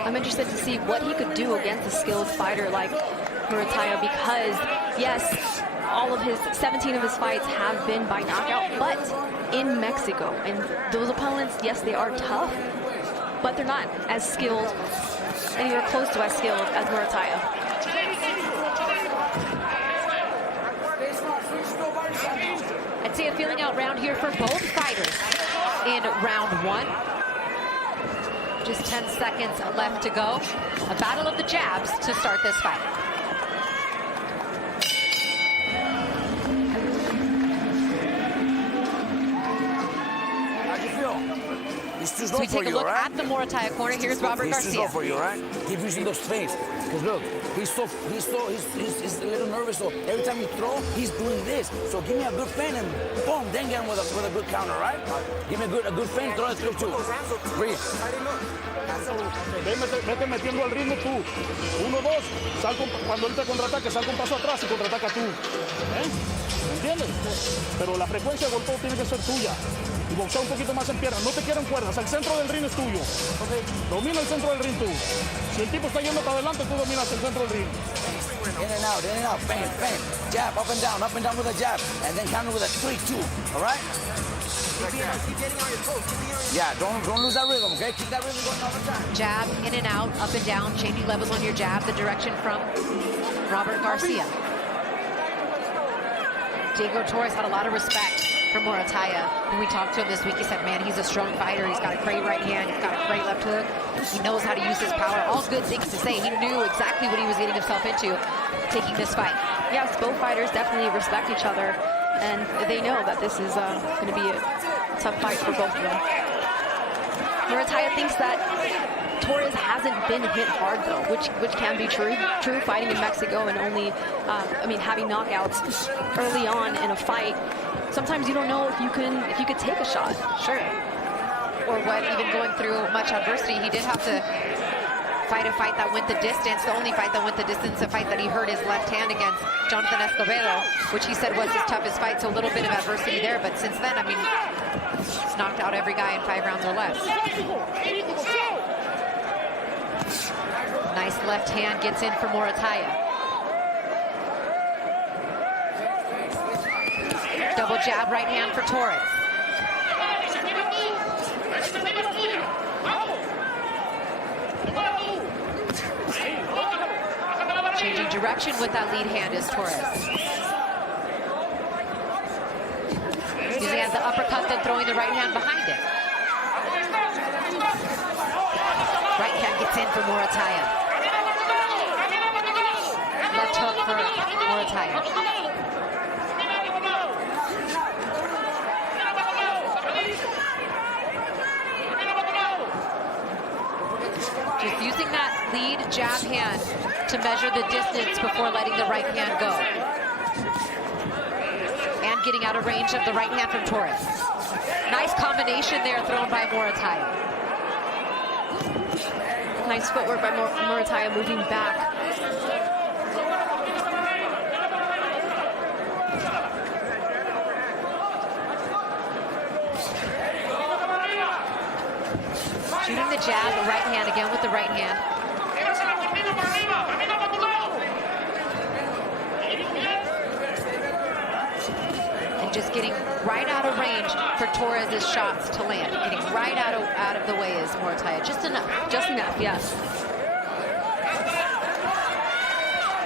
I'm interested to see what he could do against a skilled fighter like Muratalla, because yes, all of his 17 of his fights have been by knockout, but in Mexico. And those opponents, yes, they are tough, but they're not as skilled, anywhere close to as skilled as Muratalla. I'd say a feeling out round here for both fighters in round 1. Just 10 seconds left to go. A battle of the jabs to start this fight. So we take a look at the Muratalla corner. Here's Robert Garcia. For you, right? Keep using those feints. Because look, he's a little nervous. So every time you throw, he's doing this. So give me a good feint and boom, then get him with a good counter, right? Give me a good feint, throw it through too. Breathe. Vete metiendo al ritmo tú. 1, 2, cuando él te contraataque, sal un paso atrás y contraataca tú. ¿Entiendes? Pero la frecuencia de golpeo tiene que ser tuya. Y boxea un poquito más en piernas. No te quieren cuerdas. El centro del ring es tuyo. Domina el centro del ring tú. Si el tipo está yendo para adelante, tú dominas el centro del ring. In and out, feint, feint. Jab, up and down with a jab. And then counter with a 3-2, all right? Keep getting on your toes. Yeah, don't lose that rhythm, okay? Keep that rhythm going all the time. Jab, in and out, up and down, changing levels on your jab, the direction from Robert Garcia. Diego Torres had a lot of respect for Muratalla. When we talked to him this week, he said, man, he's a strong fighter. He's got a great right hand. He's got a great left hook. He knows how to use his power. All good things to say. He knew exactly what he was getting himself into taking this fight. Yes, both fighters definitely respect each other, and they know that this is going to be a tough fight for both of them. Muratalla thinks that Torres hasn't been hit hard, though, which can be true. True, fighting in Mexico and only, having knockouts early on in a fight. Sometimes you don't know if you could take a shot. Sure. Or what, even going through much adversity, he did have to fight a fight that went the distance. The only fight that went the distance, a fight that he hurt his left hand against Jonathan Escobedo, which he said was his toughest fight. So a little bit of adversity there, but since then, he's knocked out every guy in 5 rounds or less. Nice left hand gets in for Muratalla. Double jab right hand for Torres. Changing direction with that lead hand is Torres. Using as the uppercut, then throwing the right hand behind it. Right hand gets in for Muratalla. Left hook for Muratalla. Just using that lead jab hand to measure the distance before letting the right hand go. And getting out of range of the right hand from Torres. Nice combination there thrown by Muratalla. Nice footwork by Muratalla moving back. Shooting the jab, the right hand again with the right hand. And just getting right out of range for Torres' shots to land. Getting right out of the way is Muratalla. Just enough. Just enough, yes.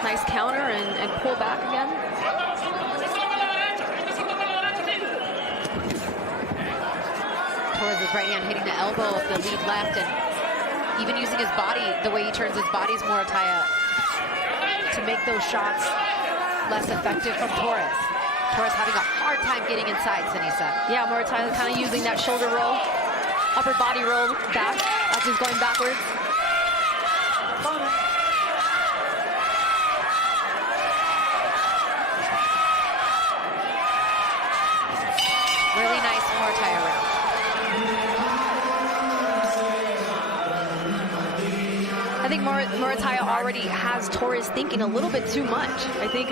Nice counter and pull back again. Torres' right hand hitting the elbow of the lead left, and even using his body, the way he turns his body is Muratalla to make those shots less effective from Torres. Torres having a hard time getting inside, Sinisa. Yeah, Muratalla kind of using that shoulder roll, upper body roll back as he's going backwards. Really nice Muratalla round. I think Muratalla already has Torres thinking a little bit too much. I think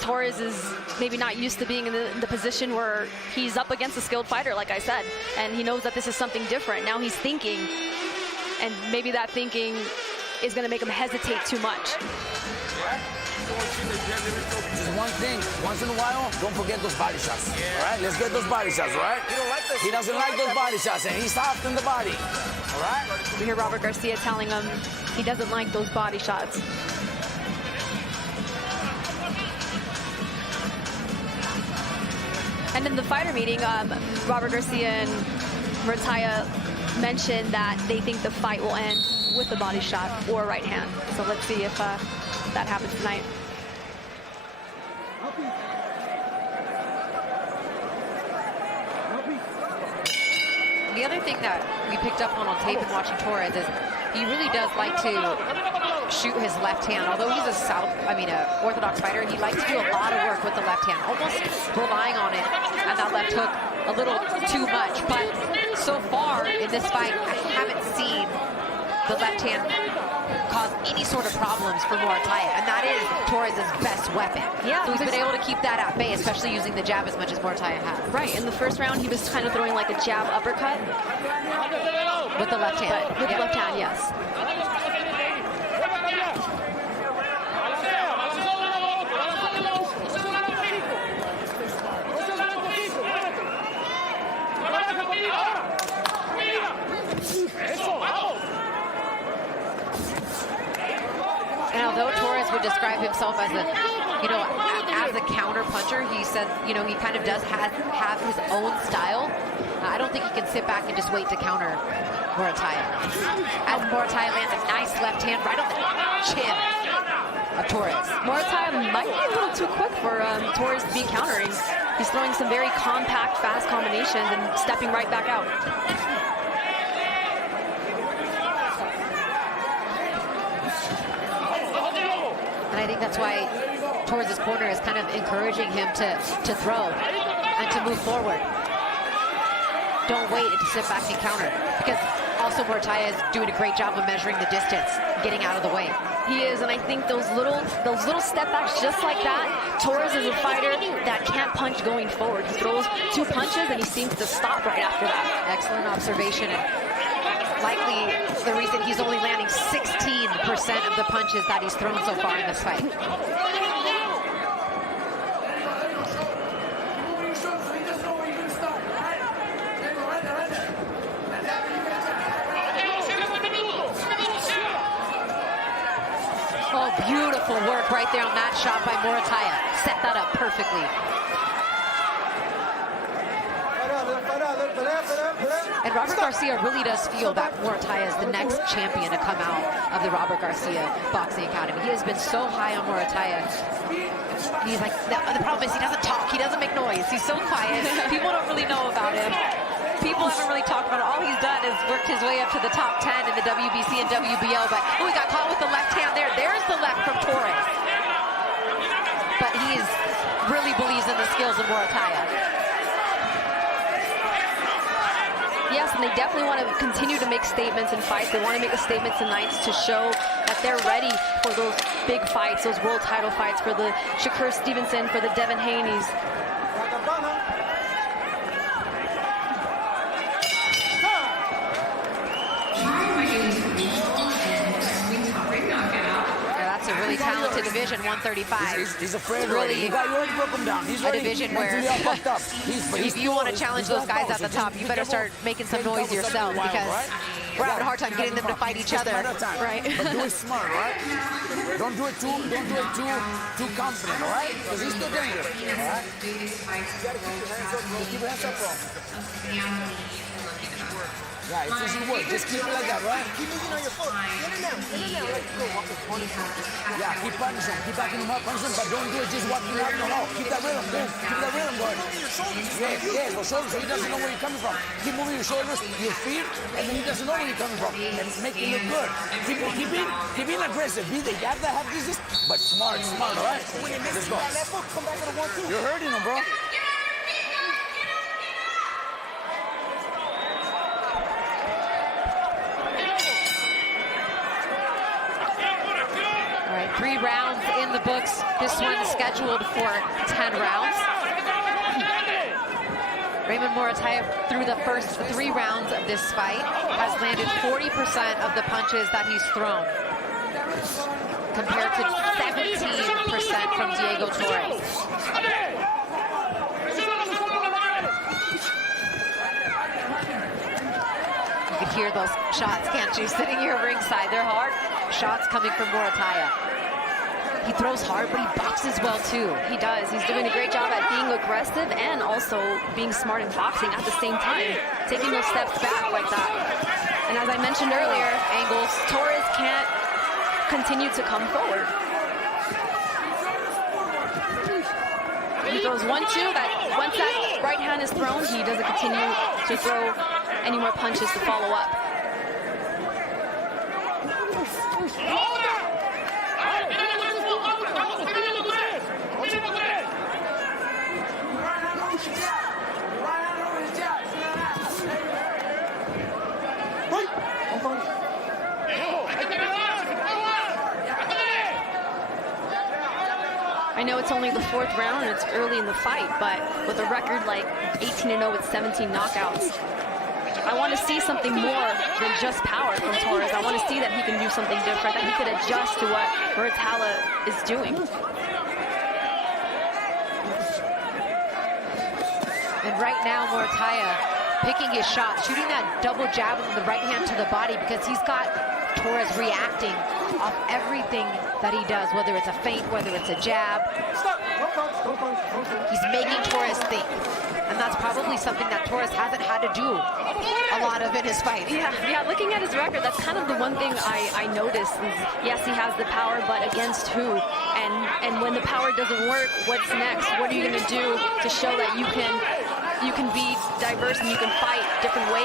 Torres is maybe not used to being in the position where he's up against a skilled fighter, like I said, and he knows that this is something different. Now he's thinking, and maybe that thinking is going to make him hesitate too much. Just one thing, once in a while, don't forget those body shots. All right, let's get those body shots, all right? He doesn't like those body shots, and he's soft in the body. All right? We hear Robert Garcia telling him he doesn't like those body shots. And in the fighter meeting, Robert Garcia and Muratalla mentioned that they think the fight will end with a body shot or a right hand. So let's see if that happens tonight. The other thing that we picked up on tape and watching Torres is he really does like to shoot his left hand. Although he's a orthodox fighter, he likes to do a lot of work with the left hand, almost relying on it and that left hook a little too much. But so far in this fight, I haven't seen the left hand cause any sort of problems for Muratalla, and that is Torres' best weapon. Yeah, so he's been able to keep that at bay, especially using the jab as much as Muratalla has. Right, in the first round, he was kind of throwing like a jab uppercut. With the left hand. With the left hand, yes. And although Torres would describe himself as as a counter puncher, he said, he kind of does have his own style. I don't think he can sit back and just wait to counter Muratalla. As Muratalla lands a nice left hand right on the chin of Torres. Muratalla might be a little too quick for Torres to be countering. He's throwing some very compact, fast combinations and stepping right back out. And I think that's why Torres' corner is kind of encouraging him to throw and to move forward. Don't wait to sit back and counter, because also Muratalla is doing a great job of measuring the distance, getting out of the way. He is, and I think those little step backs just like that, Torres is a fighter that can't punch going forward. He throws two punches and he seems to stop right after that. Excellent observation. And likely the reason he's only landing 16% of the punches that he's thrown so far in this fight. Oh, beautiful work right there on that shot by Muratalla. Set that up perfectly. And Robert Garcia really does feel that Muratalla is the next champion to come out of the Robert Garcia Boxing Academy. He has been so high on Muratalla. He's like, the problem is he doesn't talk, he doesn't make noise, he's so quiet. People don't really know about him. People haven't really talked about it. All he's done is worked his way up to the top 10 in the WBC and WBO, but he got caught with the left hand there. There's the left from Torres. But he really believes in the skills of Muratalla. Yes, and they definitely want to continue to make statements in fights. They want to make a statement tonight to show that they're ready for those big fights, those world title fights, for the Shakur Stevenson, for the Devin Haney's. That's a really talented division, 135. He's afraid really, already. You already broke him down. He's a division where if you want to challenge those guys at the top, you better start making some noise yourself, because we're having a hard time getting them to fight each other. Right. But do it smart, all right? Don't do it too confident, all right? Because he's still dangerous. All right? You gotta keep your hands up, bro. Keep your hands up, bro. Yeah, it's easy work. Just keep it like that, right? Keep moving on your foot. Get in now. Let's go. Yeah, keep punishing him. Keep backing him up, punishing him, but don't do it just walking up. No. Keep that rhythm, boom. Keep that rhythm going. Yeah, those shoulders, so he doesn't know where you're coming from. Keep moving your shoulders, your feet, and then he doesn't know where you're coming from. And make it look good. Keep being aggressive. Be the jab that have this, but smart, all right? Let's go. You're hurting him, bro. All right, 3 rounds in the books. This one is scheduled for 10 rounds. Raymond Muratalla, through the first 3 rounds of this fight, has landed 40% of the punches that he's thrown, compared to 17% from Diego Torres. You can hear those shots, can't you? Sitting here ringside, they're hard shots coming from Muratalla. He throws hard, but he boxes well too. He does. He's doing a great job at being aggressive and also being smart in boxing at the same time, taking those steps back like that. And as I mentioned earlier, angles, Torres can't continue to come forward. He throws 1-2, that once that right hand is thrown, he doesn't continue to throw any more punches to follow up. I know it's only the 4th round and it's early in the fight, but with a record like 18-0 with 17 knockouts, I want to see something more than just power from Torres. I want to see that he can do something different, that he could adjust to what Muratalla is doing. And right now, Muratalla picking his shot, shooting that double jab with the right hand to the body, because he's got Torres reacting off everything that he does, whether it's a feint, whether it's a jab. He's making Torres think. And that's probably something that Torres hasn't had to do a lot of in his fight. Yeah, looking at his record, that's kind of the one thing I noticed. Is, yes, he has the power, but against who? And when the power doesn't work, what's next? What are you going to do to show that you can be diverse and you can fight different ways?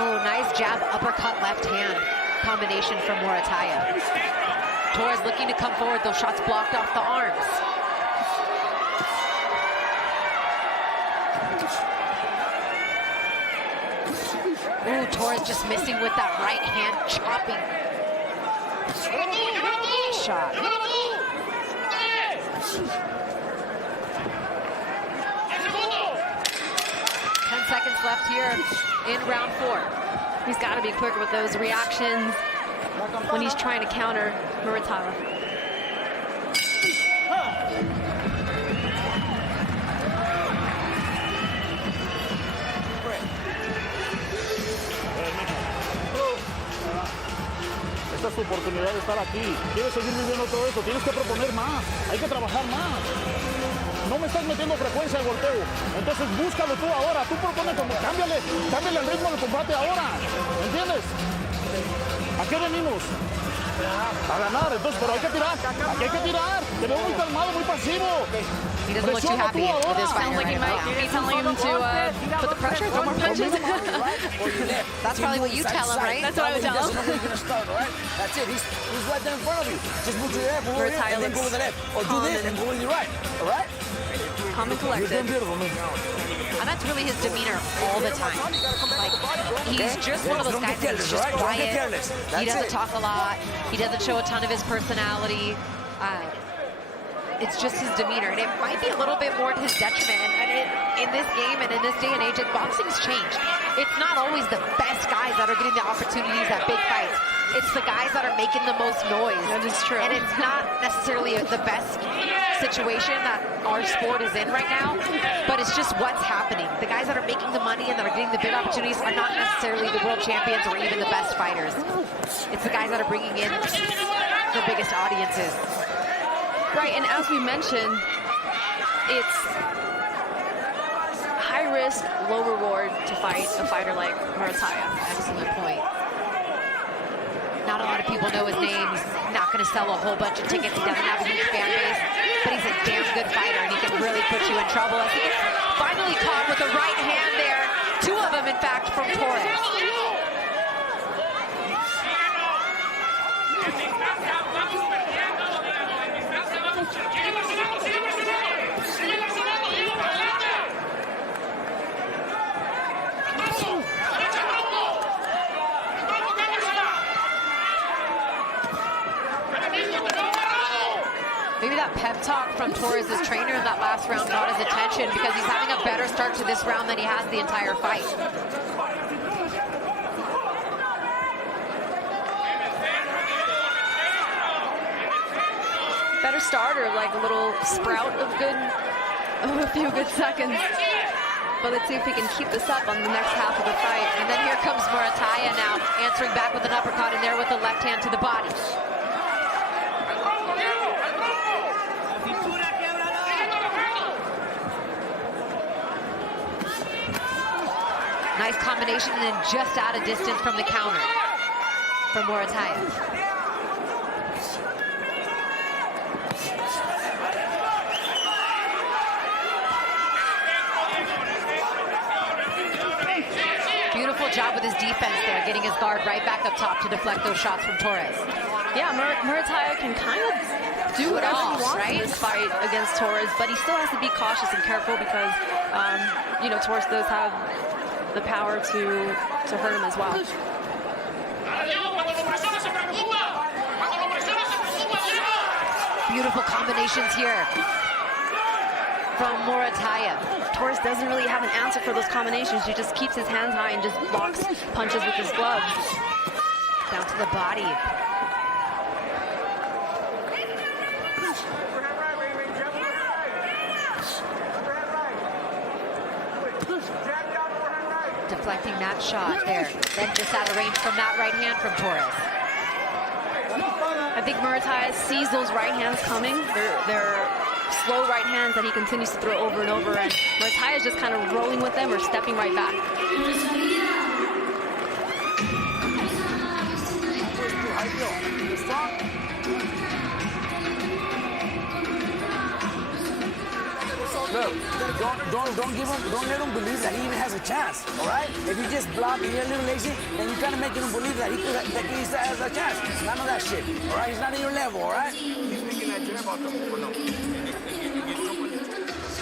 Oh, nice jab, uppercut, left hand combination from Muratalla. Torres looking to come forward, those shots blocked off the arms. Ooh, Torres just missing with that right hand chopping shot. 10 seconds left here in round 4. He's got to be quicker with those reactions when he's trying to counter Muratalla. Esta es tu oportunidad de estar aquí. ¿Quieres seguir viviendo todo eso? Tienes que proponer más. Hay que trabajar más. No me estás metiendo frecuencia de golpeo. Entonces búscalo tú ahora. Tú propone como cámbiale el ritmo del combate ahora. ¿Entiendes? ¿A qué venimos? A ganar. Entonces, pero hay que tirar. Aquí hay que tirar. Te veo muy calmado, muy pasivo. He doesn't look too happy with his fight. Sounds like he might be telling him to put the pressure, throw more punches. That's probably what you tell him, right? That's what I would tell him. That's it. He's right there in front of you. Just move to the left, move over here, and then go with the left. Or do this and go with the right. All right? Calm and collected. You're doing beautiful, man. And that's really his demeanor all the time. Like, he's just one of those guys that's just quiet. He doesn't talk a lot. He doesn't show a ton of his personality. It's just his demeanor, and it might be a little bit more to his detriment. And in this game and in this day and age, boxing's changed. It's not always the best guys that are getting the opportunities at big fights. It's the guys that are making the most noise. That is true. And it's not necessarily the best situation that our sport is in right now, but it's just what's happening. The guys that are making the money and that are getting the big opportunities are not necessarily the world champions or even the best fighters. It's the guys that are bringing in the biggest audiences. Right, and as we mentioned, it's high risk, low reward to fight a fighter like Muratalla. Excellent point. Not a lot of people know his name. He's not going to sell a whole bunch of tickets. He doesn't have a huge fan base, but he's a damn good fighter, and he can really put you in trouble. I think it's finally caught with the right hand there. Two of them, in fact, from Torres. Maybe that pep talk from Torres' trainer in that last round got his attention because he's having a better start to this round than he has the entire fight. Better start, or like a little sprout of a few good seconds. But let's see if we can keep this up on the next half of the fight. And then here comes Muratalla now, answering back with an uppercut in there with the left hand to the body. Nice combination and then just out of distance from the counter from Muratalla. Beautiful job with his defense there, getting his guard right back up top to deflect those shots from Torres. Yeah, Muratalla can kind of do whatever he wants in this fight against Torres, but he still has to be cautious and careful because, you know, Torres does have the power to hurt him as well. Beautiful combinations here from Muratalla. Torres doesn't really have an answer for those combinations. He just keeps his hands high and just blocks punches with his gloves. Down to the body. Deflecting that shot there. Then just out of range from that right hand from Torres. I think Muratalla sees those right hands coming. They're slow right hands that he continues to throw over and over, and Muratalla is just kind of rolling with them or stepping right back. Look, don't let him believe that he even has a chance, all right? If you just block and you're a little lazy, then you kind of make him believe that he still has a chance. None of that shit, all right? He's not in your level, all right?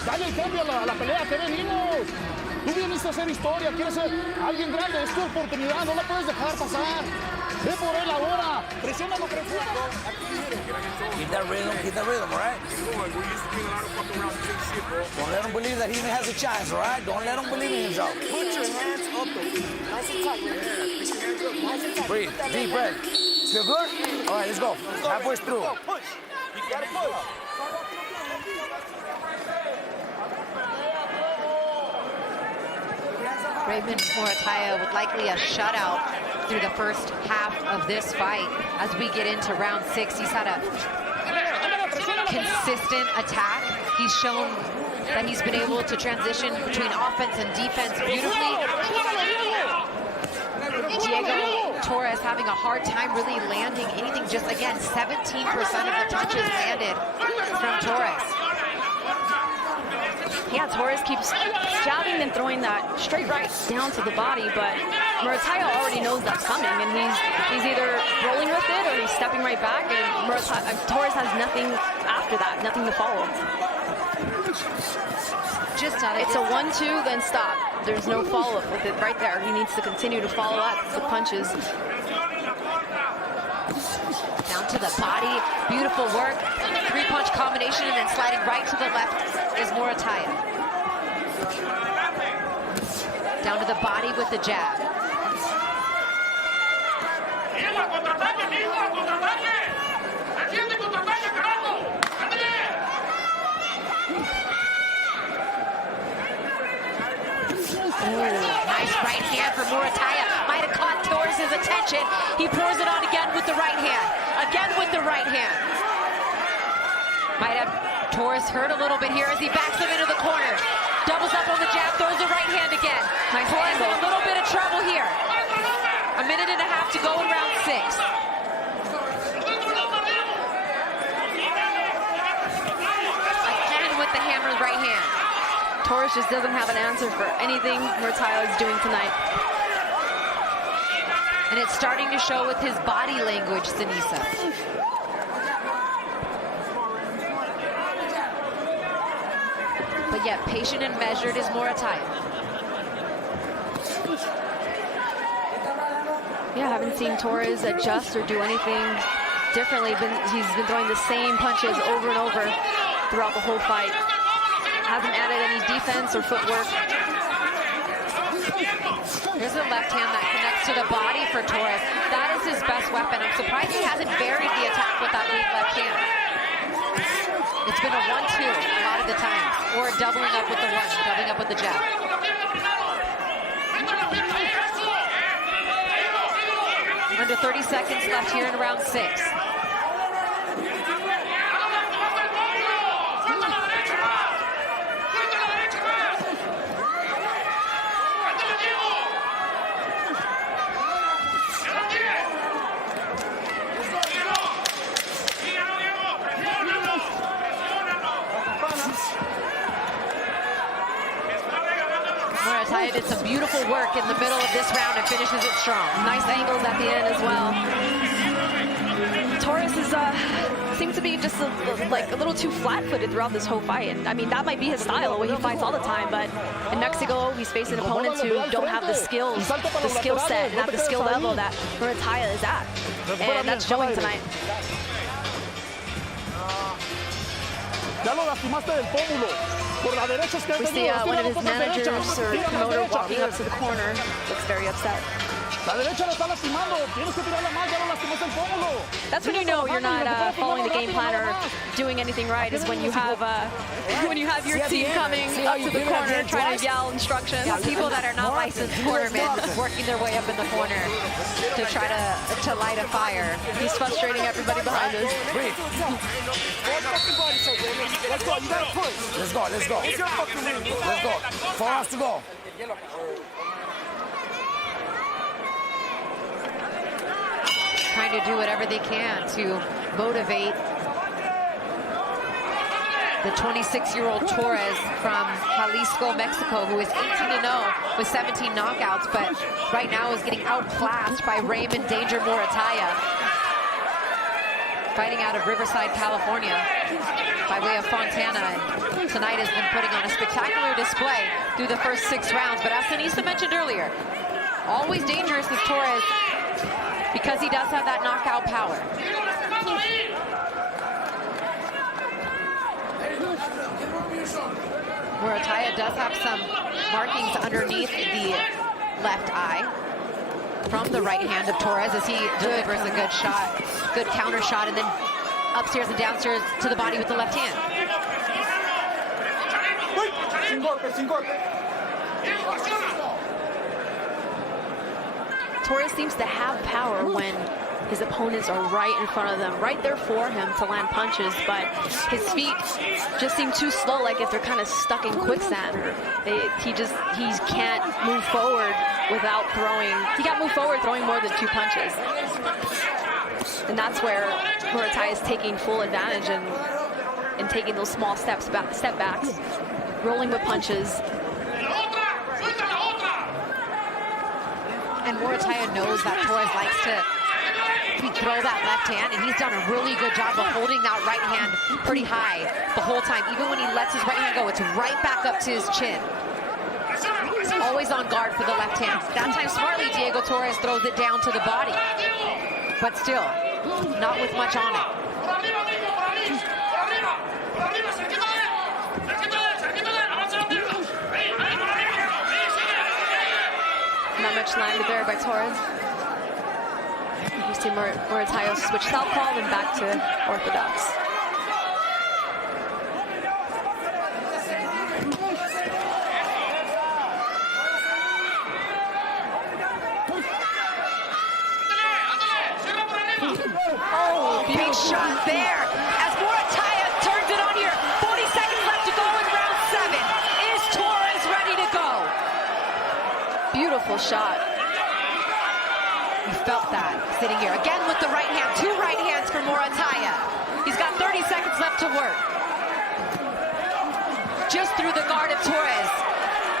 Dale el cambio a la pelea, que venimos. Tú viniste a hacer historia, quieres ser alguien grande, es tu oportunidad, no la puedes dejar pasar. Ve por él ahora, presiónalo, presiónalo. Keep that rhythm, all right? Don't let him believe that he even has a chance, all right? Don't let him believe in himself. Put your hands up, though. Nice and tight. Nice and tight. Breathe, deep breath. Feel good? All right, let's go. Halfway through. Push. You gotta push. Raymond Muratalla with likely a shutout through the first half of this fight. As we get into round 6, he's had a consistent attack. He's shown that he's been able to transition between offense and defense beautifully. Diego Torres having a hard time really landing anything. Just again, 17% of the punches landed from Torres. Yeah, Torres keeps jabbing and throwing that straight right down to the body, but Muratalla already knows that's coming, and he's either rolling with it or he's stepping right back, and Torres has nothing after that, nothing to follow. Just out of it's a 1-2, then stop. There's no follow-up with it right there. He needs to continue to follow up the punches. Down to the body, beautiful work. 3-punch combination and then sliding right to the left is Muratalla. Down to the body with the jab. Nice right hand for Muratalla. Might have caught Torres' attention. He pours it on again with the right hand. Again with the right hand. Might have Torres hurt a little bit here as he backs him into the corner. Doubles up on the jab, throws the right hand again. Nice Torres in a little bit of trouble here. A minute and a half to go in round 6. Again with the hammered right hand. Torres just doesn't have an answer for anything Muratalla is doing tonight. And it's starting to show with his body language, Sinisa. But yet, patient and measured is Muratalla. Yeah, I haven't seen Torres adjust or do anything differently. He's been throwing the same punches over and over throughout the whole fight. Hasn't added any defense or footwork. There's a left hand that connects to the body for Torres. That is his best weapon. I'm surprised he hasn't buried the attack with that weak left hand. It's been a 1-2 a lot of the times, or doubling up with the one, doubling up with the jab. Under 30 seconds left here in round 6. Muratalla did some beautiful work in the middle of this round and finishes it strong. Nice angles at the end as well. Torres seems to be just like a little too flat-footed throughout this whole fight. And I mean, that might be his style, the way he fights all the time. But in Mexico, he's facing opponents who don't have the skills, the skill set, and at the skill level that Muratalla is at. And that's showing tonight. We see one of his managers or promoter walking up to the corner. Looks very upset. That's when you know you're not following the game plan or doing anything right, is when you have your team coming up to the corner trying to yell instructions. Yeah, people that are not licensed cornermen working their way up in the corner to try to light a fire. He's frustrating everybody behind us. Let's go, you gotta push. Let's go, let's go. Let's go. For us to go. Trying to do whatever they can to motivate the 26-year-old Torres from Jalisco, Mexico, who is 18-0 with 17 knockouts, but right now is getting outclassed by Raymond Danger Muratalla, fighting out of Riverside, California, by way of Fontana. And tonight has been putting on a spectacular display through the first 6 rounds. But as Sinisa mentioned earlier, always dangerous is Torres because he does have that knockout power. Muratalla does have some markings underneath the left eye from the right hand of Torres as he delivers a good shot, good counter shot, and then upstairs and downstairs to the body with the left hand. Torres seems to have power when his opponents are right in front of them, right there for him to land punches, but his feet just seem too slow, like if they're kind of stuck in quicksand. He can't move forward without throwing. He can't move forward throwing more than 2 punches. And that's where Muratalla is taking full advantage and taking those small step backs, rolling with punches. And Muratalla knows that Torres likes to throw that left hand, and he's done a really good job of holding that right hand pretty high the whole time. Even when he lets his right hand go, it's right back up to his chin. Always on guard for the left hand. That time smartly, Diego Torres throws it down to the body, but still not with much on it. Not much landed there by Torres. You see Muratalla switch southpaw and back to orthodox. beautiful shot. You felt that sitting here. Again with the right hand. 2 right hands for Muratalla. He's got 30 seconds left to work. Just through the guard of Torres.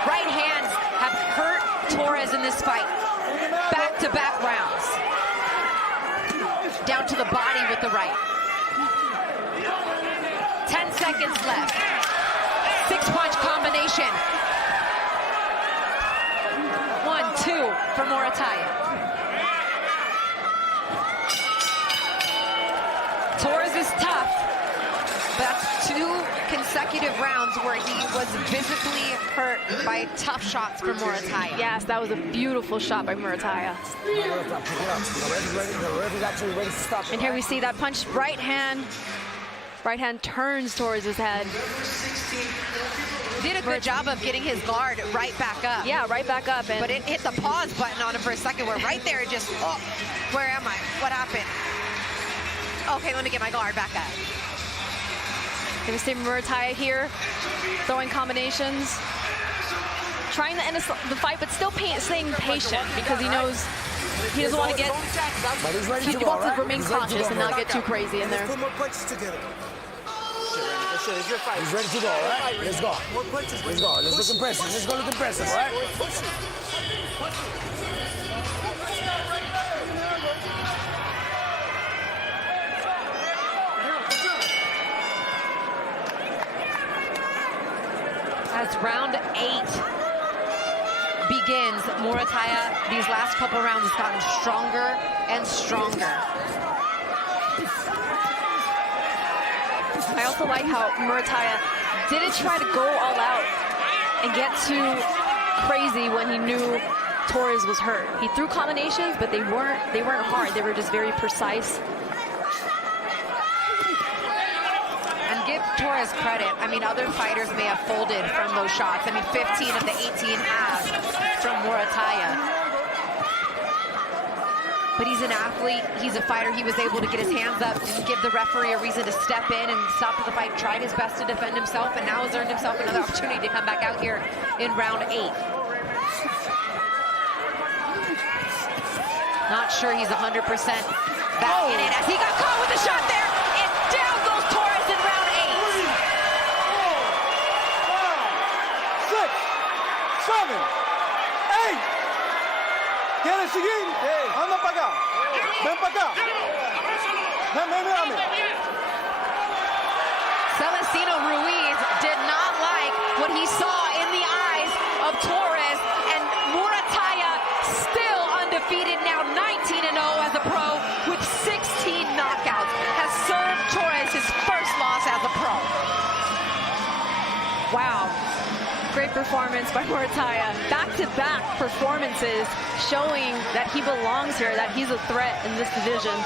Right hands have hurt Torres in this fight. Back-to-back rounds. Down to the body with the right. 10 seconds left. 6-punch combination. 1-2 for Muratalla. Torres is tough, but that's 2 consecutive rounds where he was visibly hurt by tough shots from Muratalla. Yes, that was a beautiful shot by Muratalla. And here we see that punch, right hand turns towards his head. Did a good job of getting his guard right back up. Yeah, right back up. But it hit the pause button on him for a second where right there it just, oh, where am I? What happened? Okay, let me get my guard back up. Gonna see Muratalla here, throwing combinations. Trying to end the fight, but still staying patient because he knows he doesn't want to get, he wants to remain cautious and not get too crazy in there. Put more punches together. He's ready to go, all right? Let's go. Let's go. Let's look impressive. Let's go look impressive, all right? As round 8 begins, Muratalla, these last couple rounds, has gotten stronger and stronger. I also like how Muratalla didn't try to go all out and get too crazy when he knew Torres was hurt. He threw combinations, but they weren't hard. They were just very precise. And give Torres credit. I mean, other fighters may have folded from those shots. I mean, 15 of the 18 have from Muratalla. But he's an athlete, he's a fighter, he was able to get his hands up, didn't give the referee a reason to step in and stop the fight, tried his best to defend himself, and now has earned himself another opportunity to come back out here in round 8. Not sure he's 100% back in it as he got caught with a shot there, and down goes Torres in round 6, 7, 8. 8. ¿Quieres seguir? Anda para acá. Ven para acá. Ven. Celestino Ruiz did not like what he saw in the eyes of Torres, and Muratalla still undefeated, now 19-0 as a pro with 16 knockouts, has served Torres his first loss as a pro. Wow. Great performance by Muratalla. Back-to-back performances showing that he belongs here, that he's a threat in this division.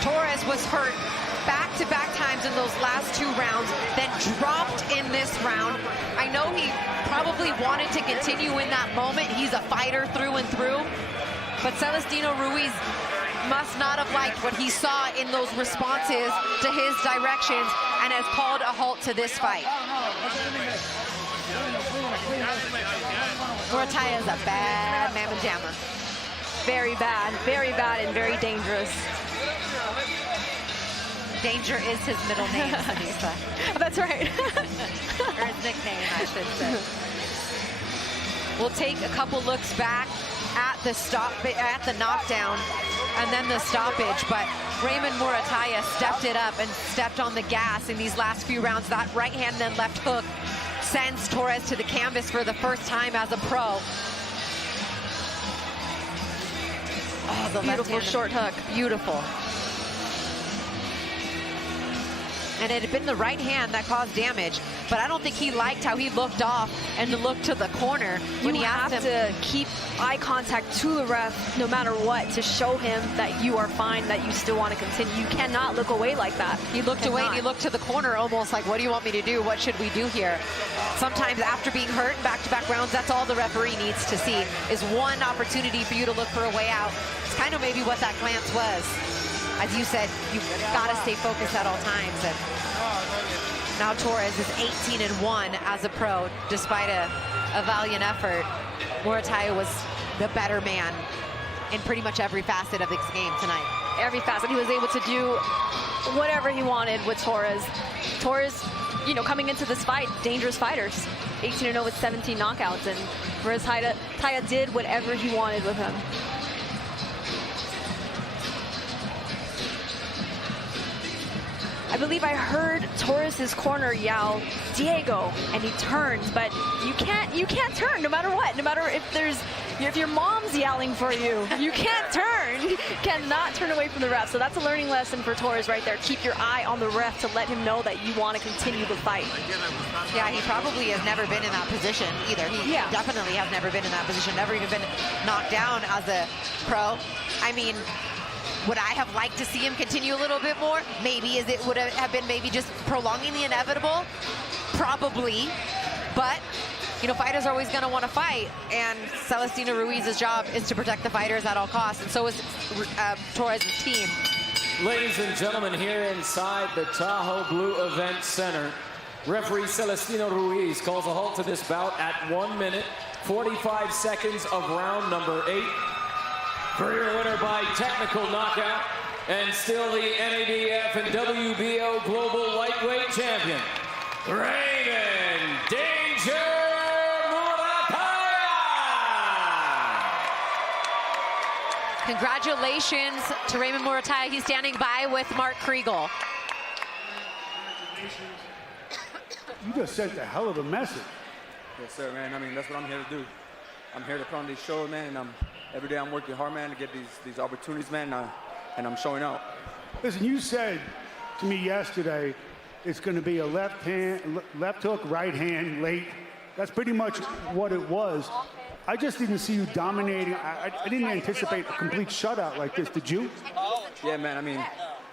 Torres was hurt back-to-back times in those last 2 rounds, then dropped in this round. I know he probably wanted to continue in that moment. He's a fighter through and through. But Celestino Ruiz must not have liked what he saw in those responses to his directions and has called a halt to this fight. Muratalla is a bad mamma jamma. Very bad and very dangerous. Danger is his middle name, Anissa. That's right. Or his nickname, I should say. We'll take a couple looks back at the knockdown and then the stoppage, but Raymond Muratalla stepped it up and stepped on the gas in these last few rounds. That right hand and left hook sends Torres to the canvas for the first time as a pro. Oh, the beautiful short hook. Beautiful. And it had been the right hand that caused damage, but I don't think he liked how he looked off and looked to the corner when he asked him to keep eye contact to the ref no matter what, to show him that you are fine, that you still want to continue. You cannot look away like that. He looked away and he looked to the corner almost like, what do you want me to do? What should we do here? Sometimes after being hurt in back-to-back rounds, that's all the referee needs to see, is one opportunity for you to look for a way out. It's kind of maybe what that glance was. As you said, you've got to stay focused at all times. And Now Torres is 18-1 as a pro, despite a valiant effort. Muratalla was the better man in pretty much every facet of this game tonight. Every facet. He was able to do whatever he wanted with Torres. Torres, you know, coming into this fight, dangerous fighters. 18-0 with 17 knockouts, and whereas Taya did whatever he wanted with him. I believe I heard Torres's corner yell, "Diego," and he turns, but you can't turn no matter what. No matter if your mom's yelling for you, you can't turn. You cannot turn away from the ref. So that's a learning lesson for Torres right there. Keep your eye on the ref to let him know that you want to continue the fight. Yeah, he probably has never been in that position either. He definitely has never been in that position, never even been knocked down as a pro. I mean, would I have liked to see him continue a little bit more? Maybe. It would have been maybe just prolonging the inevitable? Probably. But, you know, fighters are always going to want to fight, and Celestino Ruiz's job is to protect the fighters at all costs, and so is Torres' team. Ladies and gentlemen, here inside the Tahoe Blue Event Center, referee Celestino Ruiz calls a halt to this bout at 1 minute, 45 seconds of round number 8. Career winner by technical knockout, and still the NABF and WBO Global Lightweight Champion, Raymond Danger Muratalla! Congratulations to Raymond Muratalla. He's standing by with Mark Kriegel. You just sent a hell of a message. Yes, sir, man. I mean, that's what I'm here to do. I'm here to put on these shows, man, and every day I'm working hard, man, to get these opportunities, man, and I'm showing out. Listen, you said to me yesterday it's going to be a left hook, right hand, late. That's pretty much what it was. I just didn't see you dominating. I didn't anticipate a complete shutout like this. Did you? Yeah, man. I mean,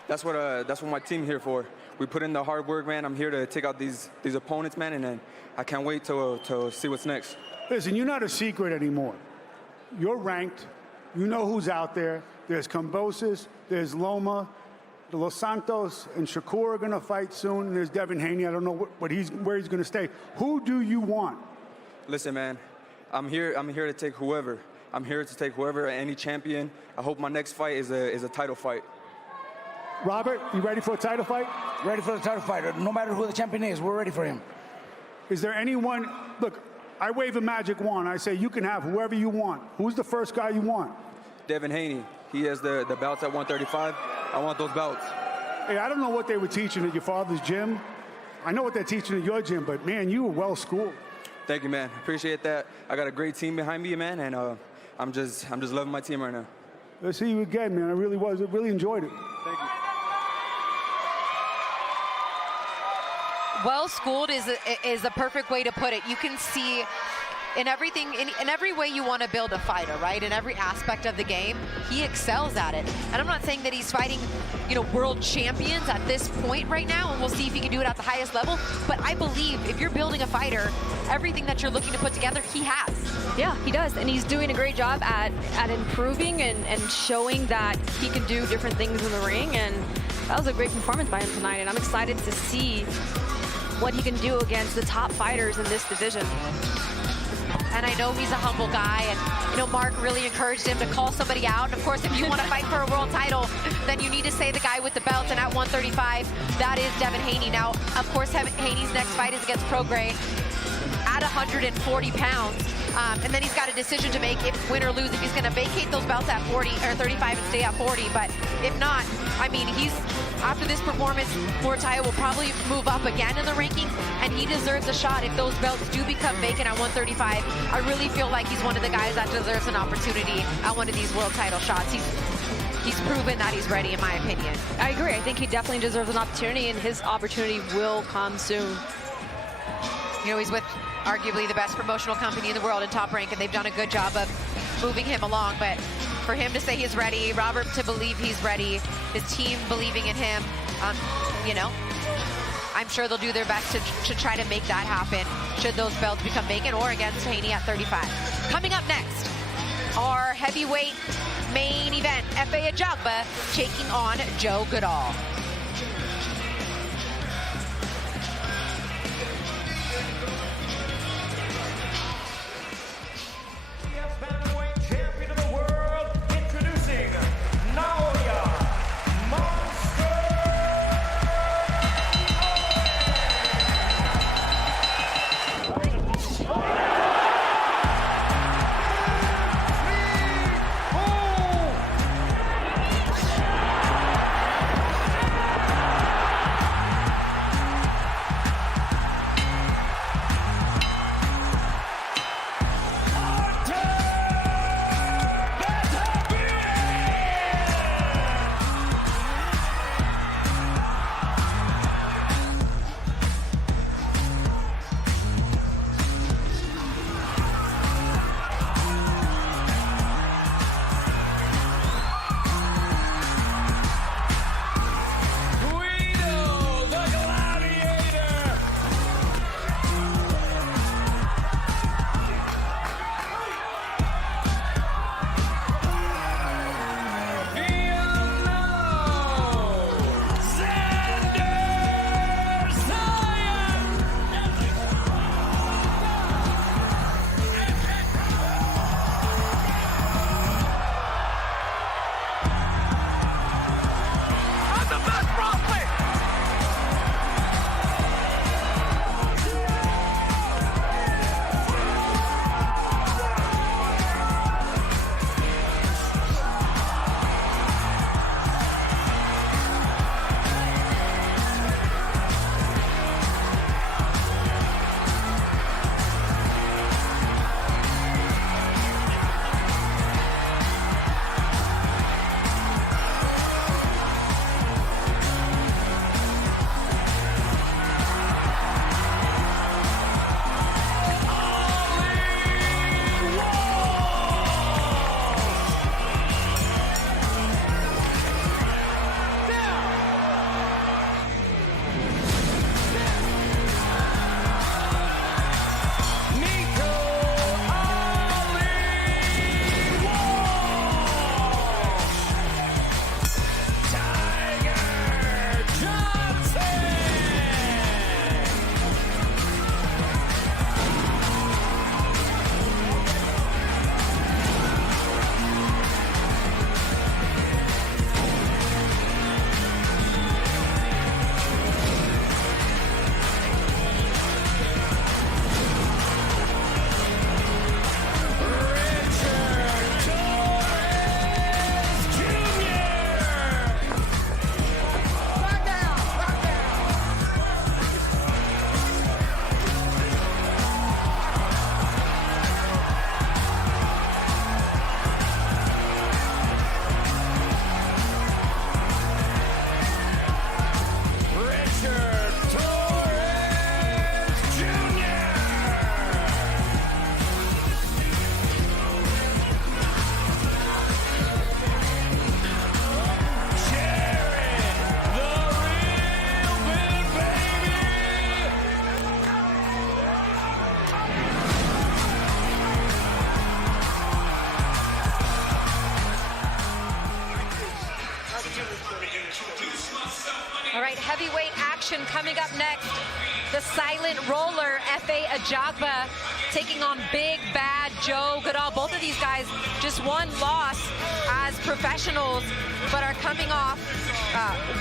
that's what my team here for. We put in the hard work, man. I'm here to take out these opponents, man, and then I can't wait to see what's next. Listen, you're not a secret anymore. You're ranked. You know who's out there. There's Cambosis, there's Loma, the Los Santos, and Shakur are going to fight soon. And there's Devin Haney. I don't know where he's going to stay. Who do you want? Listen, man, I'm here to take whoever. I'm here to take whoever, any champion. I hope my next fight is a title fight. Robert, you ready for a title fight? Ready for the title fight. No matter who the champion is, we're ready for him. Is there anyone? Look, I wave a magic wand. I say you can have whoever you want. Who's the first guy you want? Devin Haney. He has the belts at 135. I want those belts. Hey, I don't know what they were teaching at your father's gym. I know what they're teaching at your gym, but man, you were well schooled. Thank you, man. Appreciate that. I got a great team behind me, man, and I'm just loving my team right now. Let's see you again, man. I really enjoyed it. Thank you. Well schooled is a perfect way to put it. You can see in everything, in every way you want to build a fighter, right? In every aspect of the game, he excels at it. And I'm not saying that he's fighting, you know, world champions at this point right now, and we'll see if he can do it at the highest level. But I believe if you're building a fighter, everything that you're looking to put together, he has. Yeah, he does, and he's doing a great job at improving and showing that he can do different things in the ring, and that was a great performance by him tonight, and I'm excited to see what he can do against the top fighters in this division. And I know he's a humble guy, and you know, Mark really encouraged him to call somebody out. And of course, if you want to fight for a world title, then you need to say the guy with the belt, and at 135, that is Devin Haney. Now, of course, Haney's next fight is against Prograis at 140 pounds. And then he's got a decision to make, if win or lose, if he's going to vacate those belts at 40 or 35 and stay at 40. But if not, I mean, after this performance, Muratalla will probably move up again in the rankings, and he deserves a shot if those belts do become vacant at 135. I really feel like he's one of the guys that deserves an opportunity at one of these world title shots. He's proven that he's ready, in my opinion. I agree. I think he definitely deserves an opportunity, and his opportunity will come soon. You know, he's with arguably the best promotional company in the world in Top Rank, and they've done a good job of moving him along. But for him to say he's ready, Robert to believe he's ready, his team believing in him, you know, I'm sure they'll do their best to try to make that happen should those belts become vacant or against Haney at 35. Coming up next, our heavyweight main event, Efe Ajagba taking on Joe Goodall. All right, heavyweight action coming up next. The silent roller, Efe Ajagba, taking on Big Bad Joe Goodall. Both of these guys just one loss as professionals, but are coming off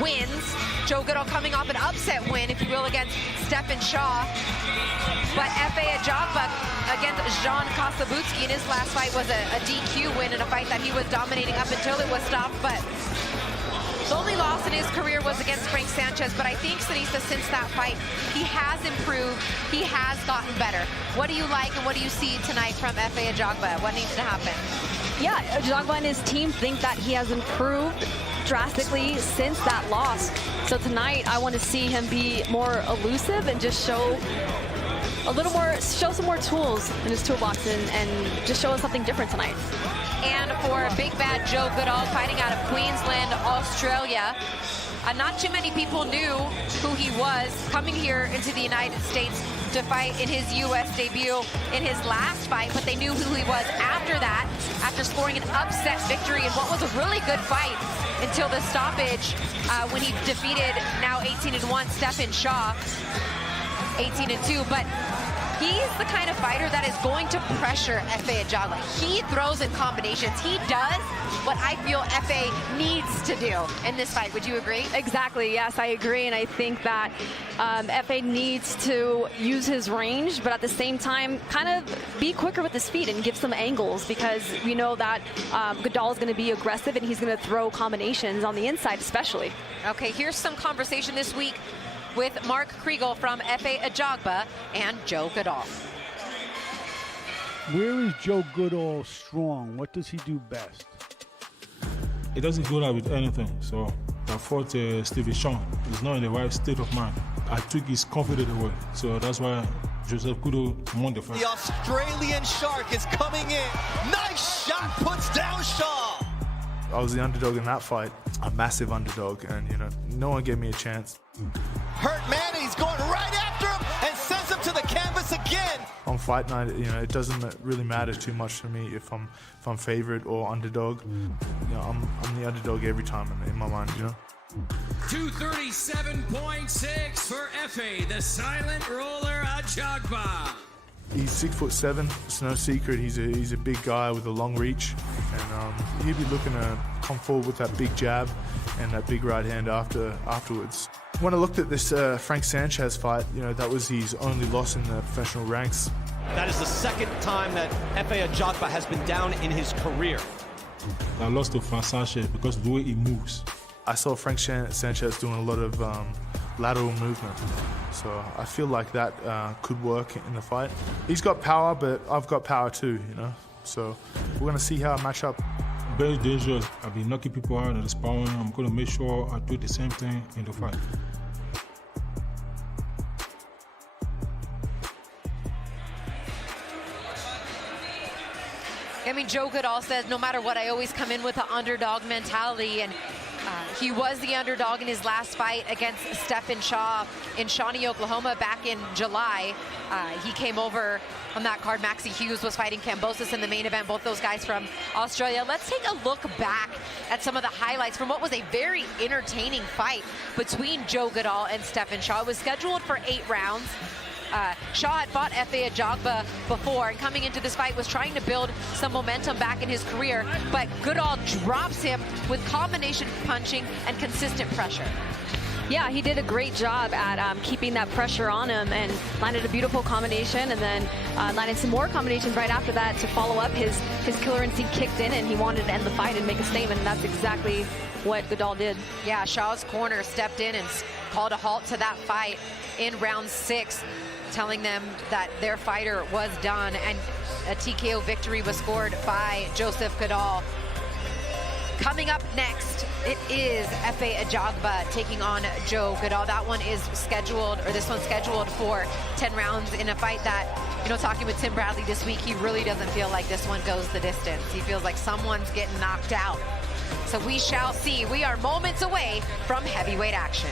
wins. Joe Goodall coming off an upset win, if you will, against Stephen Shaw. But Efe Ajagba against Jean Kasabutsky in his last fight was a DQ win in a fight that he was dominating up until it was stopped. But the only loss in his career was against Frank Sanchez, but I think, Sinisa, since that fight, he has improved, he has gotten better. What do you like and what do you see tonight from Efe Ajagba? What needs to happen? Yeah, Ajagba and his team think that he has improved drastically since that loss. So tonight, I want to see him be more elusive and just show a little more, show some more tools in his toolbox and just show us something different tonight. And for Big Bad Joe Goodall, fighting out of Queensland, Australia. Not too many people knew who he was coming here into the United States to fight in his U.S. debut in his last fight, but they knew who he was after that, after scoring an upset victory in what was a really good fight until the stoppage when he defeated now 18-1 Stephen Shaw, 18-2. But he's the kind of fighter that is going to pressure Efe Ajagba. He throws in combinations. He does what I feel Efe needs to do in this fight. Would you agree? Exactly, yes, I agree. And I think that Efe needs to use his range, but at the same time, kind of be quicker with his feet and give some angles, because we know that Goodall is going to be aggressive and he's going to throw combinations on the inside especially. Okay, here's some conversation this week with Mark Kriegel from Efe Ajagba and Joe Goodall. Where is Joe Goodall strong? What does he do best? He doesn't go out with anything. So I fought Stevie Shaw. He's not in the right state of mind. I took his confidence away. So that's why Joseph Goodall won the fight. The Australian Shark is coming in. Nice shot, puts down Shaw. I was the underdog in that fight, a massive underdog, and no one gave me a chance. Hurt man, he's going right after him and sends him to the canvas again. On fight night, it doesn't really matter too much to me if I'm favorite or underdog. I'm the underdog every time in my mind. 237.6 for Efe, the silent roller Ajagba. He's 6'7". It's no secret. He's a big guy with a long reach, and he'd be looking to come forward with that big jab and that big right hand afterwards. When I looked at this Frank Sanchez fight, that was his only loss in the professional ranks. That is the second time that Efe Ajagba has been down in his career. I lost to Frank Sanchez because of the way he moves. I saw Frank Sanchez doing a lot of lateral movement, so I feel like that could work in the fight. He's got power, but I've got power too, so we're going to see how I match up. Very dangerous. I've been knocking people out in the sparring. I'm going to make sure I do the same thing in the fight. I mean, Joe Goodall says, no matter what, I always come in with an underdog mentality, and he was the underdog in his last fight against Stephen Shaw in Shawnee, Oklahoma back in July. He came over on that card. Maxie Hughes was fighting Kambosos in the main event, both those guys from Australia. Let's take a look back at some of the highlights from what was a very entertaining fight between Joe Goodall and Stephen Shaw. It was scheduled for 8 rounds. Shaw had fought Efe Ajagba before, and coming into this fight was trying to build some momentum back in his career, but Goodall drops him with combination punching and consistent pressure. Yeah, he did a great job at keeping that pressure on him and landed a beautiful combination, and then landed some more combinations right after that to follow up. His killer instinct kicked in, and he wanted to end the fight and make a statement, and that's exactly what Goodall did. Yeah, Shaw's corner stepped in and called a halt to that fight in round 6, telling them that their fighter was done, and a TKO victory was scored by Joseph Goodall. Coming up next, it is Efe Ajagba taking on Joe Goodall. That one is scheduled, or this one's scheduled for 10 rounds in a fight that, talking with Tim Bradley this week, he really doesn't feel like this one goes the distance. He feels like someone's getting knocked out. So we shall see. We are moments away from heavyweight action.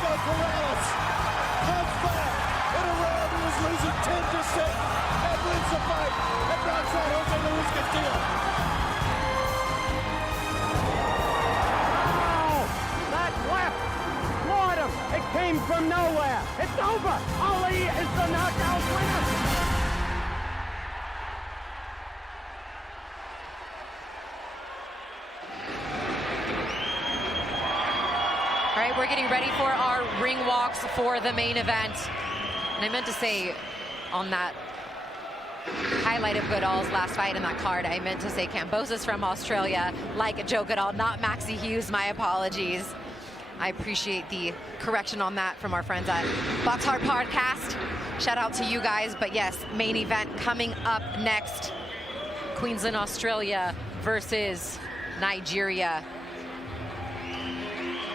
Diego Torres comes back in a round he was losing 10% and wins the fight and knocks out Jose Luis Castillo. That left floored him. It came from nowhere. It's over. Ali is the knockout winner. All right, we're getting ready for our ring walks for the main event. And I meant to say on that highlight of Goodall's last fight in that card, I meant to say Cambosa's from Australia, like Joe Goodall, not Maxie Hughes. My apologies. I appreciate the correction on that from our friends at Box Hard Podcast. Shout out to you guys. But yes, main event coming up next. Queensland, Australia versus Nigeria.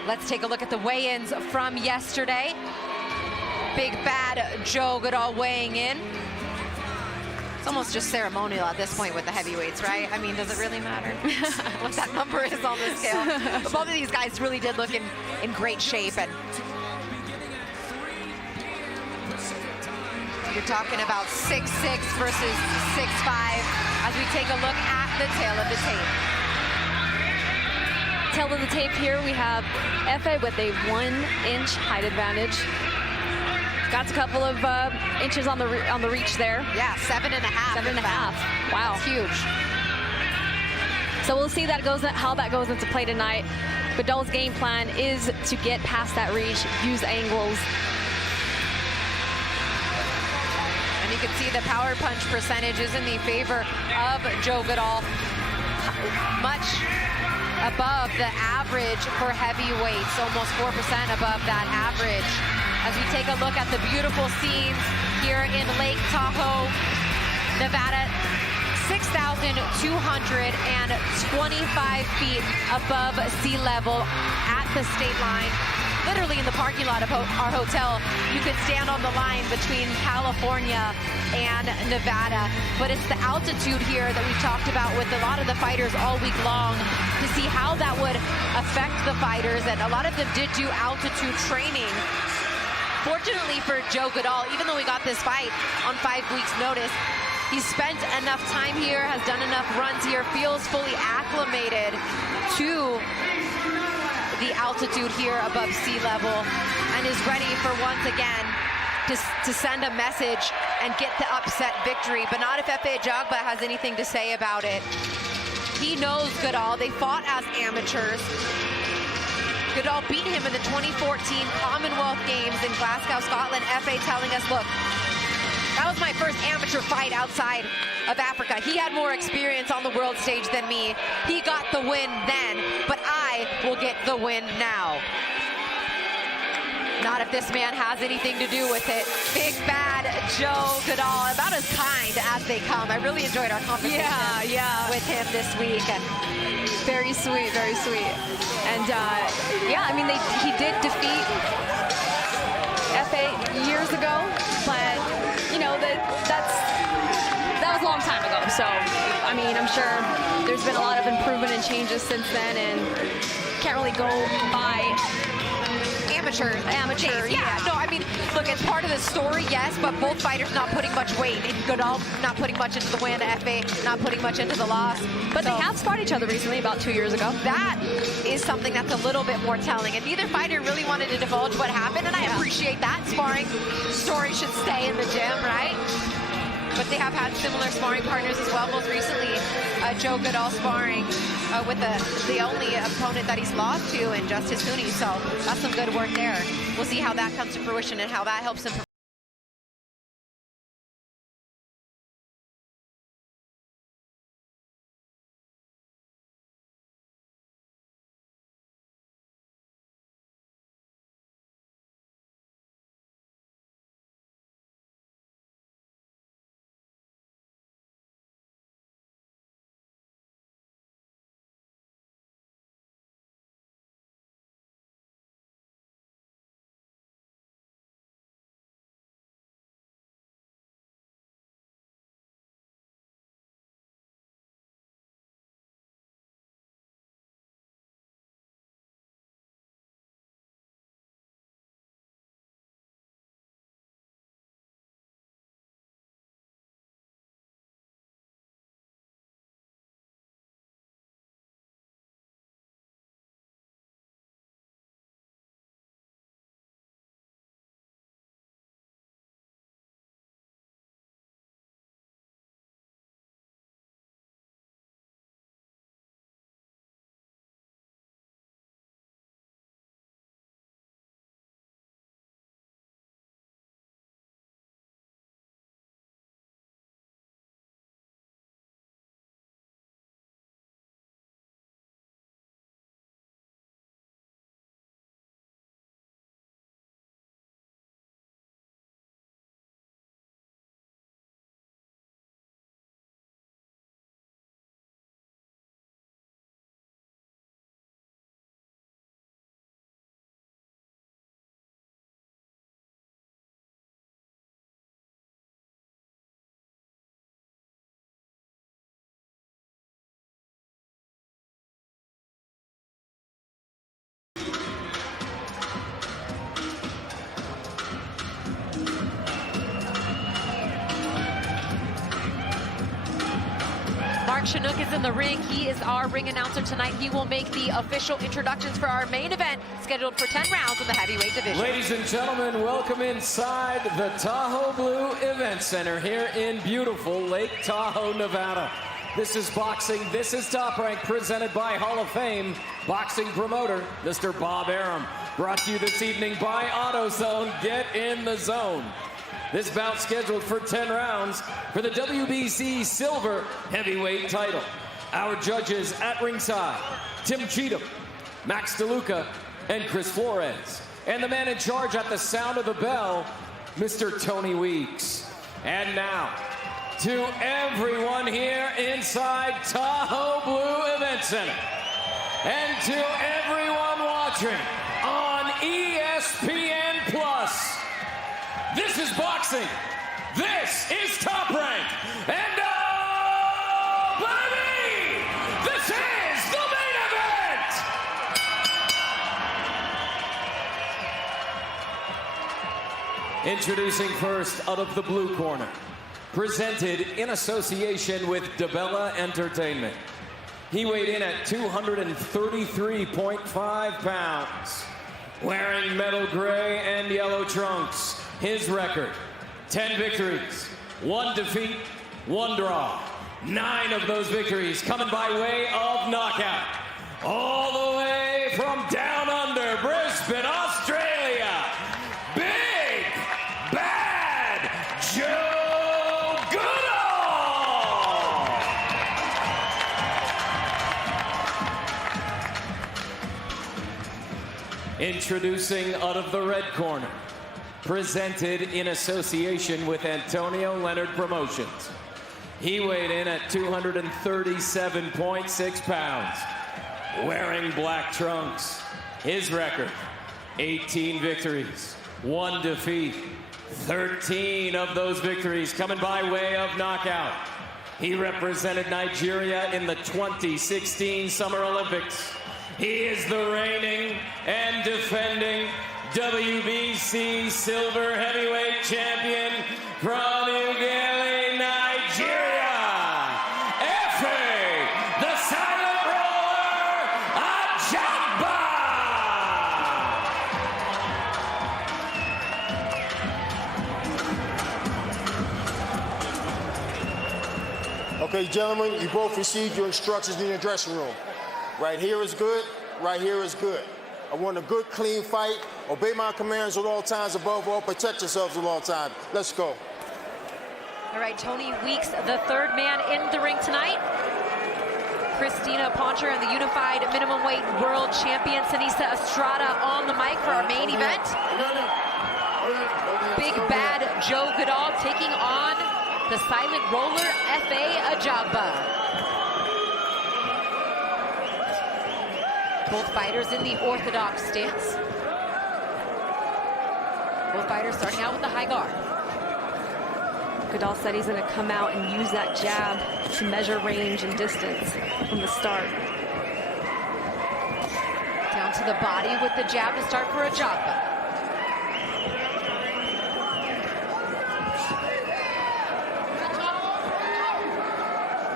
Let's take a look at the weigh-ins from yesterday. Big bad Joe Goodall weighing in. It's almost just ceremonial at this point with the heavyweights, right? I mean, does it really matter what that number is on the scale? But both of these guys really did look in great shape. And you're talking about 6'6" versus 6'5" as we take a look at the tail of the tape. Tail of the tape here, we have Efe with a 1-inch height advantage. Got a couple of inches on the reach there. Yeah, 7.5. 7.5. Wow, it's huge. So we'll see how that goes into play tonight. Goodall's game plan is to get past that reach, use angles. And you can see the power punch percentage is in the favor of Joe Goodall. Much above the average for heavyweights, almost 4% above that average. As we take a look at the beautiful scenes here in Lake Tahoe, Nevada, 6,225 feet above sea level at the state line. Literally in the parking lot of our hotel, you could stand on the line between California and Nevada. But it's the altitude here that we've talked about with a lot of the fighters all week long to see how that would affect the fighters. And a lot of them did do altitude training. Fortunately for Joe Goodall, even though he got this fight on 5 weeks' notice, he's spent enough time here, has done enough runs here, feels fully acclimated to the altitude here above sea level, and is ready for once again to send a message and get the upset victory. But not if Efe Ajagba has anything to say about it. He knows Goodall. They fought as amateurs. Goodall beat him in the 2014 Commonwealth Games in Glasgow, Scotland. Efe telling us, look, that was my first amateur fight outside of Africa. He had more experience on the world stage than me. He got the win then, but I will get the win now. Not if this man has anything to do with it. Big bad Joe Goodall, about as kind as they come. I really enjoyed our conversation with him this week. And very sweet, very sweet. And yeah, I mean, he did defeat Efe years ago, but you know, that was a long time ago. So, I mean, I'm sure there's been a lot of improvement and changes since then, and can't really go by amateur. Yeah, no, I mean, look, it's part of the story, yes, but both fighters not putting much weight. And Goodall not putting much into the win, Efe not putting much into the loss. But they have sparred each other recently, about 2 years ago. That is something that's a little bit more telling. And neither fighter really wanted to divulge what happened, and I appreciate that. Sparring story should stay in the gym, right? But they have had similar sparring partners as well. Most recently, Joe Goodall sparring with the only opponent that he's lost to in Justice Cooney. So that's some good work there. We'll see how that comes to fruition and how that helps him Mark Chinook is in the ring. He is our ring announcer tonight. He will make the official introductions for our main event, scheduled for 10 rounds in the heavyweight division. Ladies and gentlemen, welcome inside the Tahoe Blue Event Center here in beautiful Lake Tahoe, Nevada. This is boxing. This is Top Rank, presented by Hall of Fame boxing promoter, Mr. Bob Arum. Brought to you this evening by AutoZone. Get in the zone. This bout scheduled for 10 rounds for the WBC Silver Heavyweight title. Our judges at ringside, Tim Cheatham, Max DeLuca, and Chris Flores. And the man in charge at the sound of the bell, Mr. Tony Weeks. And now, to everyone here inside Tahoe Blue Event Center, and to everyone watching on ESPN Plus, this is boxing. This is Top Rank. And oh, baby, this is the main event. Introducing first, out of the blue corner, presented in association with DeBella Entertainment. He weighed in at 233.5 pounds, wearing metal gray and yellow trunks. His record, 10 victories, 1 defeat, 1 draw. 9 of those victories coming by way of knockout. All the way from down under Brisbane, Australia, Big Bad Joe Goodall! Introducing out of the red corner, presented in association with Antonio Leonard Promotions. He weighed in at 237.6 pounds, wearing black trunks. His record, 18 victories, 1 defeat. 13 of those victories coming by way of knockout. He represented Nigeria in the 2016 Summer Olympics. He is the reigning and defending WBC Silver Heavyweight Champion from Ughelli, Nigeria, Efe, the Silent Roller, Ajagba! Okay, gentlemen, you both received your instructions in your dressing room. Right here is good, right here is good. I want a good, clean fight. Obey my commands at all times. Above all, protect yourselves at all times. Let's go. All right, Tony Weeks, the third man in the ring tonight. Christina Poncher and the unified minimum weight world champion, Sanisa Estrada, on the mic for our main event. Big Bad Joe Goodall taking on the silent roller, Efe Ajagba. Both fighters in the orthodox stance. Both fighters starting out with the high guard. Goodall said he's going to come out and use that jab to measure range and distance from the start. Down to the body with the jab to start for Ajagba.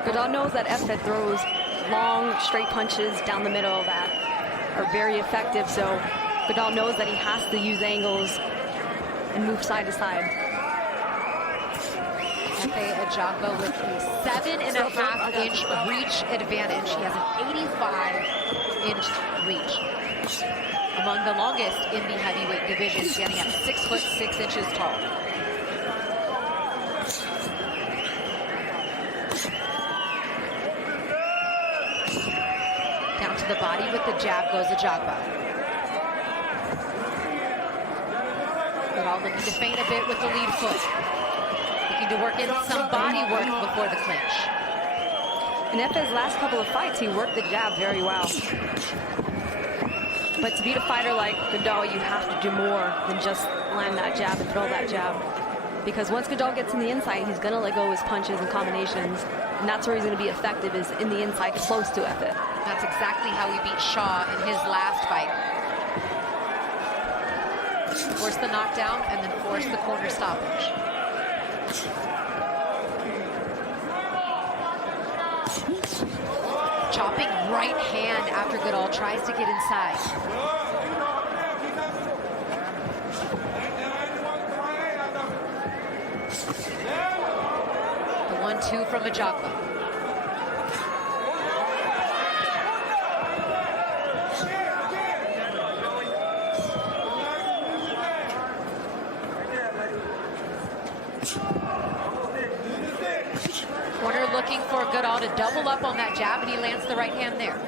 Goodall knows that Efe throws long, straight punches down the middle that are very effective, so Goodall knows that he has to use angles and move side to side. Efe Ajagba with a 7.5-inch reach advantage. He has an 85-inch reach. Among the longest in the heavyweight division, standing at 6'6" tall. Down to the body with the jab goes Ajagba. Goodall looking to feint a bit with the lead foot. Looking to work in some body work before the clinch. In Efe's last couple of fights, he worked the jab very well. But to beat a fighter like Goodall, you have to do more than just land that jab and throw that jab. Because once Goodall gets in the inside, he's going to let go of his punches and combinations. And that's where he's going to be effective, is in the inside, close to Efe. That's exactly how he beat Shaw in his last fight. Force the knockdown and then force the corner stoppage. right hand after Goodall tries to get inside. The 1-2 from Ajagba. Corner looking for Goodall to double up on that jab, and he lands the right hand there.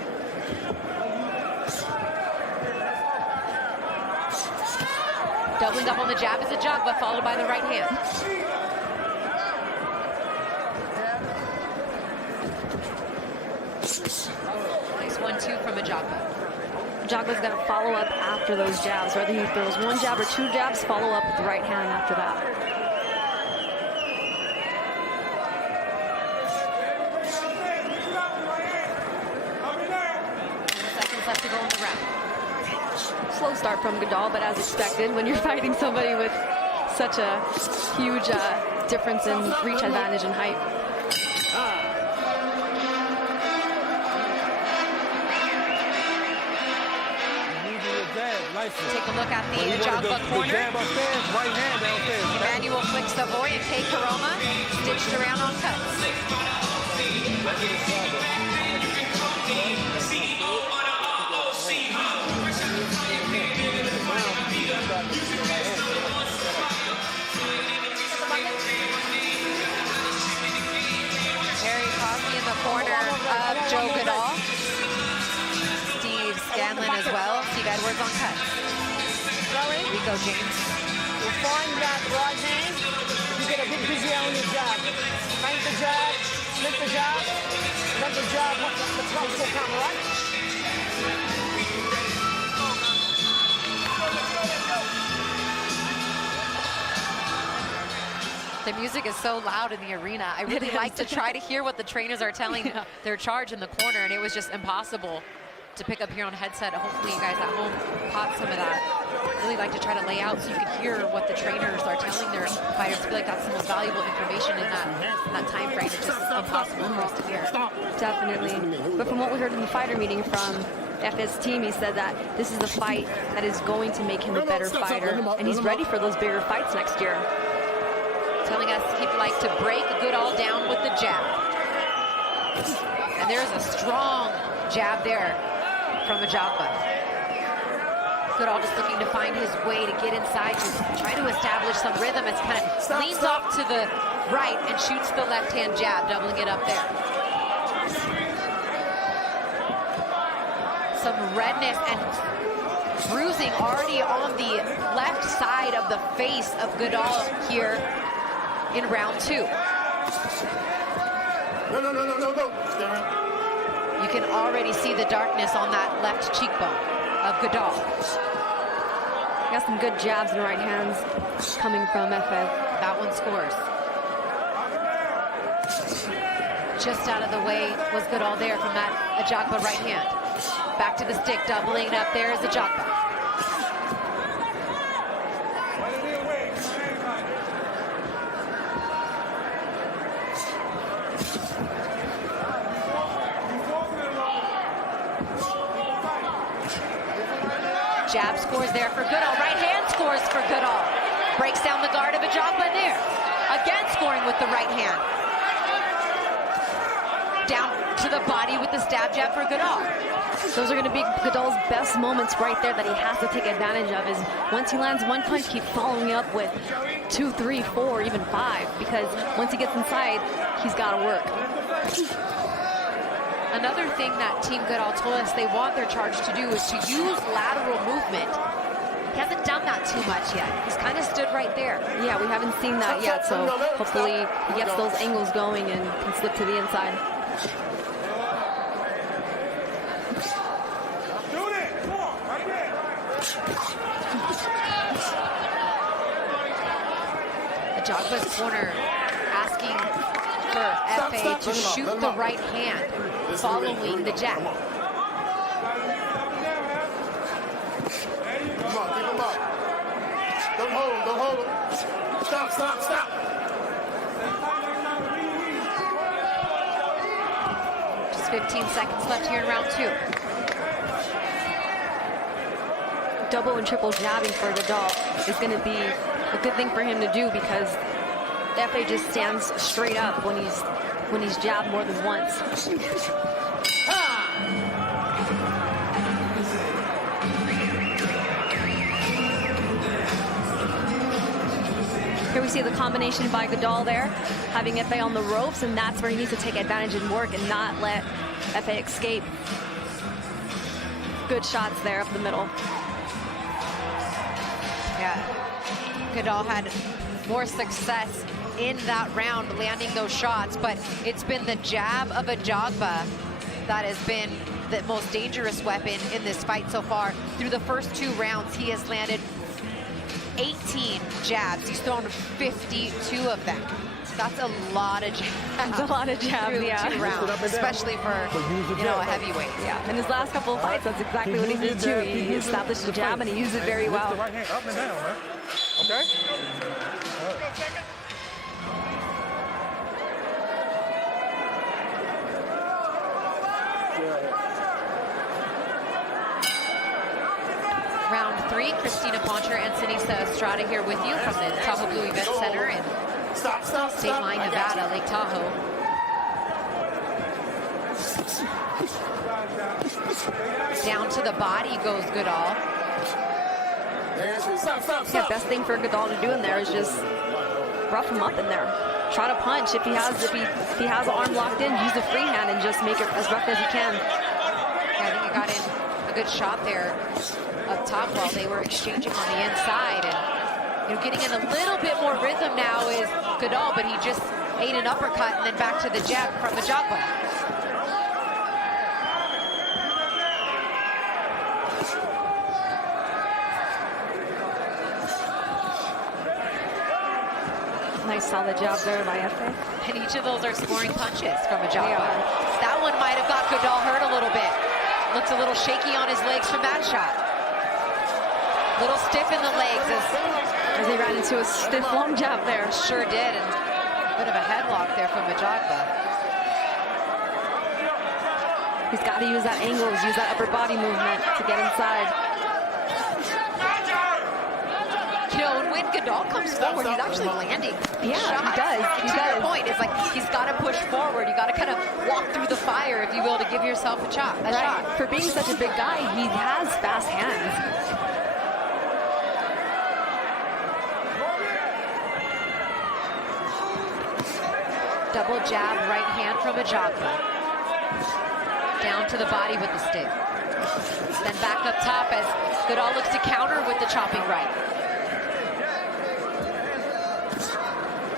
Doubling up on the jab is Ajagba, followed by the right hand. Nice 1-2 from Ajagba. Ajagba's going to follow up after those jabs. Whether he throws one jab or two jabs, follow up with the right hand after that. Left to go in the round. Slow start from Goodall, but as expected, when you're fighting somebody with such a huge difference in reach advantage and height. Take a look at the Ajagba corner. Emmanuel flicks Savoy and Kay Karoma stitched around on cuts. In the corner of Joe Goodall. Steve Scanlon as well. Steve Edwards on cuts. Rico James. You'll find that right hand, you get a bit busier on your jab. Feint the jab, slip the jab, let the jab, the cross will come, right? The music is so loud in the arena. I really like to try to hear what the trainers are telling their charge in the corner, and it was just impossible to pick up here on headset. Hopefully you guys at home caught some of that. I really like to try to lay out so you can hear what the trainers are telling their fighters. I feel like that's the most valuable information in that time frame. It's just impossible for us to hear. Definitely. But from what we heard in the fighter meeting from Efe's team, he said that this is the fight that is going to make him a better fighter, and he's ready for those bigger fights next year. Telling us he'd like to break Goodall down with the jab. And there's a strong jab there from Ajagba. Goodall just looking to find his way to get inside, to try to establish some rhythm as kind of leans off to the right and shoots the left-hand jab, doubling it up there. Some redness and bruising already on the left side of the face of Goodall here in round 2. No. You can already see the darkness on that left cheekbone of Goodall. Got some good jabs and right hands coming from Efe. That one scores. Just out of the way was Goodall there from that Ajagba right hand. Back to the stick, doubling it up there is Ajagba. Jab scores there for Goodall. Right hand scores for Goodall. Breaks down the guard of Ajagba there. Again scoring with the right hand. Down to the body with the stab jab for Goodall. Those are going to be Goodall's best moments right there that he has to take advantage of, is once he lands one punch, keep following up with 2, 3, 4, even 5, because once he gets inside, he's got to work. Another thing that Team Goodall told us they want their charge to do is to use lateral movement. He hasn't done that too much yet. He's kind of stood right there. Yeah, we haven't seen that yet, so hopefully he gets those angles going and can slip to the inside. Ajagba's corner asking for Efe to shoot the right hand following the jab. Come on, keep him up. Don't hold him. Stop. Just 15 seconds left here in round 2. Double and triple jabbing for Goodall is going to be a good thing for him to do, because Efe just stands straight up when he's jabbed more than once. Here we see the combination by Goodall there, having Efe on the ropes, and that's where he needs to take advantage and work and not let Efe escape. Good shots there up the middle. Yeah, Goodall had more success in that round landing those shots, but it's been the jab of Ajagba that has been the most dangerous weapon in this fight so far. Through the first 2 rounds, he has landed 18 jabs. He's thrown 52 of them. That's a lot of jabs. That's a lot of jabs, through yeah. 2 rounds, especially for, you know, a heavyweight. Yeah, in his last couple of fights, that's exactly what he did too. He established the jab and he used it very well. Right hand up and down, man. Okay? Round 3, Christina Poncher and Sinisa Estrada here with you from the Tahoe Blue Event Center in State Line, Nevada, Lake Tahoe. Down to the body goes Goodall. Yeah, best thing for Goodall to do in there is just rough him up in there. Try to punch if he has the arm locked in, use the free hand and just make it as rough as he can. Yeah, I think he got in a good shot there up top while they were exchanging on the inside, and you know, getting in a little bit more rhythm now is Goodall, but he just ate an uppercut and then back to the jab from Ajagba. Nice solid jab there by Efe. And each of those are scoring punches from Ajagba. That one might have got Goodall hurt a little bit. Looks a little shaky on his legs from that shot. Little stiff in the legs as he ran into a stiff long jab there. Sure did, and a bit of a headlock there from Ajagba. He's got to use that angle, use that upper body movement to get inside. You know, when Goodall comes forward, he's actually landing shots. He does. To your point, it's like he's got to push forward. You got to kind of walk through the fire, if you will, to give yourself a shot. For being such a big guy, he has fast hands. Double jab, right hand from Ajagba. Down to the body with the stick. Then back up top as Goodall looks to counter with the chopping right.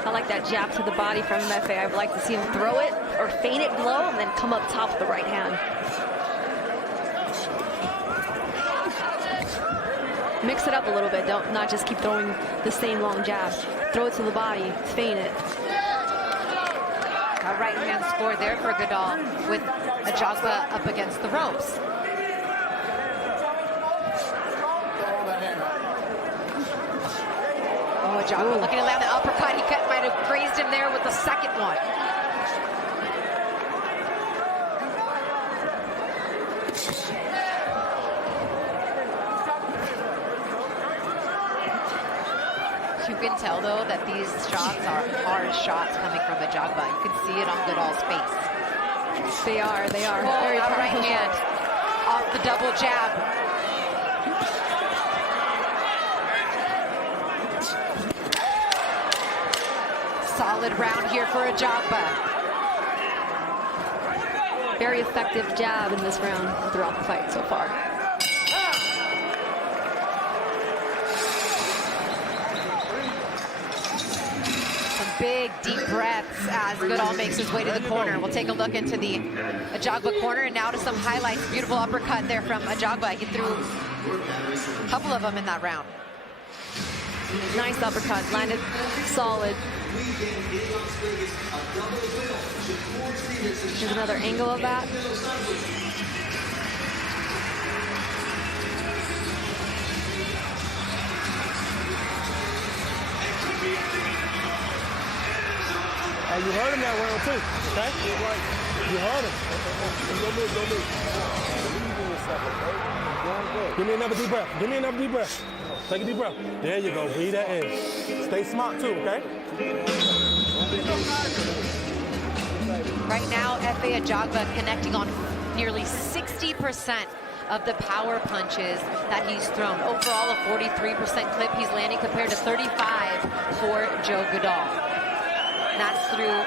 I like that jab to the body from Efe. I would like to see him throw it or feint it low and then come up top with the right hand. Mix it up a little bit. Not just keep throwing the same long jab. Throw it to the body, feint it. A right hand score there for Goodall with Ajagba up against the ropes. Oh, Ajagba looking to land the uppercut. He might have grazed him there with the second one. You can tell, though, that these shots are hard shots coming from Ajagba. You can see it on Goodall's face. They are. Oh, very that right powerful. hand off the double jab. Solid round here for Ajagba. Very effective jab in this round throughout the fight so far. Big, deep breaths as Goodall makes his way to the corner. We'll take a look into the Ajagba corner, and now to some highlights. Beautiful uppercut there from Ajagba. He threw a couple of them in that round. Nice uppercut, landed solid. Here's another angle of that. You heard him that round too, okay? You heard him. Give me another deep breath. Give me another deep breath. Take a deep breath. There you go. Breathe that in. Stay smart too, okay? Right now, Efe Ajagba connecting on nearly 60% of the power punches that he's thrown. Overall, a 43% clip he's landing compared to 35 for Joe Goodall. And that's through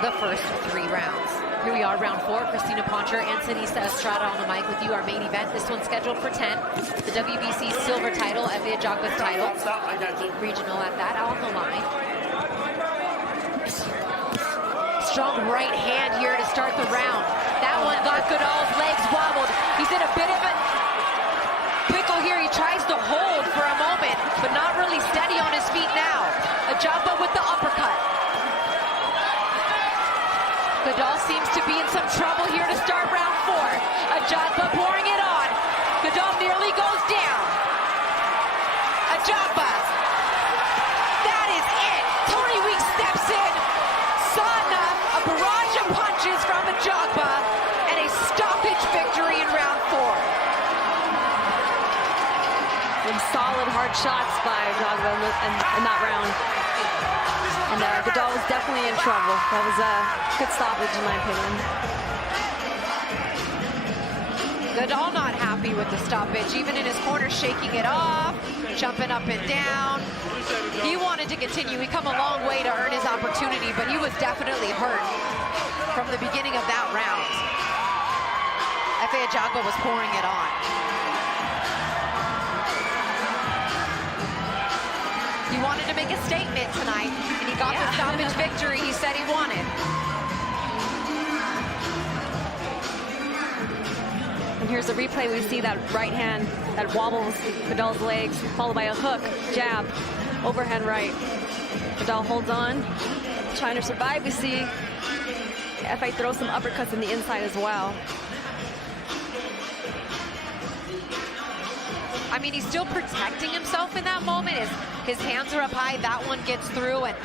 the first 3 rounds. Here we are, round 4. Christina Poncher and Sinisa Estrada on the mic with you, our main event. This one's scheduled for 10. The WBC silver title, Efe Ajagba's title. Regional at that, out on the line. Strong right hand here to start the round. That one got Goodall's legs wobbled. He's in a bit of a pickle here. He tries to hold for a moment, but not really steady on his feet now. Ajagba with the uppercut. Goodall seems to be in some trouble here to start round 4. Ajagba pouring it on. Goodall nearly goes down. Ajagba. That is it. Tony Weeks steps in. Saw enough. A barrage of punches from Ajagba. And a stoppage victory in round 4. Some solid hard shots by Ajagba in that round. And Goodall was definitely in trouble. That was a good stoppage in my opinion. Goodall not happy with the stoppage, even in his corner shaking it off, jumping up and down. He wanted to continue. He come a long way to earn his opportunity, but he was definitely hurt from the beginning of that round. Efe Ajagba was pouring it on. He wanted to make a statement tonight, and he got the stoppage victory he said he wanted. And here's the replay. We see that right hand that wobbles Goodall's legs, followed by a hook, jab, overhand right. Goodall holds on, trying to survive. We see Efe throw some uppercuts in the inside as well. I mean, he's still protecting himself in that moment. His hands are up high. That one gets through, and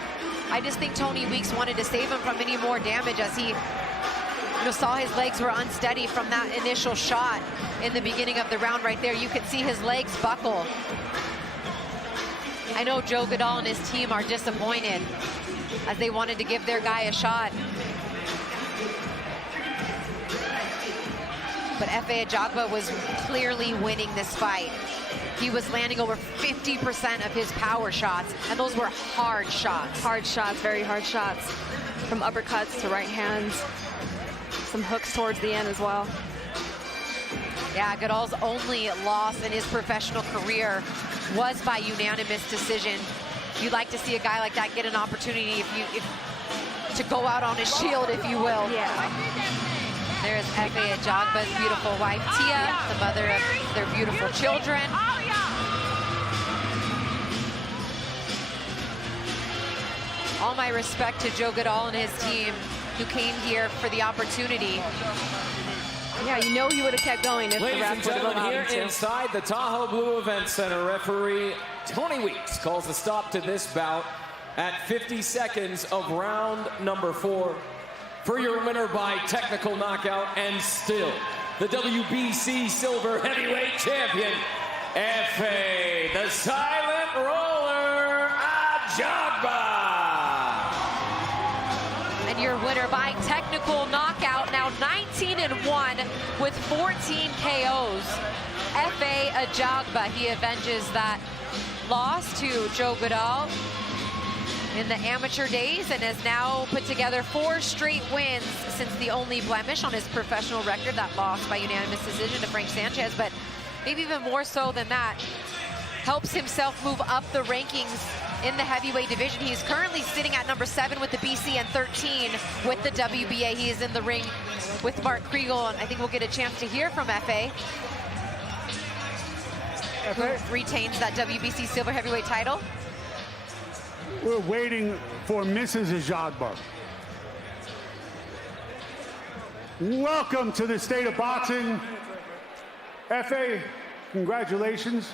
I just think Tony Weeks wanted to save him from any more damage as he saw his legs were unsteady from that initial shot in the beginning of the round right there. You could see his legs buckle. I know Joe Goodall and his team are disappointed as they wanted to give their guy a shot. But Efe Ajagba was clearly winning this fight. He was landing over 50% of his power shots, and those were hard shots. Hard shots, very hard shots. From uppercuts to right hands. Some hooks towards the end as well. Yeah, Goodall's only loss in his professional career was by unanimous decision. You'd like to see a guy like that get an opportunity to go out on his shield, if you will. Yeah. There's Efe Ajagba's beautiful wife, Tia, the mother of their beautiful children. All my respect to Joe Goodall and his team who came here for the opportunity. Yeah, you know he would have kept going if Ladies the and ref would have gentlemen, allowed here him to. inside the Tahoe Blue Event Center, referee Tony Weeks calls a stop to this bout at 50 seconds of round number 4. For your winner by technical knockout and still the WBC Silver Heavyweight Champion, Efe, the Silent Roller Ajagba. And your winner by technical knockout, now 19-1 with 14 KOs. Efe Ajagba, he avenges that loss to Joe Goodall in the amateur days and has now put together 4 straight wins since the only blemish on his professional record, that loss by unanimous decision to Frank Sanchez. But maybe even more so than that, helps himself move up the rankings in the heavyweight division. He is currently sitting at number 7 with the BC and 13 with the WBA. He is in the ring with Mark Kriegel, and I think we'll get a chance to hear from Efe, who retains that WBC Silver Heavyweight title. We're waiting for Mrs. Ajagba. Welcome to the state of boxing. Efe, congratulations.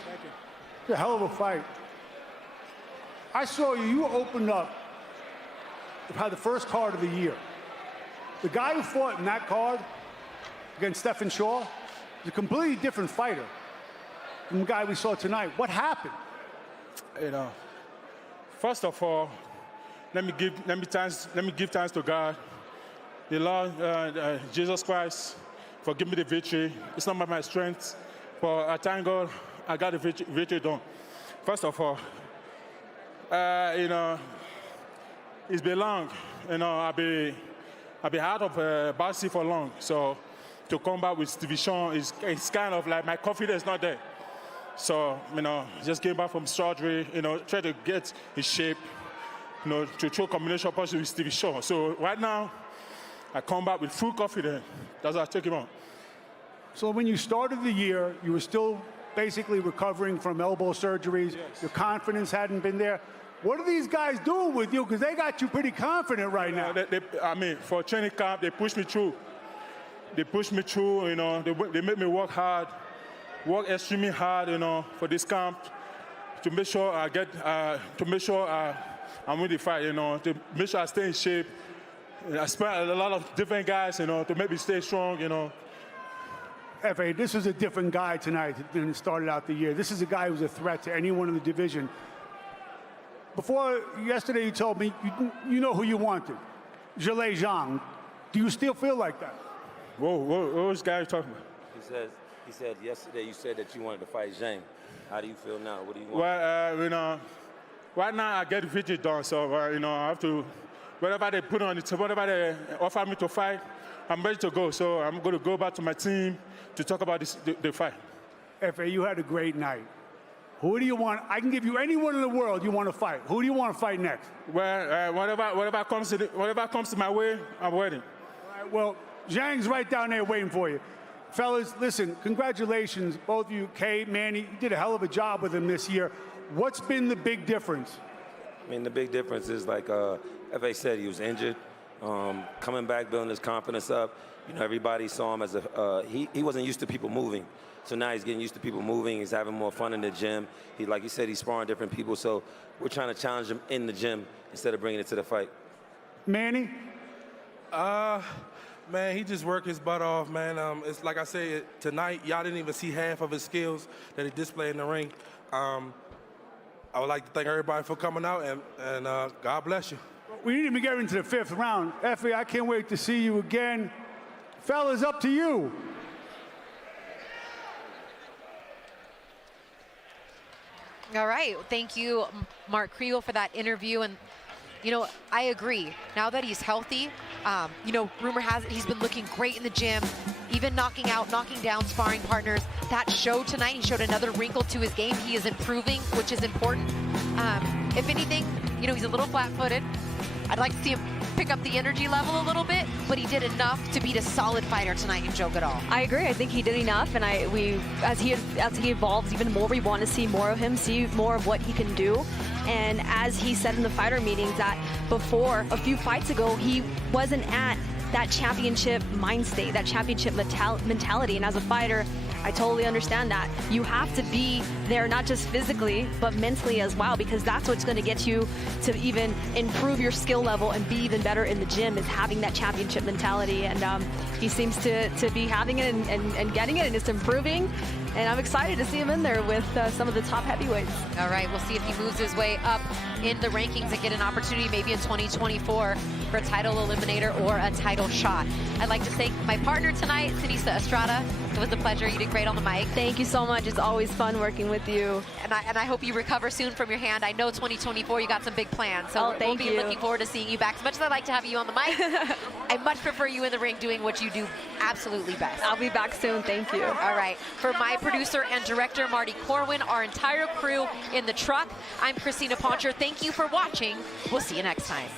It's a hell of a fight. I saw you opened up, you had the first card of the year. The guy who fought in that card against Stephen Shaw. He's a completely different fighter from the guy we saw tonight. What happened? You know, first of all, let me give thanks to God, the Lord Jesus Christ, for giving me the victory. It's not by my strength, but I thank God I got the victory done. First of all, you know, it's been long. You know, I've been out of boxing for long, so to come back with Stevie Shaw it's kind of like my confidence not there. So, you know, just came back from surgery, you know, try to get in shape, you know, to throw combination punches with Stevie Shaw. So right now, I come back with full confidence. That's why I took him on. So when you started the year, you were still basically recovering from elbow surgeries. Yes. Your confidence hadn't been there. What are these guys doing with you? Because they got you pretty confident right now. I mean, for training camp, they pushed me through. They pushed me through, you know, they made me work hard, work extremely hard, you know, for this camp to make sure I get, I'm with the fight, you know, to make sure I stay in shape. I spent a lot of different guys, you know, to make me stay strong, you know. Efe, this is a different guy tonight than started out the year. This is a guy who's a threat to anyone in the division. Before yesterday, you told me you know who you wanted, Zhilei Zhang. Do you still feel like that? Whoa, what was this guy talking about? He said yesterday you said that you wanted to fight Zhang. How do you feel now? What do you want? Well, you know, right now I get the victory done, so you know, I have to. Whatever they put on it, whatever they offer me to fight, I'm ready to go. So I'm going to go back to my team to talk about the fight. Efe, you had a great night. Who do you want? I can give you anyone in the world you want to fight. Who do you want to fight next? Well, whatever comes to my way, I'm waiting. All right, well, Zhang's right down there waiting for you. Fellas, listen, congratulations, both of you. Kay, Manny, you did a hell of a job with him this year. What's been the big difference? I mean, the big difference is, like Efe said, he was injured. Coming back, building his confidence up. You know, everybody saw him as he wasn't used to people moving. So now he's getting used to people moving. He's having more fun in the gym. Like he said, he's sparring different people. So we're trying to challenge him in the gym instead of bringing it to the fight. Manny? Man, he just worked his butt off, man. It's like I said, tonight, y'all didn't even see half of his skills that he displayed in the ring. I would like to thank everybody for coming out, and God bless you. We didn't even get into the fifth round. Efe, I can't wait to see you again. Fellas, up to you. All right, thank you, Mark Kriegel, for that interview. And you know, I agree. Now that he's healthy, you know, rumor has it he's been looking great in the gym, even knocking down sparring partners. That showed tonight. He showed another wrinkle to his game. He is improving, which is important. If anything, you know, he's a little flat-footed. I'd like to see him pick up the energy level a little bit, but he did enough to beat a solid fighter tonight in Joe Goodall. I agree. I think he did enough, and as he evolves even more, we want to see more of him, see more of what he can do. And as he said in the fighter meetings, that before, a few fights ago, he wasn't at that championship mind state, that championship mentality. And as a fighter, I totally understand that. You have to be there, not just physically, but mentally as well, because that's what's going to get you to even improve your skill level and be even better in the gym, is having that championship mentality. And he seems to be having it and getting it, and it's improving. And I'm excited to see him in there with some of the top heavyweights. All right, we'll see if he moves his way up in the rankings and get an opportunity maybe in 2024 for a title eliminator or a title shot. I'd like to thank my partner tonight, Sinisa Estrada. It was a pleasure. You did great on the mic. Thank you so much. It's always fun working with you. And I hope you recover soon from your hand. I know 2024 you got some big plans, so we'll be looking forward to seeing you back. As much as I like to have you on the mic, I much prefer you in the ring doing what you do absolutely best. I'll be back soon. Thank you. All right. For my producer and director, Marty Corwin, our entire crew in the truck, I'm Christina Poncher. Thank you for watching. We'll see you next time.